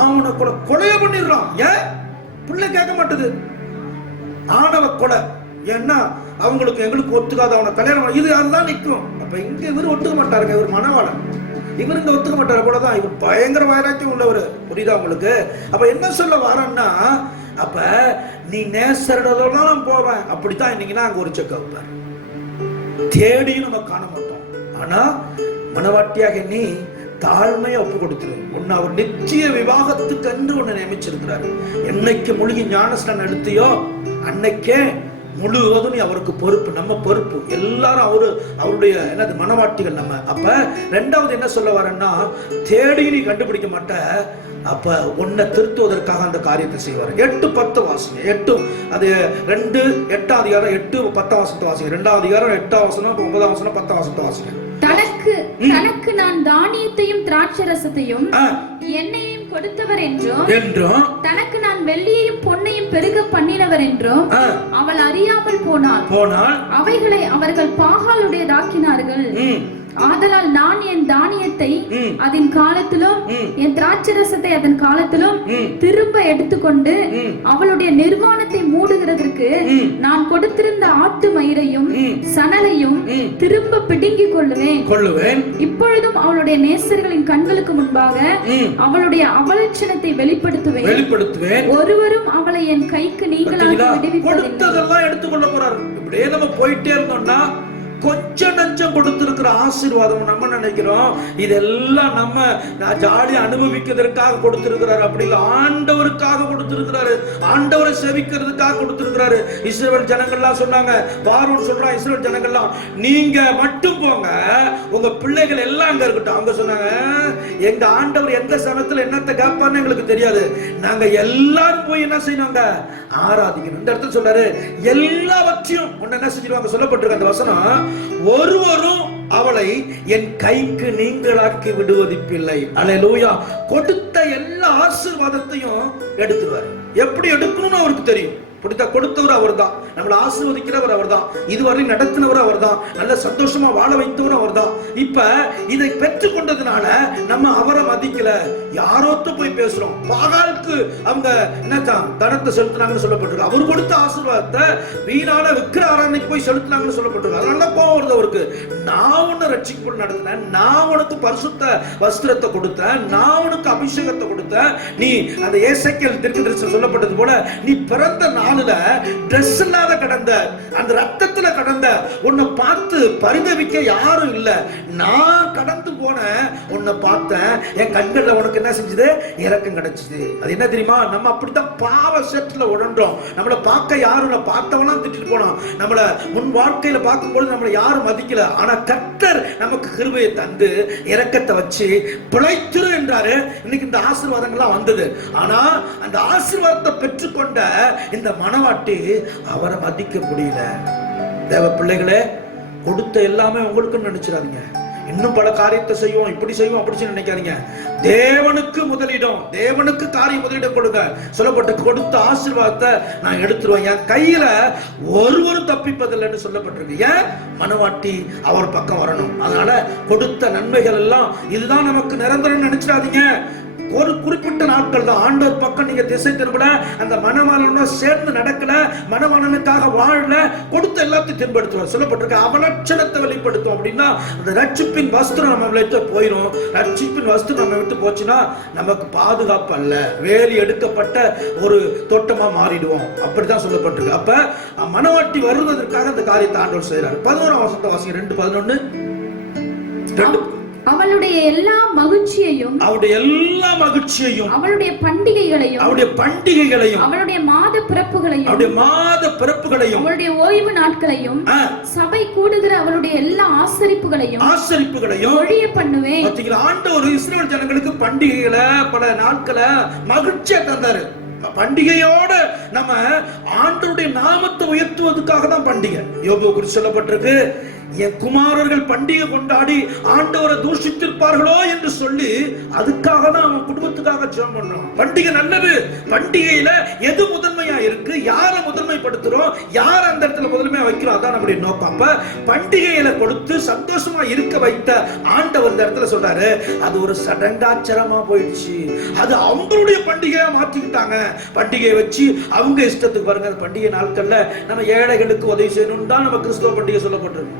ஆவண கொலைய பண்ணிடுறான். ஏன்? பிள்ளை கேட்க மாட்டுது. ஆணவ கொலை. ஏன்னா அவங்களுக்கு எங்களுக்கு ஒத்துக்காத அவனை கல்யாணம் இது அதுதான் நிற்கும். அப்ப இங்க இவர் ஒத்துக்க மாட்டாருங்க. இவர் மனவாளன், இவர் இங்க ஒத்துக்க மாட்டாரு போலதான். இவர் பயங்கர வைராக்கியம் உள்ளவர். புரியுதா உங்களுக்கு? அப்ப என்ன சொல்ல வரேன்னா, அப்ப நீ நேசரிடலாம் நான் போவேன் அப்படித்தான் இன்னைக்குன்னா அங்க ஒரு செக் வைப்பார். தேடியும் நம்ம காண மாட்டோம். ஆனா மனவாட்டியாக நீ தாழ்மையை ஒப்பு கொடுத்துரு. உன்னை அவர் நிச்சய விவாகத்துக்கு என்று உன்னை நியமிச்சிருக்கிறார். என்னைக்கு மூழ்கி ஞானஸ்நானம் எடுத்தியோ அன்னைக்கே முழுவதும் நீ அவருக்கு பொறுப்பு. நம்ம பொறுப்பு எல்லாரும் அவருடைய என்னது மனவாட்டிகள் நம்ம. அப்ப ரெண்டாவது என்ன சொல்ல வரேன்னா, தேடி நீ கண்டுபிடிக்க மாட்ட. அப்ப உன்னை திருத்துவதற்காக அந்த காரியத்தை செய்வார். 8:10 வாசிங்க. 8 அது 2:8 அதிகாரம் 8:10 வாசத்தை வாசிங்க. 2 அதிகாரம் 8 வசனம் 9 வசனம் 10 வசனத்தை வாசிங்க. தனக்கு நான் தானியத்தையும் திராட்சரசத்தையும் எண்ணெயையும் கொடுத்தவர் என்றும் தனக்கு நான் வெள்ளியையும் பொன்னையும் பெருக பண்ணினவர் என்றும் அவள் அறியாமல் போனாள். அவைகளை அவர்கள் பாகாலுடையதாக்கினார்கள். ஆதலால் நான் என் தானியத்தை அதன் காலத்திலும் என் திராட்சரசத்தை அதன் காலத்திலும் திரும்ப எடுத்துக்கொண்டு அவளுடைய நிர்வாணத்தை மூடுகிறதற்கு நான் கொடுத்திருந்த ஆட்டு மயிரையும் சணலையும் திரும்ப பிடுங்கிக் கொள்ளுவேன். இப்பொழுதும் அவளுடைய நேசர்களின் கண்களுக்கு முன்பாக அவளுடைய அவலட்சணத்தை வெளிப்படுத்துவேன். ஒருவரும் அவளை என் கைக்கு நீங்களாக விடுவிப்பதில்லை. எடுத்துக்கொள்ள போறாரு. இப்படியே நம்ம போயிட்டே இருந்தோம்னா கொஞ்சம் நஞ்சம் கொடுத்திருக்கிற ஆசீர்வாதம் நம்ம நினைக்கிறோம் இதெல்லாம் நம்ம ஜாலியா அனுபவிக்கிறதுக்காக கொடுத்திருக்கிறாரு. அப்படி இல்லை, ஆண்டவருக்காக கொடுத்திருக்கிறாரு. ஆண்டவரை சேவிக்கிறதுக்காக கொடுத்திருக்கிறாரு. இஸ்ரவேல் ஜனங்கள்லாம் சொன்னாங்க, பார்வோன் சொல்றான், இஸ்ரவேல் ஜனங்கள்லாம் நீங்க மட்டும் போங்க, உங்க பிள்ளைகள் எல்லாம் அங்க இருக்கட்டும். அவங்க சொன்னாங்க, எங்க ஆண்டவர் எந்த சமயத்துல என்னத்தை கேட்பான்னு எங்களுக்கு தெரியாது, நாங்க எல்லாரும் போய் என்ன செய்யணுங்க, ஆராதிக்கணும். இந்த இடத்துல சொல்றாரு, எல்லாவற்றையும் என்ன செஞ்சிருவாங்க. சொல்லப்பட்டிருக்க அந்த வசனம், ஒருவரும் அவளை என் கைக்கு நீங்களாக்கி விடுவதில்லை. அல்லேலூயா. கொடுத்த எல்லா ஆசீர்வாதத்தையும் எடுத்துருவார். எப்படி எடுக்கணும்னு அவருக்கு தெரியும். கொடுத்தவர் அவர் தான், நம்மளை ஆசீர்வதிக்கிறவர் அவர் தான், இதுவரை நடத்தினவர் அவர் தான், நல்ல சந்தோஷமா வாழ வைத்தவர் அவர் தான். இப்ப இதை பெற்றுக் கொண்டதுனால நம்ம அவரை மதிக்கல, யாரோத்த போய் பேசுறோம். பாகாலுக்கு அவங்க என்னதான் தனத்தை செலுத்தினாங்கன்னு சொல்லப்பட்டிருக்கு. அவர் கொடுத்த ஆசீர்வாதத்தை வீணான விக்கிர ஆராதனைக்கு போய் செலுத்தினாங்கன்னு சொல்லப்பட்டிருக்கு. அதனால கோவம் வருது அவருக்கு. நான் உன்னை ரட்சிக்கப்பட்டு நடத்தினேன், நான் உனக்கு பரிசுத்த வஸ்திரத்தை கொடுத்தேன், நான் உனக்கு அபிஷேகத்தை கொடுத்தேன். நீ அந்த ஏசேக்கியேல் தீர்க்கதரிசி சொல்லப்பட்டது போல, நீ பிறந்த நாளுல டிரெஸ் இல்லாத கடந்த, அந்த ரத்தத்துல கடந்த, உன்னை பார்த்து பரிதவிக்க யாரும் இல்ல, நான் கடந்து போனேன், உன்னை பார்த்தேன், என் கண்கள்ல உனக்கு என்ன செஞ்சது? இரக்கம் கிடைச்சது. அது என்ன தெரியுமா? நம்ம அப்படித்தான் பாவ சேற்றுல உழன்றோம். நம்மளை பார்க்க யாரும் பார்த்தவெல்லாம் திட்டிட்டு போனோம். நம்மளை முன் வாழ்க்கையில பார்க்கும்போது நம்மளை யாரும் மதிக்கல. ஆனா கர்த்தர் நமக்கு கிருபையை தந்து இரக்கத்தை வச்சு பிழைத்திரு என்றாரு. இன்னைக்கு இந்த ஆசீர்வாதங்கள்லாம் வந்தது. ஆனா அந்த ஆசீர்வாதத்தை பெற்றுக்கொண்ட இந்த மணவாட்டி அவரை மதிக்க முடியல. தேவ பிள்ளைகளே, கொடுத்த எல்லாமே உங்களுக்கு நினைச்சிடாதீங்க. இன்னும் பல காரியத்தை செய்வோம், இப்படி செய்வோம், அப்படி நினைக்காதீங்க. தேவனுக்கு முதலிடம், தேவனுக்கு காரியம் முதலிடம் கொடுங்க. சொல்லப்பட்டு கொடுத்த ஆசீர்வாதத்தை நான் எடுத்துருவேன், என் கையில ஒருவரும் தப்பிப்பதில்லைன்னு சொல்லப்பட்டிருக்கு. ஏன்? மணவாட்டி அவர் பக்கம் வரணும். அதனால கொடுத்த நன்மைகள் எல்லாம் இதுதான் நமக்கு நிரந்தரம் நினைச்சிடாதீங்க. ஒரு குறிப்பிட்ட நாட்கள் தான். ஆண்டவர் பக்கம் நீங்க திசை திரும்பல, அந்த மணவாளனோட சேர்ந்து நடக்கல, மணவாளனுக்காக வாழல, கொடுத்த எல்லாத்தையும் திரும்படுத்துவார். சொல்லப்பட்டிருக்க அவலட்சணத்தை வெளிப்படுத்தும். அப்படின்னா அந்த ரட்சிப்பின் வஸ்திரம் நம்ம விட்டு போயிடும். ரட்சிப்பின் வஸ்திரம் நம்ம விட்டு போச்சுன்னா நமக்கு பாதுகாப்பு அல்ல, வேலி எடுக்கப்பட்ட ஒரு தோட்டமா மாறிடுவோம். அப்படிதான் சொல்லப்பட்டிருக்கு. அப்ப மணவாட்டி வருவதற்காக அந்த காரியத்தை ஆண்டவர் செய்யறாரு. 11ஆம் வசனத்தை வாசிங்க. 2:11. அவளுடைய எல்லா மகிழ்ச்சியையும், அவருடைய எல்லா மகிழ்ச்சியையும், அவளுடைய பண்டிகைகளையும், அவருடைய பண்டிகைகளையும், அவளுடைய மாத பிறப்புகளையும், அவருடைய மாத பிறப்புகளையும், அவளுடைய ஓய்வு நாட்களையும், சபை கூடுகிற அவளுடைய எல்லா ஆசரிப்புகளையும் ஒழிய பண்ணுவேன். பாத்தீங்களா? ஆண்டவர் இஸ்ரவேல் ஜனங்களுக்கு பண்டிகைகளை, பல நாட்களை மகிழ்ச்சியா தந்தாரு. பண்டிகையோட நம்ம ஆண்டவருடைய நாமத்தை உயர்த்துவதற்காக தான் பண்டிகை. யோபு குறித்து சொல்லப்பட்டிருக்கு, என் குமாரர்கள் பண்டிகை கொண்டாடி ஆண்டவரை தூஷித்திருப்பார்களோ என்று சொல்லி அதுக்காக தான் அவன் குடும்பத்துக்காக ஜெபம் பண்றோம். பண்டிகை நல்லது. பண்டிகையில எது முதன்மையா இருக்கு, யாரை முதன்மைப்படுத்துறோம், யார் அந்த இடத்துல முதன்மையா வைக்கிறோம், அதான் நம்முடைய நோக்கம். அப்ப பண்டிகையில கொடுத்து சந்தோஷமா இருக்க வைத்த ஆண்டவர் இந்த இடத்துல சொல்றாரு, அது ஒரு சடங்காச்சரமா போயிடுச்சு. அது அவங்களுடைய பண்டிகையா மாற்றிக்கிட்டாங்க. பண்டிகையை வச்சு அவங்க இஷ்டத்துக்கு பாருங்க. பண்டிகை நாட்கள்ல நம்ம ஏழைகளுக்கு உதவி செய்யணும் தான் நம்ம கிறிஸ்தவ பண்டிகை சொல்லப்பட்டிருக்கு.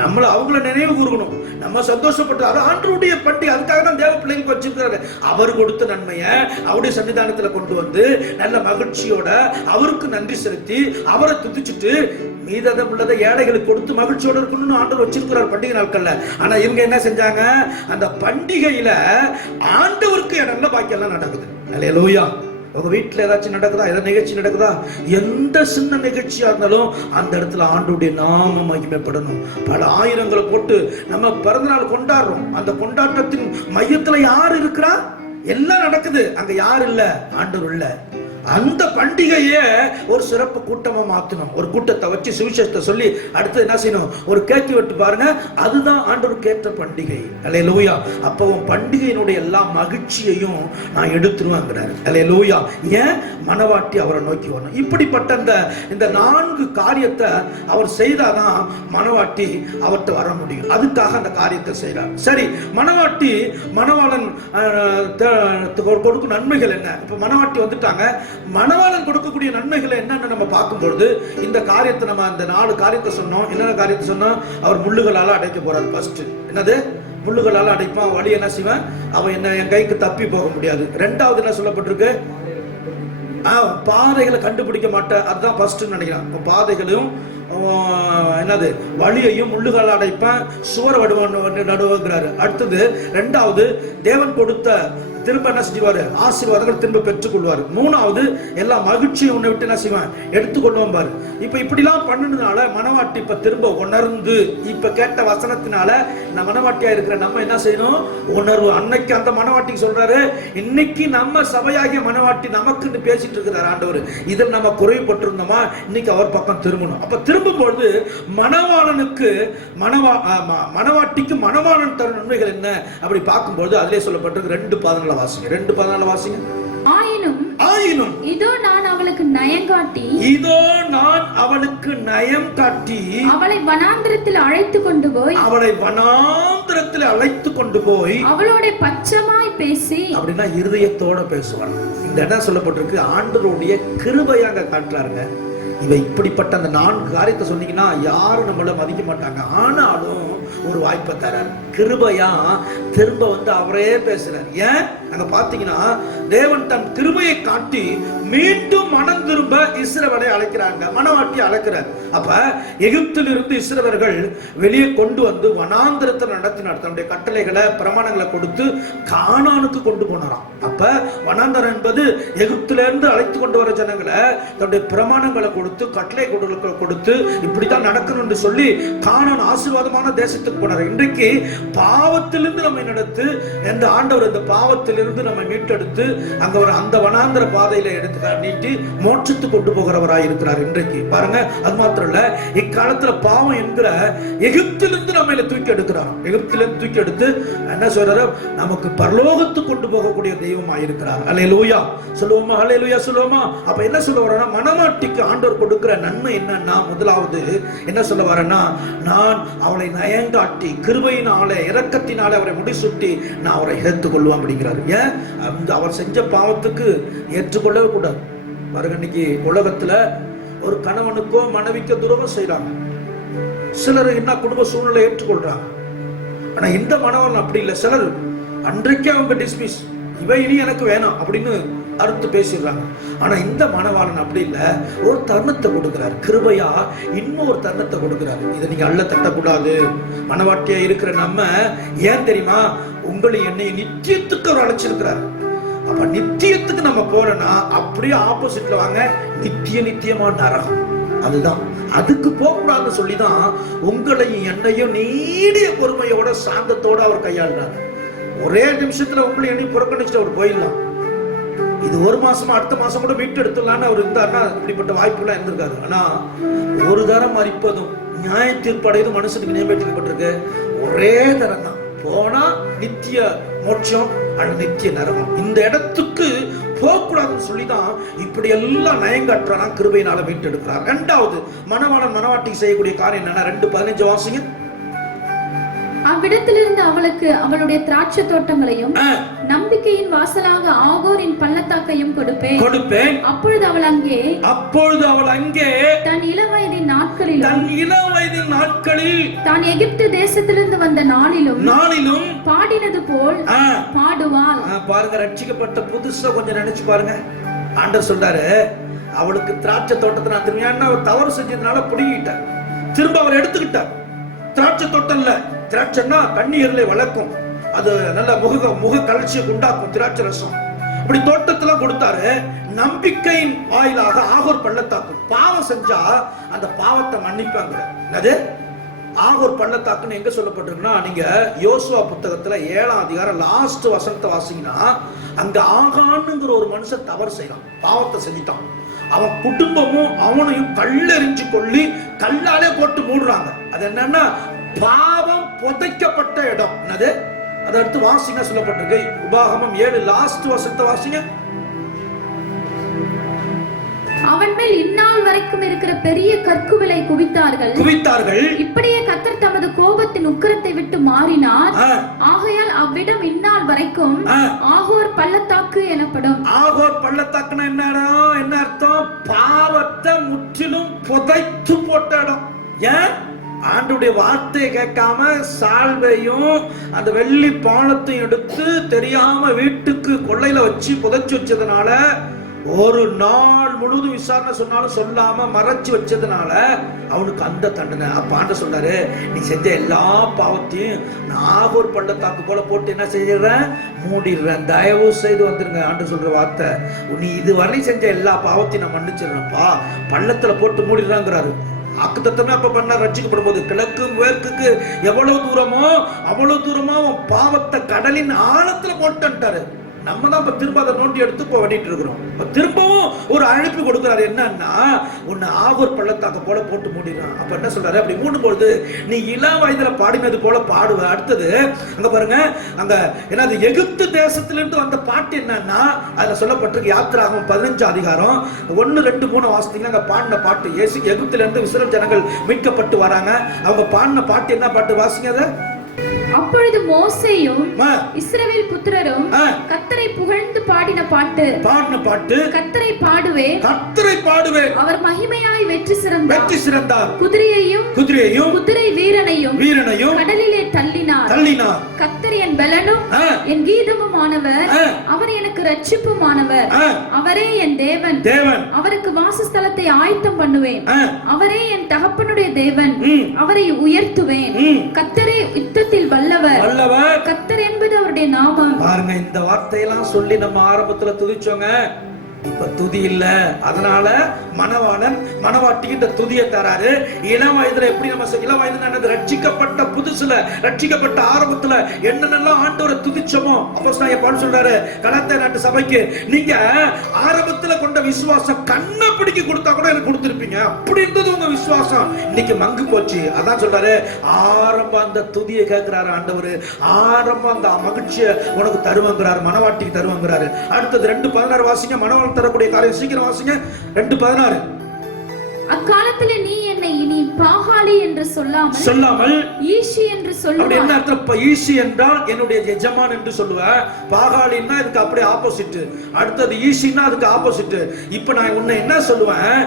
நம்மள அவங்கள நினைவு கூறணும், நம்ம சந்தோஷப்பட்டு. அது ஆண்டவருடைய பண்டிகை. அதுக்காக தான் தேவ பிள்ளைங்களுக்கு வச்சிருக்காரு. அவர் கொடுத்த நன்மையை அவருடைய சன்னிதானத்துல கொண்டு வந்து நல்ல மகிழ்ச்சியோட அவருக்கு நன்றி செலுத்தி அவரை துதிச்சுட்டு மீதம் உள்ளதை ஏழைகளுக்கு கொடுத்து மகிழ்ச்சியோட இருக்கணும்னு ஆண்டவர் வச்சிருக்கிறார் பண்டிகை நாட்கள்ல. ஆனா இவங்க என்ன செஞ்சாங்க? அந்த பண்டிகையில ஆண்டவருக்கு நல்ல பாக்கியெல்லாம் நடக்குது. அல்லேலூயா. உங்க வீட்டுல ஏதாச்சும் நடக்குதா? ஏதாவது நிகழ்ச்சி நடக்குதா? எந்த சின்ன நிகழ்ச்சியா இருந்தாலும் அந்த இடத்துல ஆண்டவருடைய நாமம் மகிமைப்படணும். பல ஆயிரங்களை போட்டு நம்ம பிறந்தநாள் கொண்டாடுறோம். அந்த கொண்டாட்டத்தின் மையத்துல யார் இருக்கிறா? எல்லாம் நடக்குது, அங்க யார் இல்ல? ஆண்டவர் இல்ல. அந்த பண்டிகையே ஒரு சிறப்பு கூட்டமா மாத்தணும். ஒரு கூட்டத்தை வச்சு சுவிசேஷத்தை சொல்லி அடுத்து என்ன செய்யணும்? ஒரு கேக்கு வெட்டு பாருங்க. அதுதான் ஆண்டவருக்கு ஏற்ற பண்டிகை. அல்லேலூயா. அப்போ பண்டிகையினுடைய எல்லா மகிழ்ச்சியையும் நான் எடுத்துருவேங்கிறாரு. அல்லேலூயா. ஏன்? மணவாட்டி அவரை நோக்கி வரணும். இப்படிப்பட்ட இந்த 4 காரியத்தை அவர் செய்தாதான் மணவாட்டி அவர்கிட்ட வர முடியும். அதுக்காக அந்த காரியத்தை செய்யறார். சரி, மணவாட்டி மணவாளன் கொடுக்கும் நன்மைகள் என்ன? இப்ப மணவாட்டி வந்துட்டாங்க. மணவாளன் கொடுக்கக்கூடிய நன்மைகளை என்னன்னு நம்ம பார்க்கும்போது இந்த காரியத்தை நம்ம அந்த 4 காரியத்தை சொன்னோம். என்னென்ன காரியத்தை சொன்னோம்? அவர் முள்ளுகளால அடைக்க போறாரு. ஃபர்ஸ்ட் என்னது? முள்ளுகளால அடைப்பான். வழி என்ன செய்வேன்? அவன் என்ன என் கைக்கு தப்பி போக முடியாது. 2வது என்ன சொல்லப்பட்டிருக்கு? பாதைகளை கண்டுபிடிக்க மாட்டேன். அதுதான் ஃபர்ஸ்ட் நினைக்கிறேன். பாதைகளையும் என்னது வழியையும் முள்ளுகளால் அடைப்பேன், சுவர நடுவுங்கிறாரு. அடுத்தது 2வது தேவன் கொடுத்த திரும்ப என்ன செஞ்சுவாரு? ஆசீர்வாதங்கள் திரும்ப பெற்றுக் கொள்வாரு. 3வது எல்லா மகிழ்ச்சியை உன்னை விட்டு என்ன செய்வான்? எடுத்துக்கொள்வோம் பாரு. இப்ப இப்படிலாம் பண்ணதுனால மணவாட்டி இப்ப திரும்ப உணர்ந்து, இப்ப கேட்ட வசனத்தினால நான் மணவாட்டியா இருக்கிற நம்ம என்ன செய்யணும்? உணர்வு. அன்னைக்கு அந்த மணவாட்டிக்கு சொல்றாரு, இன்னைக்கு நம்ம சபையாகிய மணவாட்டி நமக்குன்னு பேசிட்டு இருக்கிறார் ஆண்டவர். இதில் நம்ம குறைவுபட்டிருந்தோமா? இன்னைக்கு அவர் பக்கம் திரும்பணும். அப்ப திரும்பும்பொழுது மணவாளனுக்கு மணவாட்டிக்கு மணவாளன் தரும் நன்மைகள் என்ன அப்படி பார்க்கும்போது அதிலே சொல்லப்பட்டிருக்கு. 2:14 வாசிங்க. ஆயினும் இதோ நான் அவளுக்கு நயம் காட்டி அவளை வனாந்திரத்தில் அழைத்து கொண்டு போய் அவளோட பச்சமாய் பேசி. அப்படின்னா இருதயத்தோட பேசுவாள். இந்த இடம் சொல்லப்பட்டிருக்கு. ஆண்டவருடைய கிருபையாக காட்டுறாருங்க. இவ இப்படிப்பட்ட அந்த 4 காரியத்தை சொன்னீங்கன்னா யாரும் நம்மள மதிக்க மாட்டாங்க. ஆனாலும் ஒரு வாய்ப்பை தரார். கிருபையா திரும்ப வந்து அவரே பேசுறார். ஏன் அங்க பாத்தீங்கன்னா தேவன் தன் கிருபையை காட்டி மீண்டும் மனம் திரும்ப இஸ்ரவேலை அழைக்கிறாங்க, மனவாட்டி அழைக்கிறார். அப்ப எகிப்திலிருந்து இஸ்ரவேலர்கள் வெளியே கொண்டு வந்து வனாந்திரத்தை நடத்தினார். தன்னுடைய கட்டளைகளை பிரமாணங்களை கொடுத்து கானானுக்கு கொண்டு போனாராம். அப்ப வனாந்தரம் என்பது எகிப்திலிருந்து அழைத்து கொண்டு வர ஜனங்களை தன்னுடைய பிரமாணங்களை கொடுத்து கட்டளை கொடுத்து இப்படிதான் நடக்கணும் என்று சொல்லி கானான் ஆசீர்வாதமான தேசத்துக்கு போனார். இன்றைக்கு பாவத்திலிருந்து நம்மை நடத்து என்ற ஆண்டவர் இந்த பாவத்திலிருந்து நம்மை மீட்டெடுத்து அங்க ஒரு அந்த வனாந்தர பாதையில எடுத்து நீட்டி மோட்சத்து கொண்டு போகிறவராய் இருக்கிறார். இன்றைக்கு பாருங்க, அது மாத்திரம் இல்ல, இக்காலத்துல பாவம் என்கிற எகிப்திலிருந்து நம்ம தூக்கி எடுக்கிறார். எகிப்திலிருந்து தூக்கி எடுத்து என்ன சொல்றாரு, நமக்கு பரலோகத்து கொண்டு போகக்கூடிய தெய்வமாய் இருக்கிறார். அல்லேலூயா சொல்லுவோமா? அல்லேலூயா சொல்லுவோமா? அப்ப என்ன சொல்ல வரேன்னா, மனமாட்டிக்கு ஆண்டவர் கொடுக்கிற நன்மை என்னன்னா, முதலாவது என்ன சொல்ல வரேன்னா, நான் அவளை நயங்காட்டி கிருபையினாலே இரக்கத்தினாலே அவரை முடிசூட்டி நான் அவரை ஏற்றுக் கொள்வேன் அப்படிங்கிறார். ஏன்? அவர் செஞ்ச பாவத்துக்கு ஏற்றுக்கொள்ளவே கூடாது. பாருங்க, இன்னைக்கு உலகத்துல ஒரு கணவனுக்கோ மனைவிக்கோ துரோகம் செய்யறாங்க. சிலர் என்ன குடும்ப சூழ்நிலை ஏற்றுக்கொள்றாங்க. ஆனா இந்த மனவன் அப்படி இல்லை. சிலர் அன்றைக்கே அவங்க டிஸ்மிஸ், இவ இனி எனக்கு வேணாம் அப்படின்னு அறுத்து பேசிடுறாங்க. ஆனா இந்த மனவாளன் அப்படி இல்லை, ஒரு தருணத்தை கொடுக்கிறார். கிருபையா இன்னும் ஒரு தருணத்தை கொடுக்கிறார். இதை நீங்க அள்ள தட்டக்கூடாது. மனவாட்டியா இருக்கிற நம்ம ஏன் தெரியுமா, உங்களை என்னை நித்தியத்துக்கு அவர் அழைச்சிருக்கிறார். அப்ப நித்தியத்துக்கு நம்ம போறோம்னா அப்படியே ஆப்போசிட்ல வாங்க, நித்தியமான நரகம். அதுதான், அதுக்கு போகக்கூடாதுன்னு சொல்லிதான் உங்களையும் என்னையும் நீடிய பொறுமையோட சாந்தத்தோட அவர் கையாளுறாரு. ஒரே நிமிஷத்துல உங்களை என்னையும் புறக்கணிச்சுட்டு அவர் போயிடலாம். இது ஒரு மாசமா அடுத்த மாசம் கூட மீட்டு எடுத்துடலான்னு அவர் இருந்தாருன்னா இப்படிப்பட்ட வாய்ப்பு எல்லாம் இருந்திருக்காரு. ஆனா ஒரு தரம் மறிப்பதும் நியாய தீர்ப்படையதும் மனுஷனுக்கு நியமிக்கப்பட்டிருக்கு. ஒரே தரம் தான், போனா நித்திய மோட்சம் அது நித்திய நரகம். இந்த இடத்துக்கு போகக்கூடாதுன்னு சொல்லிதான் இப்படி எல்லாம் நயங்காற்றானா கிருபையினால மீட்டு எடுக்கிறார். இரண்டாவது, மணவாளன் மணவாட்டிக்கு செய்யக்கூடிய காரியம் என்னன்னா, 2:15 வாசிங்க. அவ்விடத்திலிருந்து அவளுக்கு அவளுடைய திராட்சை தோட்டங்களையும் நம்பிக்கையின் வாசலாக ஆகோரின் பள்ளத்தாக்கையும் கொடுப்பேன். அப்பொழுது அவள் அங்கே தன் இளவயதின் நாட்களில் தான் எகிப்து தேசத்திலிருந்து வந்த நாளிலும் பாடினது போல் பாடுவாள். பாருங்க, ரட்சிக்கப்பட்ட புதுசா கொஞ்சம் நினைச்சு பாருங்க. ஆண்டவர் சொல்றாரு, அவளுக்கு திராட்சை தோட்டத்தை நான் திரும்ப அவர் தவறு செஞ்சதுனால பிடிக்கிட்டார். திரும்ப அவர் எடுத்துக்கிட்டார். திராட்சை தோட்டம் இல்ல, திராட்சைன்னா தண்ணீர்ல வளர்க்கும், அது நல்ல முக கலர்ச்சியை உண்டாக்கும் திராட்சை ரசம். இப்படி தோட்டத்தெல்லாம் கொடுத்தாரு. நம்பிக்கையின் வாயிலாக ஆகோர் பள்ளத்தாக்கு. பாவம் செஞ்சா அந்த பாவத்தை மன்னிப்பாங்க. அது ஆகோர் பள்ளத்தாக்குன்னு எங்க சொல்லப்பட்டிருக்குன்னா, நீங்க யோசுவா புத்தகத்துல 7ஆம் அதிகாரம் லாஸ்ட் வசனத்தை வாசிங்கன்னா, அங்க ஆகானுங்கிற ஒரு மனுஷன் தவறு செய்யறான், பாவத்தை செஞ்சிட்டான். அவன் குடும்பமும் அவனையும் கல்லெறிஞ்சு கொள்ளி கல்லாலே போட்டு மூடுறாங்க. அது என்னன்னா, பாவம் புதைக்கப்பட்ட இடம். என்னது? அதை அடுத்து வாசிங்க சொல்லப்பட்டிருக்கு. உபாகமம் 7 லாஸ்ட் வசனத்தை வாசிங்க. அவன் மேல் இந்நாள் வரைக்கும் இருக்கிற பெரிய கற்குவிலை குவித்தார்கள். இப்படியே கர்த்தர் தமது கோபத்தின் உக்கிரத்தை விட்டு மாறினார். ஆகையால் அவ்விடம் இந்நாள் வரைக்கும் ஆகோர் பள்ளத்தாக்கு எனப்படும். ஆகோர் பள்ளத்தாக்குன்னா என்ன அர்த்தம்? பாவத்தை முற்றிலும் புதைத்து போட்ட இடம். ஏன்? ஆண்டுடைய வார்த்தையை கேட்காம சால்வையும் அந்த வெள்ளி பாலத்தையும் எடுத்து தெரியாம வீட்டுக்கு கொள்ளையில வச்சு புதைச்சு வச்சதுனால, ஒரு நாள் முழுவதும் விசாரணை சொன்னாலும் சொல்லாம மறைச்சு வச்சதுனால அவனுக்கு அந்த தண்டனை. அப்ப ஆண்டவர் சொல்றாரு, நீ செஞ்ச எல்லா பாவத்தையும் நாகூர் பள்ளத்தாக்கு போல போட்டு என்ன செய்யறேன், மூடிடுறேன். தயவு செய்து வந்துருங்க. ஆண்டவர் சொல்ற வார்த்தை, நீ இதுவரை செஞ்ச எல்லா பாவத்தையும் நான் மன்னிச்சிடறேன்ப்பா, பள்ளத்துல போட்டு மூடிடுறாங்கிறாரு. வாக்குத்தத்தமே அப்ப பண்ண ரட்சிக்கப்படும் போது கிழக்கு மேற்குக்கு எவ்வளவு தூரமோ அவ்வளவு தூரமா பாவத்தை கடலின் ஆழத்துல போட்டுட்டாரு. நம்ம தான் இப்ப திரும்ப அதை நோண்டி எடுத்து இப்போ வடிட்டு இருக்கிறோம். திரும்பவும் ஒரு அழைப்பு கொடுக்கிறாரு. என்னன்னா, உன்னை ஆகூர் பள்ளத்தாக்கு போல போட்டு மூடிடுறான். அப்ப என்ன சொல்றாரு, அப்படி மூடும்போது நீ இளம் வயதுல பாடினது போல பாடுவ. அடுத்தது அங்க பாருங்க, அங்க என்னது, எகிப்து தேசத்திலிருந்து வந்த பாட்டு என்னன்னா, அதுல சொல்லப்பட்டிருக்கு. யாத்திராகமம் 15ஆம் அதிகாரம் 1, 2, 3 வாசித்தீங்கன்னா அங்க பாடின பாட்டு. எகிப்துல இருந்து இஸ்ரவேல் ஜனங்கள் மீட்கப்பட்டு வராங்க. அவங்க பாடின பாட்டு என்ன பாட்டு? வாசிங்க அதை. அப்பொழுது மோசேயும் ஆ. இஸ்ரவேல் புத்திரரும் ஆ. கர்த்தரை புகழ்ந்து பாடின பாட்டு கர்த்தரை பாடுவேன், கர்த்தரை பாடுவேன், அவர் மகிமையாய் வெற்றி சிறந்தார், குதிரையையும் குதிரை வீரனையும் கடலிலே தள்ளினார். கர்த்தர் என் பலனும் என் கீதமுமானவர், அவர் எனக்கு இரட்சிப்புமானவர். அவரே என் தேவன், அவருக்கு வாசஸ்தலத்தை ஆயத்தம் பண்ணுவேன். அவரே என் தகப்பனுடைய தேவன், அவரை உயர்த்துவேன். கர்த்தரே யுத்தத்தில் வல்லவர், கர்த்தர் என்பது அவருடைய நாமம். பாருங்க, இந்த வார்த்தையெல்லாம் சொல்லி நம்ம ஆரம்பத்துல துதிச்சோங்க. இப்ப துதி இல்ல, அதனால மணவாளன் மணவாட்டிக்கு இந்த துதியை தராரு. இளம் வயதுல எப்படி நம்ம இளம் வயதுல ரட்சிக்கப்பட்ட புதுசுல, ரட்சிக்கப்பட்ட ஆரம்பத்துல என்னென்னலாம் ஆண்டவரை துதிச்சோமோ, அப்போஸ்தலன் பவுல் சொல்றாரு கலாத்தியர் நாட்டு சபைக்கு, நீங்க ஆரம்பத்துல கொண்ட விசுவாசம் கண்ணை பிடிக்க கொடுத்தா கூட எனக்கு கொடுத்திருப்பீங்க, அப்படி இருந்தது உங்க விசுவாசம், இன்னைக்கு மங்கு போச்சு. அதான் சொல்றாரு, ஆரம்பம் அந்த துதியை கேட்கிறாரு ஆண்டவர், ஆரம்பம் அந்த மகிழ்ச்சியை உனக்கு தருவாங்கிறாரு, மணவாட்டிக்கு தருவாங்கிறாரு. அடுத்தது 2:16 வாசிங்க, மணவாளன் தரக்கூடிய காரியம் சீக்கிரம் வாசிங்க. 2:16. அக்காலத்திலே நீ என்னை இனி பாகாலி என்று சொல்லாமல் ஈஷி என்று சொல்லுவாய். அப்படி என்ன அர்த்தம்? ஈஷி என்றால் என்னுடைய எஜமான் என்று சொல்லுவ, பாகாலின்னா இதுக்கு அப்படியே ஆப்போசிட். அடுத்தது ஈஷின்னா அதுக்கு ஆப்போசிட். இப்ப நான் உன்னை என்ன சொல்லுவேன்?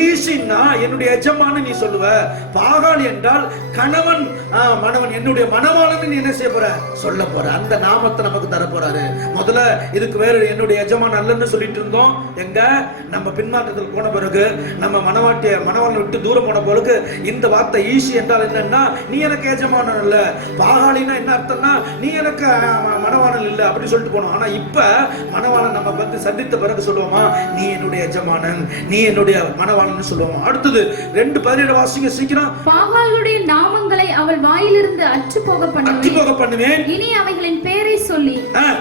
ஈஷின்னா என்னுடைய எஜமான் நீ சொல்லுவ, பாகாலி என்றால் கணவன் மணவன், என்னுடைய மணவாளன் நீ என்ன செய்ய போற? சொல்ல போற. அந்த நாமத்தை நமக்கு தர போறாரு. முதல்ல இதுக்கு வேற என்னுடைய எஜமான் அல்லன்னு சொல்லிட்டு இருந்தோம். எங்க நம்ம பின்மாற்றத்தில் போன பிறகு, நம்ம மணவாளனை விட்டு தூரம் போன பிறகு இந்த வார்த்தை ஈஷி என்றால் என்னன்னா, நீ எனக்கு எஜமானன் இல்ல. பாகாலினா என்ன அர்த்தம்னா, நீ எனக்கு மணவாளன் இல்ல அப்படி சொல்லிட்டு போனோம். ஆனா இப்ப மணவாளன் நம்ம வந்து சந்தித்த பிறகு சொல்லுவோமா, நீ என்னுடைய எஜமானன், நீ என்னுடைய மணவாளன் சொல்லுவோமா. அடுத்தது 2:17 வாசிங்க சீக்கிரம். பாகாலுடைய நாமங்களை அவள் வாயிலிருந்து அற்று போக பண்ணுவேன். இனி அவைகளின் பெயரை சொல்லி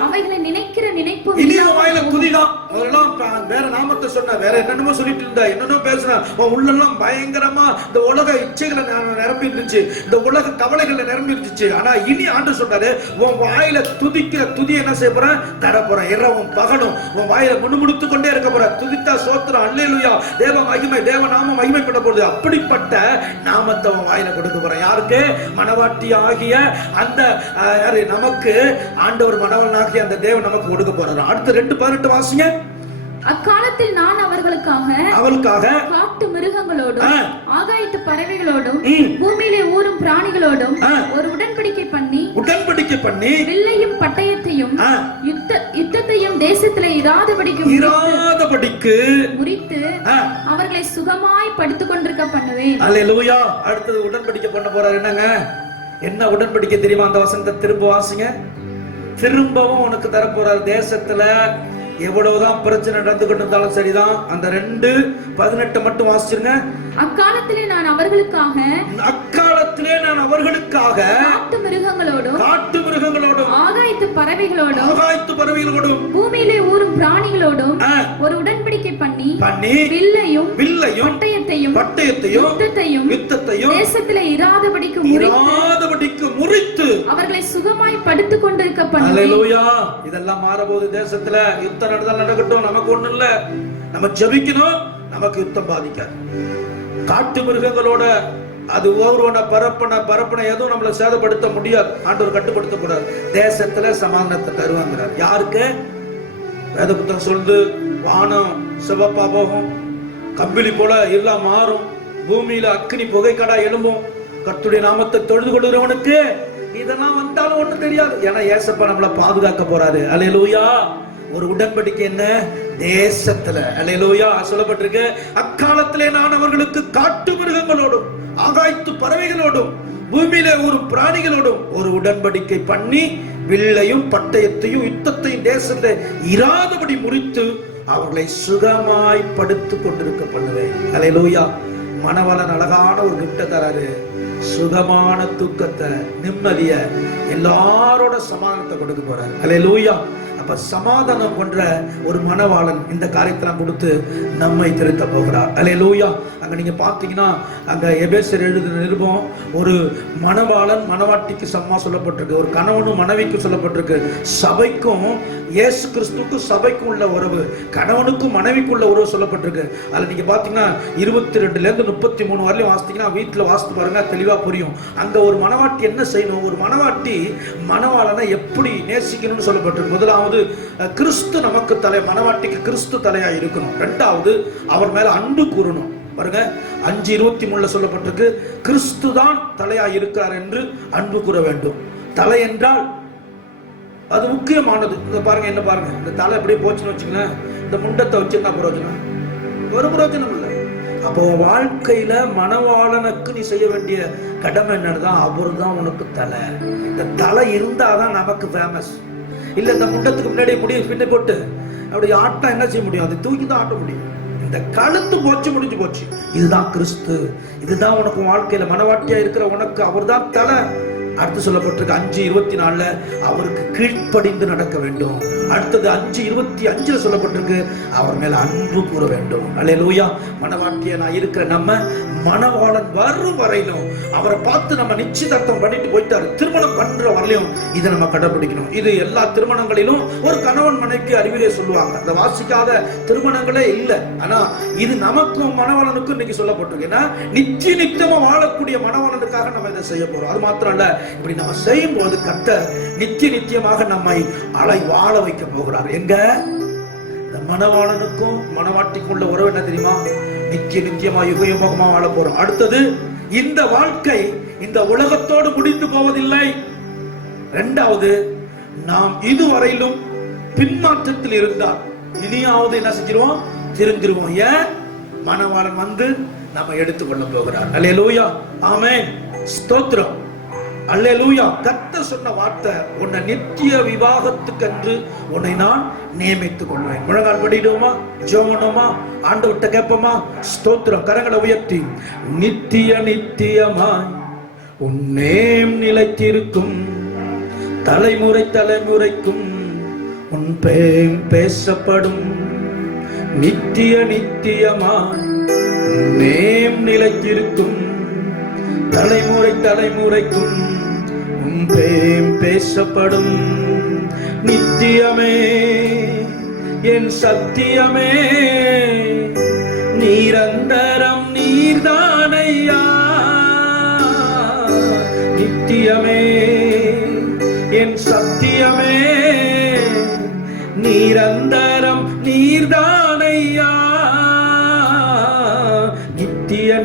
அவைகளை நினைக்கிற நினைப்பு இனி வாயில குதிதான். அதெல்லாம் வேற நாமத்தை சொன்ன, வேற என்னென்னமோ சொல்லிட்டு இருந்தா, என்னென்னமோ பேசுனா, உள்ளெல்லாம் பயங்கரமா இந்த உலக இச்சைகளை நிரம்பி இருந்துச்சு, இந்த உலக கவலைகளை நிரம்பி இருந்துச்சு. ஆனா இனி ஆண்டு சொன்னாரு, உன் வாயில துதிக்கிற துதி என்ன செய்ய போறேன்? தர போறேன். இரவும் பகலும் உன் வாயில முணுமுணுத்து கொண்டே இருக்க போற. துதித்தா சோத்திரம், அல்லேலூயா, தேவ மகிமை, தேவ நாமம் மகிமைப்பட போகுது. அப்படிப்பட்ட நாமத்தை உன் வாயில கொடுக்க போறேன். யாருக்கு? மணவாட்டி ஆகிய அந்த நமக்கு ஆண்டவர் மணவாளனாகிய அந்த தேவன் நமக்கு கொடுக்க போறாரு. அடுத்து 2:18 வாசிங்க. அக்காலத்தில் நான் அவர்களுக்காக காட்டு மிருகங்களோடும் ஆகாயத்து பறவைகளோடும் பூமியிலே ஊரும் பிராணிகளோடும் ஒரு உடன்படிக்கை பண்ணி வில்லையும் பட்டயத்தையும் யுத்தத்தையும் தேசத்திலே இராதபடிக்கு முறித்து அவர்களை சுகமாய் படுத்துக் கொண்டிருக்க பண்ணுவேன். அல்லேலூயா. அடுத்தது உடன்படிக்கை பண்ண போறாரு. என்னங்க? என்ன உடன்படிக்கை தெரியுமா? அந்த வசனத்தை திரும்ப வாசிங்க. திரும்பவும் உனக்கு தர போறாரு. தேசத்துல எவ்வளவுதான் பிரச்சனை நடந்து கொண்டிருந்தாலும் சரிதான். அந்த 2:18 மட்டும் வாசிச்சிருங்க. அக்காலத்திலே நான் அவர்களுக்காக காட்டு மிருகங்களோடும் ஆகாயத்து பறவைகளோடும் பூமியிலே ஊரும் பிராணிகளோடும் ஒரு உடன்படிக்கை பண்ணி வில்லையும் பட்டயத்தையும் யுத்தத்தையும் தேசத்திலே இராதபடிக்கு முறித்து அவர்களை சுகமாய் படுத்துக் கொண்டிருக்க பண்ணுவேன். அல்லேலூயா. இதெல்லாம் மாறபோது. தேசத்துல யுத்தம் நடக்கட்டும், நமக்கு ஒண்ணு இல்ல, நம்ம ஜெபிக்கணும், நமக்கு யுத்தம் பாதிக்காது. காட்டு மிருகங்களோட அது ஒவ்வொரு பரப்பன எதுவும் நம்மளை சேதப்படுத்த முடியாது. ஆண்டவர் கட்டுப்படுத்த கூடாது. தேசத்துல சமாதானத்தை தருவாங்கிறார். யாருக்கு? வேத புத்தகம் சொல்லுது, வானம் சிவப்பா போகும், கம்பிளி போல எல்லாம் மாறும், பூமியில அக்கினி புகைக்கடா எழும்பும். கர்த்தருடைய நாமத்தை தொழுது கொள்கிறவனுக்கு இதெல்லாம் வந்தாலும் ஒண்ணு தெரியாது. ஏன்னா ஏசப்பா நம்மளை பாதுகாக்க போறாரு. அல்லேலூயா. ஒரு உடன்படிக்கை என்ன? தேசத்துல. அல்லேலூயா சொல்லப்பட்டிருக்கு. அக்காலத்திலே நான் அவர்களுக்கு காட்டு மிருகங்களோடும் ஆகாயத்து பறவைகளோடும் பூமியில ஒரு பிராணிகளோடும் ஒரு உடன்படிக்கை பண்ணி வில்லையும் பட்டயத்தையும் யுத்தத்தையும் தேசத்தை இராதபடி முறித்து அவர்களை சுகமாய் படுத்துக் கொண்டிருக்க பண்ணுவேன். அல்லேலூயா. மணவாளன் அழகான ஒரு கிஃப்ட தராரு. சுகமான தூக்கத்தை, நிம்மதிய, எல்லாரோட சமாதானத்தை கொடுக்க போறாரு. அல்லேலூயா. அப்ப சமாதானம் கொன்ற ஒரு மணவாளன் இந்த காரியத்தை கொடுத்து நம்மை திருத்த போகிறார். அல்லேலூயா. அங்க நீங்க பாத்தீங்கன்னா அங்க எபேசியர் எழுதின நிருபம் ஒரு மணவாளன் மணவாட்டிக்கு சமமா சொல்லப்பட்டிருக்கு, ஒரு கணவனும் மனைவிக்கு சொல்லப்பட்டிருக்கு. சபைக்கும் இயேசு கிறிஸ்துவுக்கும் சபைக்கும் உள்ள உறவு, கணவனுக்கும் மனைவிக்கும் உள்ள உறவு சொல்லப்பட்டிருக்கு. அதுல நீங்க பாத்தீங்கன்னா 22 ல இருந்து 33 வரையிலும் வாசித்தீங்கன்னா, வீட்டுல வாசித்து பாருங்க, தெளிவா தெளிவா புரியும். அங்க ஒரு மணவாட்டி என்ன செய்யணும், ஒரு மணவாட்டி மணவாளனை எப்படி நேசிக்கணும்னு சொல்லப்பட்டிருக்கு. முதலாவது கிறிஸ்து நமக்கு தலை, மணவாட்டிக்கு கிறிஸ்து தலையா இருக்கணும். இரண்டாவது அவர் மேல அன்பு கூறணும். பாருங்க 5:23 சொல்லப்பட்டிருக்கு, கிறிஸ்து தான் தலையா இருக்கிறார் என்று அன்பு கூற வேண்டும். தலை என்றால் அது முக்கியமானது. இந்த பாருங்க, என்ன பாருங்க, இந்த தலை அப்படியே போச்சுன்னு வச்சுங்களேன், இந்த முண்டத்தை வச்சு என்ன பிரயோஜனம்? ஒரு பிரயோஜனம் இல்லை. அப்போ வாழ்க்கையில மணவாளனுக்கு நீ செய்ய வேண்டிய கடமை என்னதான், அவர் தான் உனக்கு தலை. இந்த தலை இருந்தாதான் நமக்கு ஃபேமஸ். இல்ல இந்த முண்டத்துக்கு முன்னாடி முடிய பின்ன போட்டு அப்படி ஆட்டம் என்ன செய்ய முடியும்? அது தூக்கி தான் ஆட்ட முடியும். இந்த கழுத்து போச்சு, முடிஞ்சு போச்சு. இதுதான் கிறிஸ்து, இதுதான் உனக்கு வாழ்க்கையில மனவாட்டியா இருக்கிற உனக்கு அவர் தான் தலை. அடுத்து சொல்லப்பட்டிருக்கு 5:24 அவருக்கு கீழ்ப்படிந்து நடக்க வேண்டும். அடுத்தது 5:25 சொல்லப்பட்டிருக்கு அவர் மேல அன்பு கூற வேண்டும். அல்லேலூயா. மனவாட்டியா நான் இருக்கிற நம்ம மணவாளன் வரும் வரையிலும் அவரை பார்த்து நம்ம நிச்சயதார்த்தம் பண்ணிட்டு போயிட்டாரு, திருமணம் பண்ற வரலையும் இதை நம்ம கடைபிடிக்கணும். இது எல்லா திருமணங்களிலும் ஒரு கணவன் மனைவிக்கு அறிவிலே சொல்லுவாங்க. அதை வாசிக்காத திருமணங்களே இல்லை. ஆனா இது நமக்கும் மணவாளனுக்கும் இன்னைக்கு சொல்லப்பட்டிருக்கு. ஏன்னா நித்தியமா வாழக்கூடிய மணவாளனுக்காக நம்ம இதை செய்ய போறோம். அது மாத்திரம் இல்ல, இப்படி நம்ம செய்யும் போது கர்த்தர் நித்தியமாக நம்மை வாழ வைக்க போகிறார். எங்க இந்த மணவாளனுக்கும் மணவாட்டிக்கும் உள்ள உறவு என்ன தெரியுமா? நித்தியமா யுகயுகமா வாழ போறோம். அடுத்தது, இந்த வாழ்க்கை இந்த உலகத்தோடு முடிந்து போவதில்லை. இரண்டாவது, நாம் இதுவரையிலும் பின்மாற்றத்தில் இருந்தால் இனியாவது என்ன செஞ்சிருவோம்? திருந்திருவோம். ஏன்? மணவாளன் வந்து நம்ம எடுத்துக்கொள்ள போகிறார். அல்லேலூயா, ஆமென், ஸ்தோத்திரம், அல்லேலூயா. கர்த்தர் சொன்ன வார்த்தை, உன்னை நித்திய விவாகத்துக்கென்று உன்னை நான் நியமித்துக் கொள்வேன். முழங்கால் படிடுவோமா, ஜெபமா, ஆண்டவர்கிட்ட கேட்போமா? ஸ்தோத்திரம். கரங்களை உயர்த்தி, நித்தியமாய் உன்னேம் நிலைத்திருக்கும், தலைமுறைக்கும் உன் பேர் பேசப்படும். நித்தியமாய் உன்னேம் நிலைத்திருக்கும், தலைமுறைக்கும் உன் பேர் பேசப்படும். நித்தியமே என் சத்தியமே, நிரந்தரம் நீர்தானையா. நித்தியமே என் சத்தியமே, நிரந்தரம் நீர்தானையா.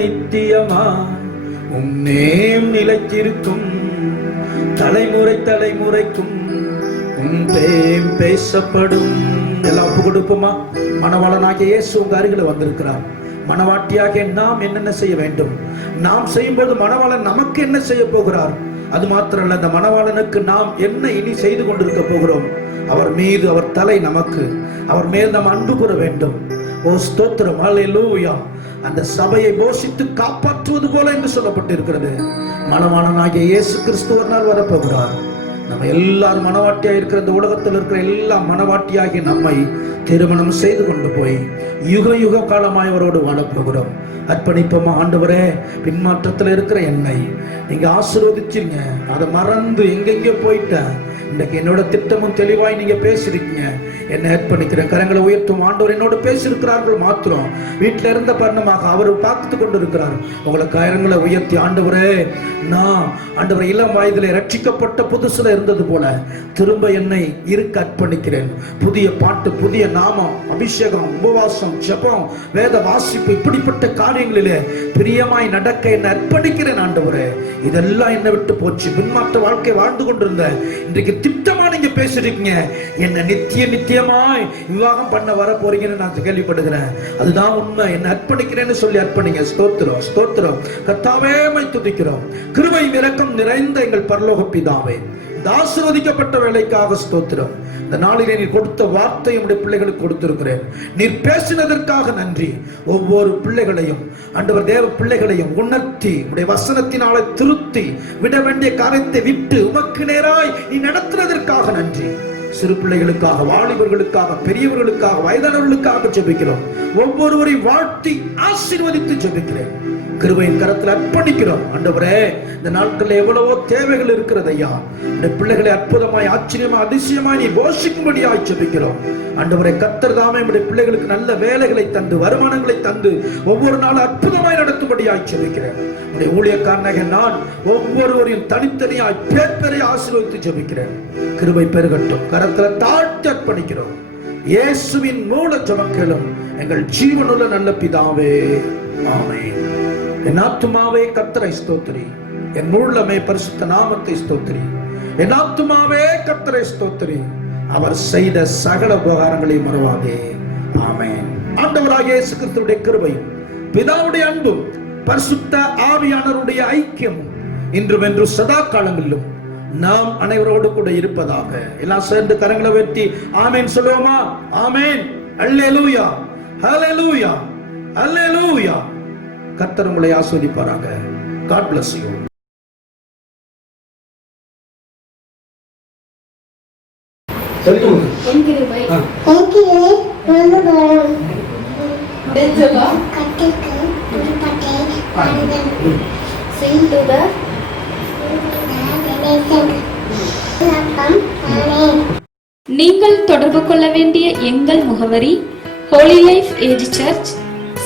நித்தியமா உன்னேம் நிலைத்திருக்கும், தலைமுறைக்கும் உன் பேர் பேசப்படும். எல்லாம் ஒப்பு கொடுப்போமா? மணவாளனாகிய இயேசு உங்க அருகில வந்திருக்கிறார். மணவாட்டியாகிய நாம் என்னென்ன செய்ய வேண்டும்? நாம் செய்யும்போது மணவாளன் நமக்கு என்ன செய்ய போகிறார்? அது மாத்திரம் அல்ல, அந்த மணவாளனுக்கு நாம் என்ன இனி செய்து கொண்டிருக்க போகிறோம்? அவர் மீது, அவர் தலை நமக்கு, அவர் மேல் நாம் அன்பு கூற வேண்டும். ஓ ஸ்தோத்திரம், அல்லேலூயா. அந்த சபையை போஷித்து காப்பாற்றுவது போல என்று சொல்லப்பட்டிருக்கிறது. மணவாளனாகிய இயேசு கிறிஸ்து ஒரு நாள் வரப்போகிறார். நம்ம எல்லாரும் மணவாட்டியா இருக்கிற இந்த உலகத்தில் இருக்கிற எல்லா மணவாட்டியாகிய நம்மை திருமணம் செய்து கொண்டு போய் யுக காலமாய் அவரோடு வாழப்போகிறோம். அர்ப்பணிப்போமா? ஆண்டவரே, பின்மாற்றத்தில் இருக்கிற என்னை நீங்க ஆசீர்வதிச்சிருங்க. அதை மறந்து எங்கெங்கே போயிட்டேன். இன்றைக்கு என்னோட திட்டமும் தெளிவாய் நீங்க பேசிருக்கீங்க. என்னை அர்ப்பணிக்கிறேன். கரங்களை உயர்த்தும். ஆண்டவர் என்னோட பேசியிருக்கிறார்கள் மாத்திரம் வீட்டில இருந்த பரணமாக அவர் பார்த்து கொண்டு இருக்கிறார். உங்களை கரங்களை உயர்த்தி, ஆண்டவரே, நான் ஆண்டவரை இளம் வயதிலே ரட்சிக்கப்பட்ட புதுசுல இருந்தது போல திரும்ப என்னை இருக்க அர்ப்பணிக்கிறேன். புதிய பாட்டு, புதிய நாமம், அபிஷேகம், உபவாசம், ஜெபம், வேத வாசிப்பு, இப்படிப்பட்ட காரியங்களிலே பிரியமாய் நடக்க என்னை அர்ப்பணிக்கிறேன். ஆண்டவரே, இதெல்லாம் என்னை விட்டு போச்சு. பின்மாற்ற வாழ்க்கை வாழ்ந்து கொண்டிருந்த இன்றைக்கு திட்டமா நீங்க பேசுறீங்க. என்ன நித்தியமாய் விவாகம் பண்ண வர போறீங்கன்னு நான் கேள்விப்படுகிறேன். அதுதான் உண்மை. என்ன அர்ப்பணிக்கிறேன்னு சொல்லி அர்ப்பணிங்க. ஸ்தோத்திரம், ஸ்தோத்திரம். கர்த்தாவே, உம்மை துதிக்கிறோம். கிருபை இரக்கம் நிறைந்த எங்கள் பரலோக பிதாவே, இந்த ஆசீர்வதிக்கப்பட்ட வேலைக்காக ஸ்தோத்திரம். இந்த நாளிலே நீர் கொடுத்த வார்த்தை உடைய பிள்ளைகளுக்கு கொடுத்திருக்கிறேன். நீர் பேசினதற்காக நன்றி. ஒவ்வொரு பிள்ளைகளையும், ஆண்டவர் தேவ பிள்ளைகளையும் உணர்த்தி உடைய வசனத்தினாலே திருத்தி விட வேண்டிய காரியத்தை விட்டு உமக்கு நேராய் நீ நடத்துவதற்காக நன்றி. சிறு பிள்ளைகளுக்காக, வாலிபர்களுக்காக, பெரியவர்களுக்காக, வயதானவர்களுக்காக ஜெபிக்கிறோம். ஒவ்வொருவரையும் வாழ்த்தி ஆசீர்வதித்து ஜெபிக்கிறேன். கிருபையின் கரத்தில் அர்ப்பணிக்கிறோம். ஆண்டவரே, இந்த நாட்களில் எவ்வளவோ தேவைகள் இருக்கிறது ஐயா. இந்த பிள்ளைகளை அற்புதமாய், ஆச்சரியமாய், அதிசயமாய் நீ போஷிக்கும்படியாய் ஜெபிக்கிறோம். ஆண்டவரே, கர்த்தர் தாமே நம்முடைய பிள்ளைகளுக்கு நல்ல வேலைகளை தந்து, வருமானங்களை தந்து, ஒவ்வொரு நாளும் அற்புதமாய் நடத்தும்படியாய் ஜெபிக்கிறேன். உடைய ஊழியக்காரனாக நான் ஒவ்வொருவரையும் தனித்தனியாய் பேர்பெரிய ஆசீர்வதித்து ஜெபிக்கிறேன். கிருபை பெருகட்டும். கரத்தில் தாழ்த்தி அர்ப்பணிக்கிறோம். இயேசுவின் மூல ஜெபங்களும் எங்கள் ஜீவனுள்ள நல்ல பிதாவே, ஆமென். என் ஆத்துமாவே கர்த்தரை ஸ்தோத்திரி, என் உள்ளமே பரிசுத்த நாமத்தை ஸ்தோத்திரி. என் ஆத்துமாவே கர்த்தரை ஸ்தோத்திரி, அவர் செய்த சகல உபகாரங்களையும் மறவாதே. ஆமென். ஆண்டவராகிய இயேசு கிறிஸ்துவின் கிருபையும், பிதாவுடைய அன்பும், பரிசுத்த ஆவியானவருடைய ஐக்கியம் இன்றும் என்று சதா காலங்களிலும் நாம் அனைவரோடு கூட இருப்பதாக. எல்லாம் சேர்ந்து கரங்களை வெட்டி ஆமென் சொல்லுவோமா? ஆமென். அல்லேலூயா, ஹல்லேலூயா, அல்லேலூயா. கர்த்தர் உங்களை ஆசீர்வதிப்பாராக. God bless you. என் கிருபை நீங்கள் தொடர்பு கொள்ள வேண்டிய எங்கள் முகவரி ஹோலி லைஃப் ஏஜ் சர்ச்,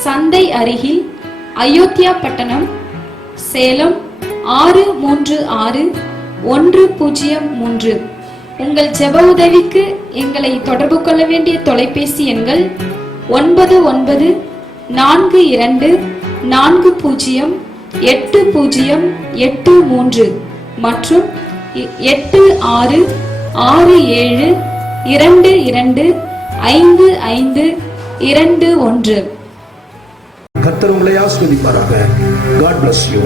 சந்தை அருகில், அயோத்தியா பட்டணம், சேலம் 636103. உங்கள் ஜெப உதவிக்கு எங்களை தொடர்பு கொள்ள வேண்டிய தொலைபேசி எண்கள் 9942408083 மற்றும் 8667225521. கர்த்தர் உங்களை ஆசீர்வதிப்பாராக. God bless you.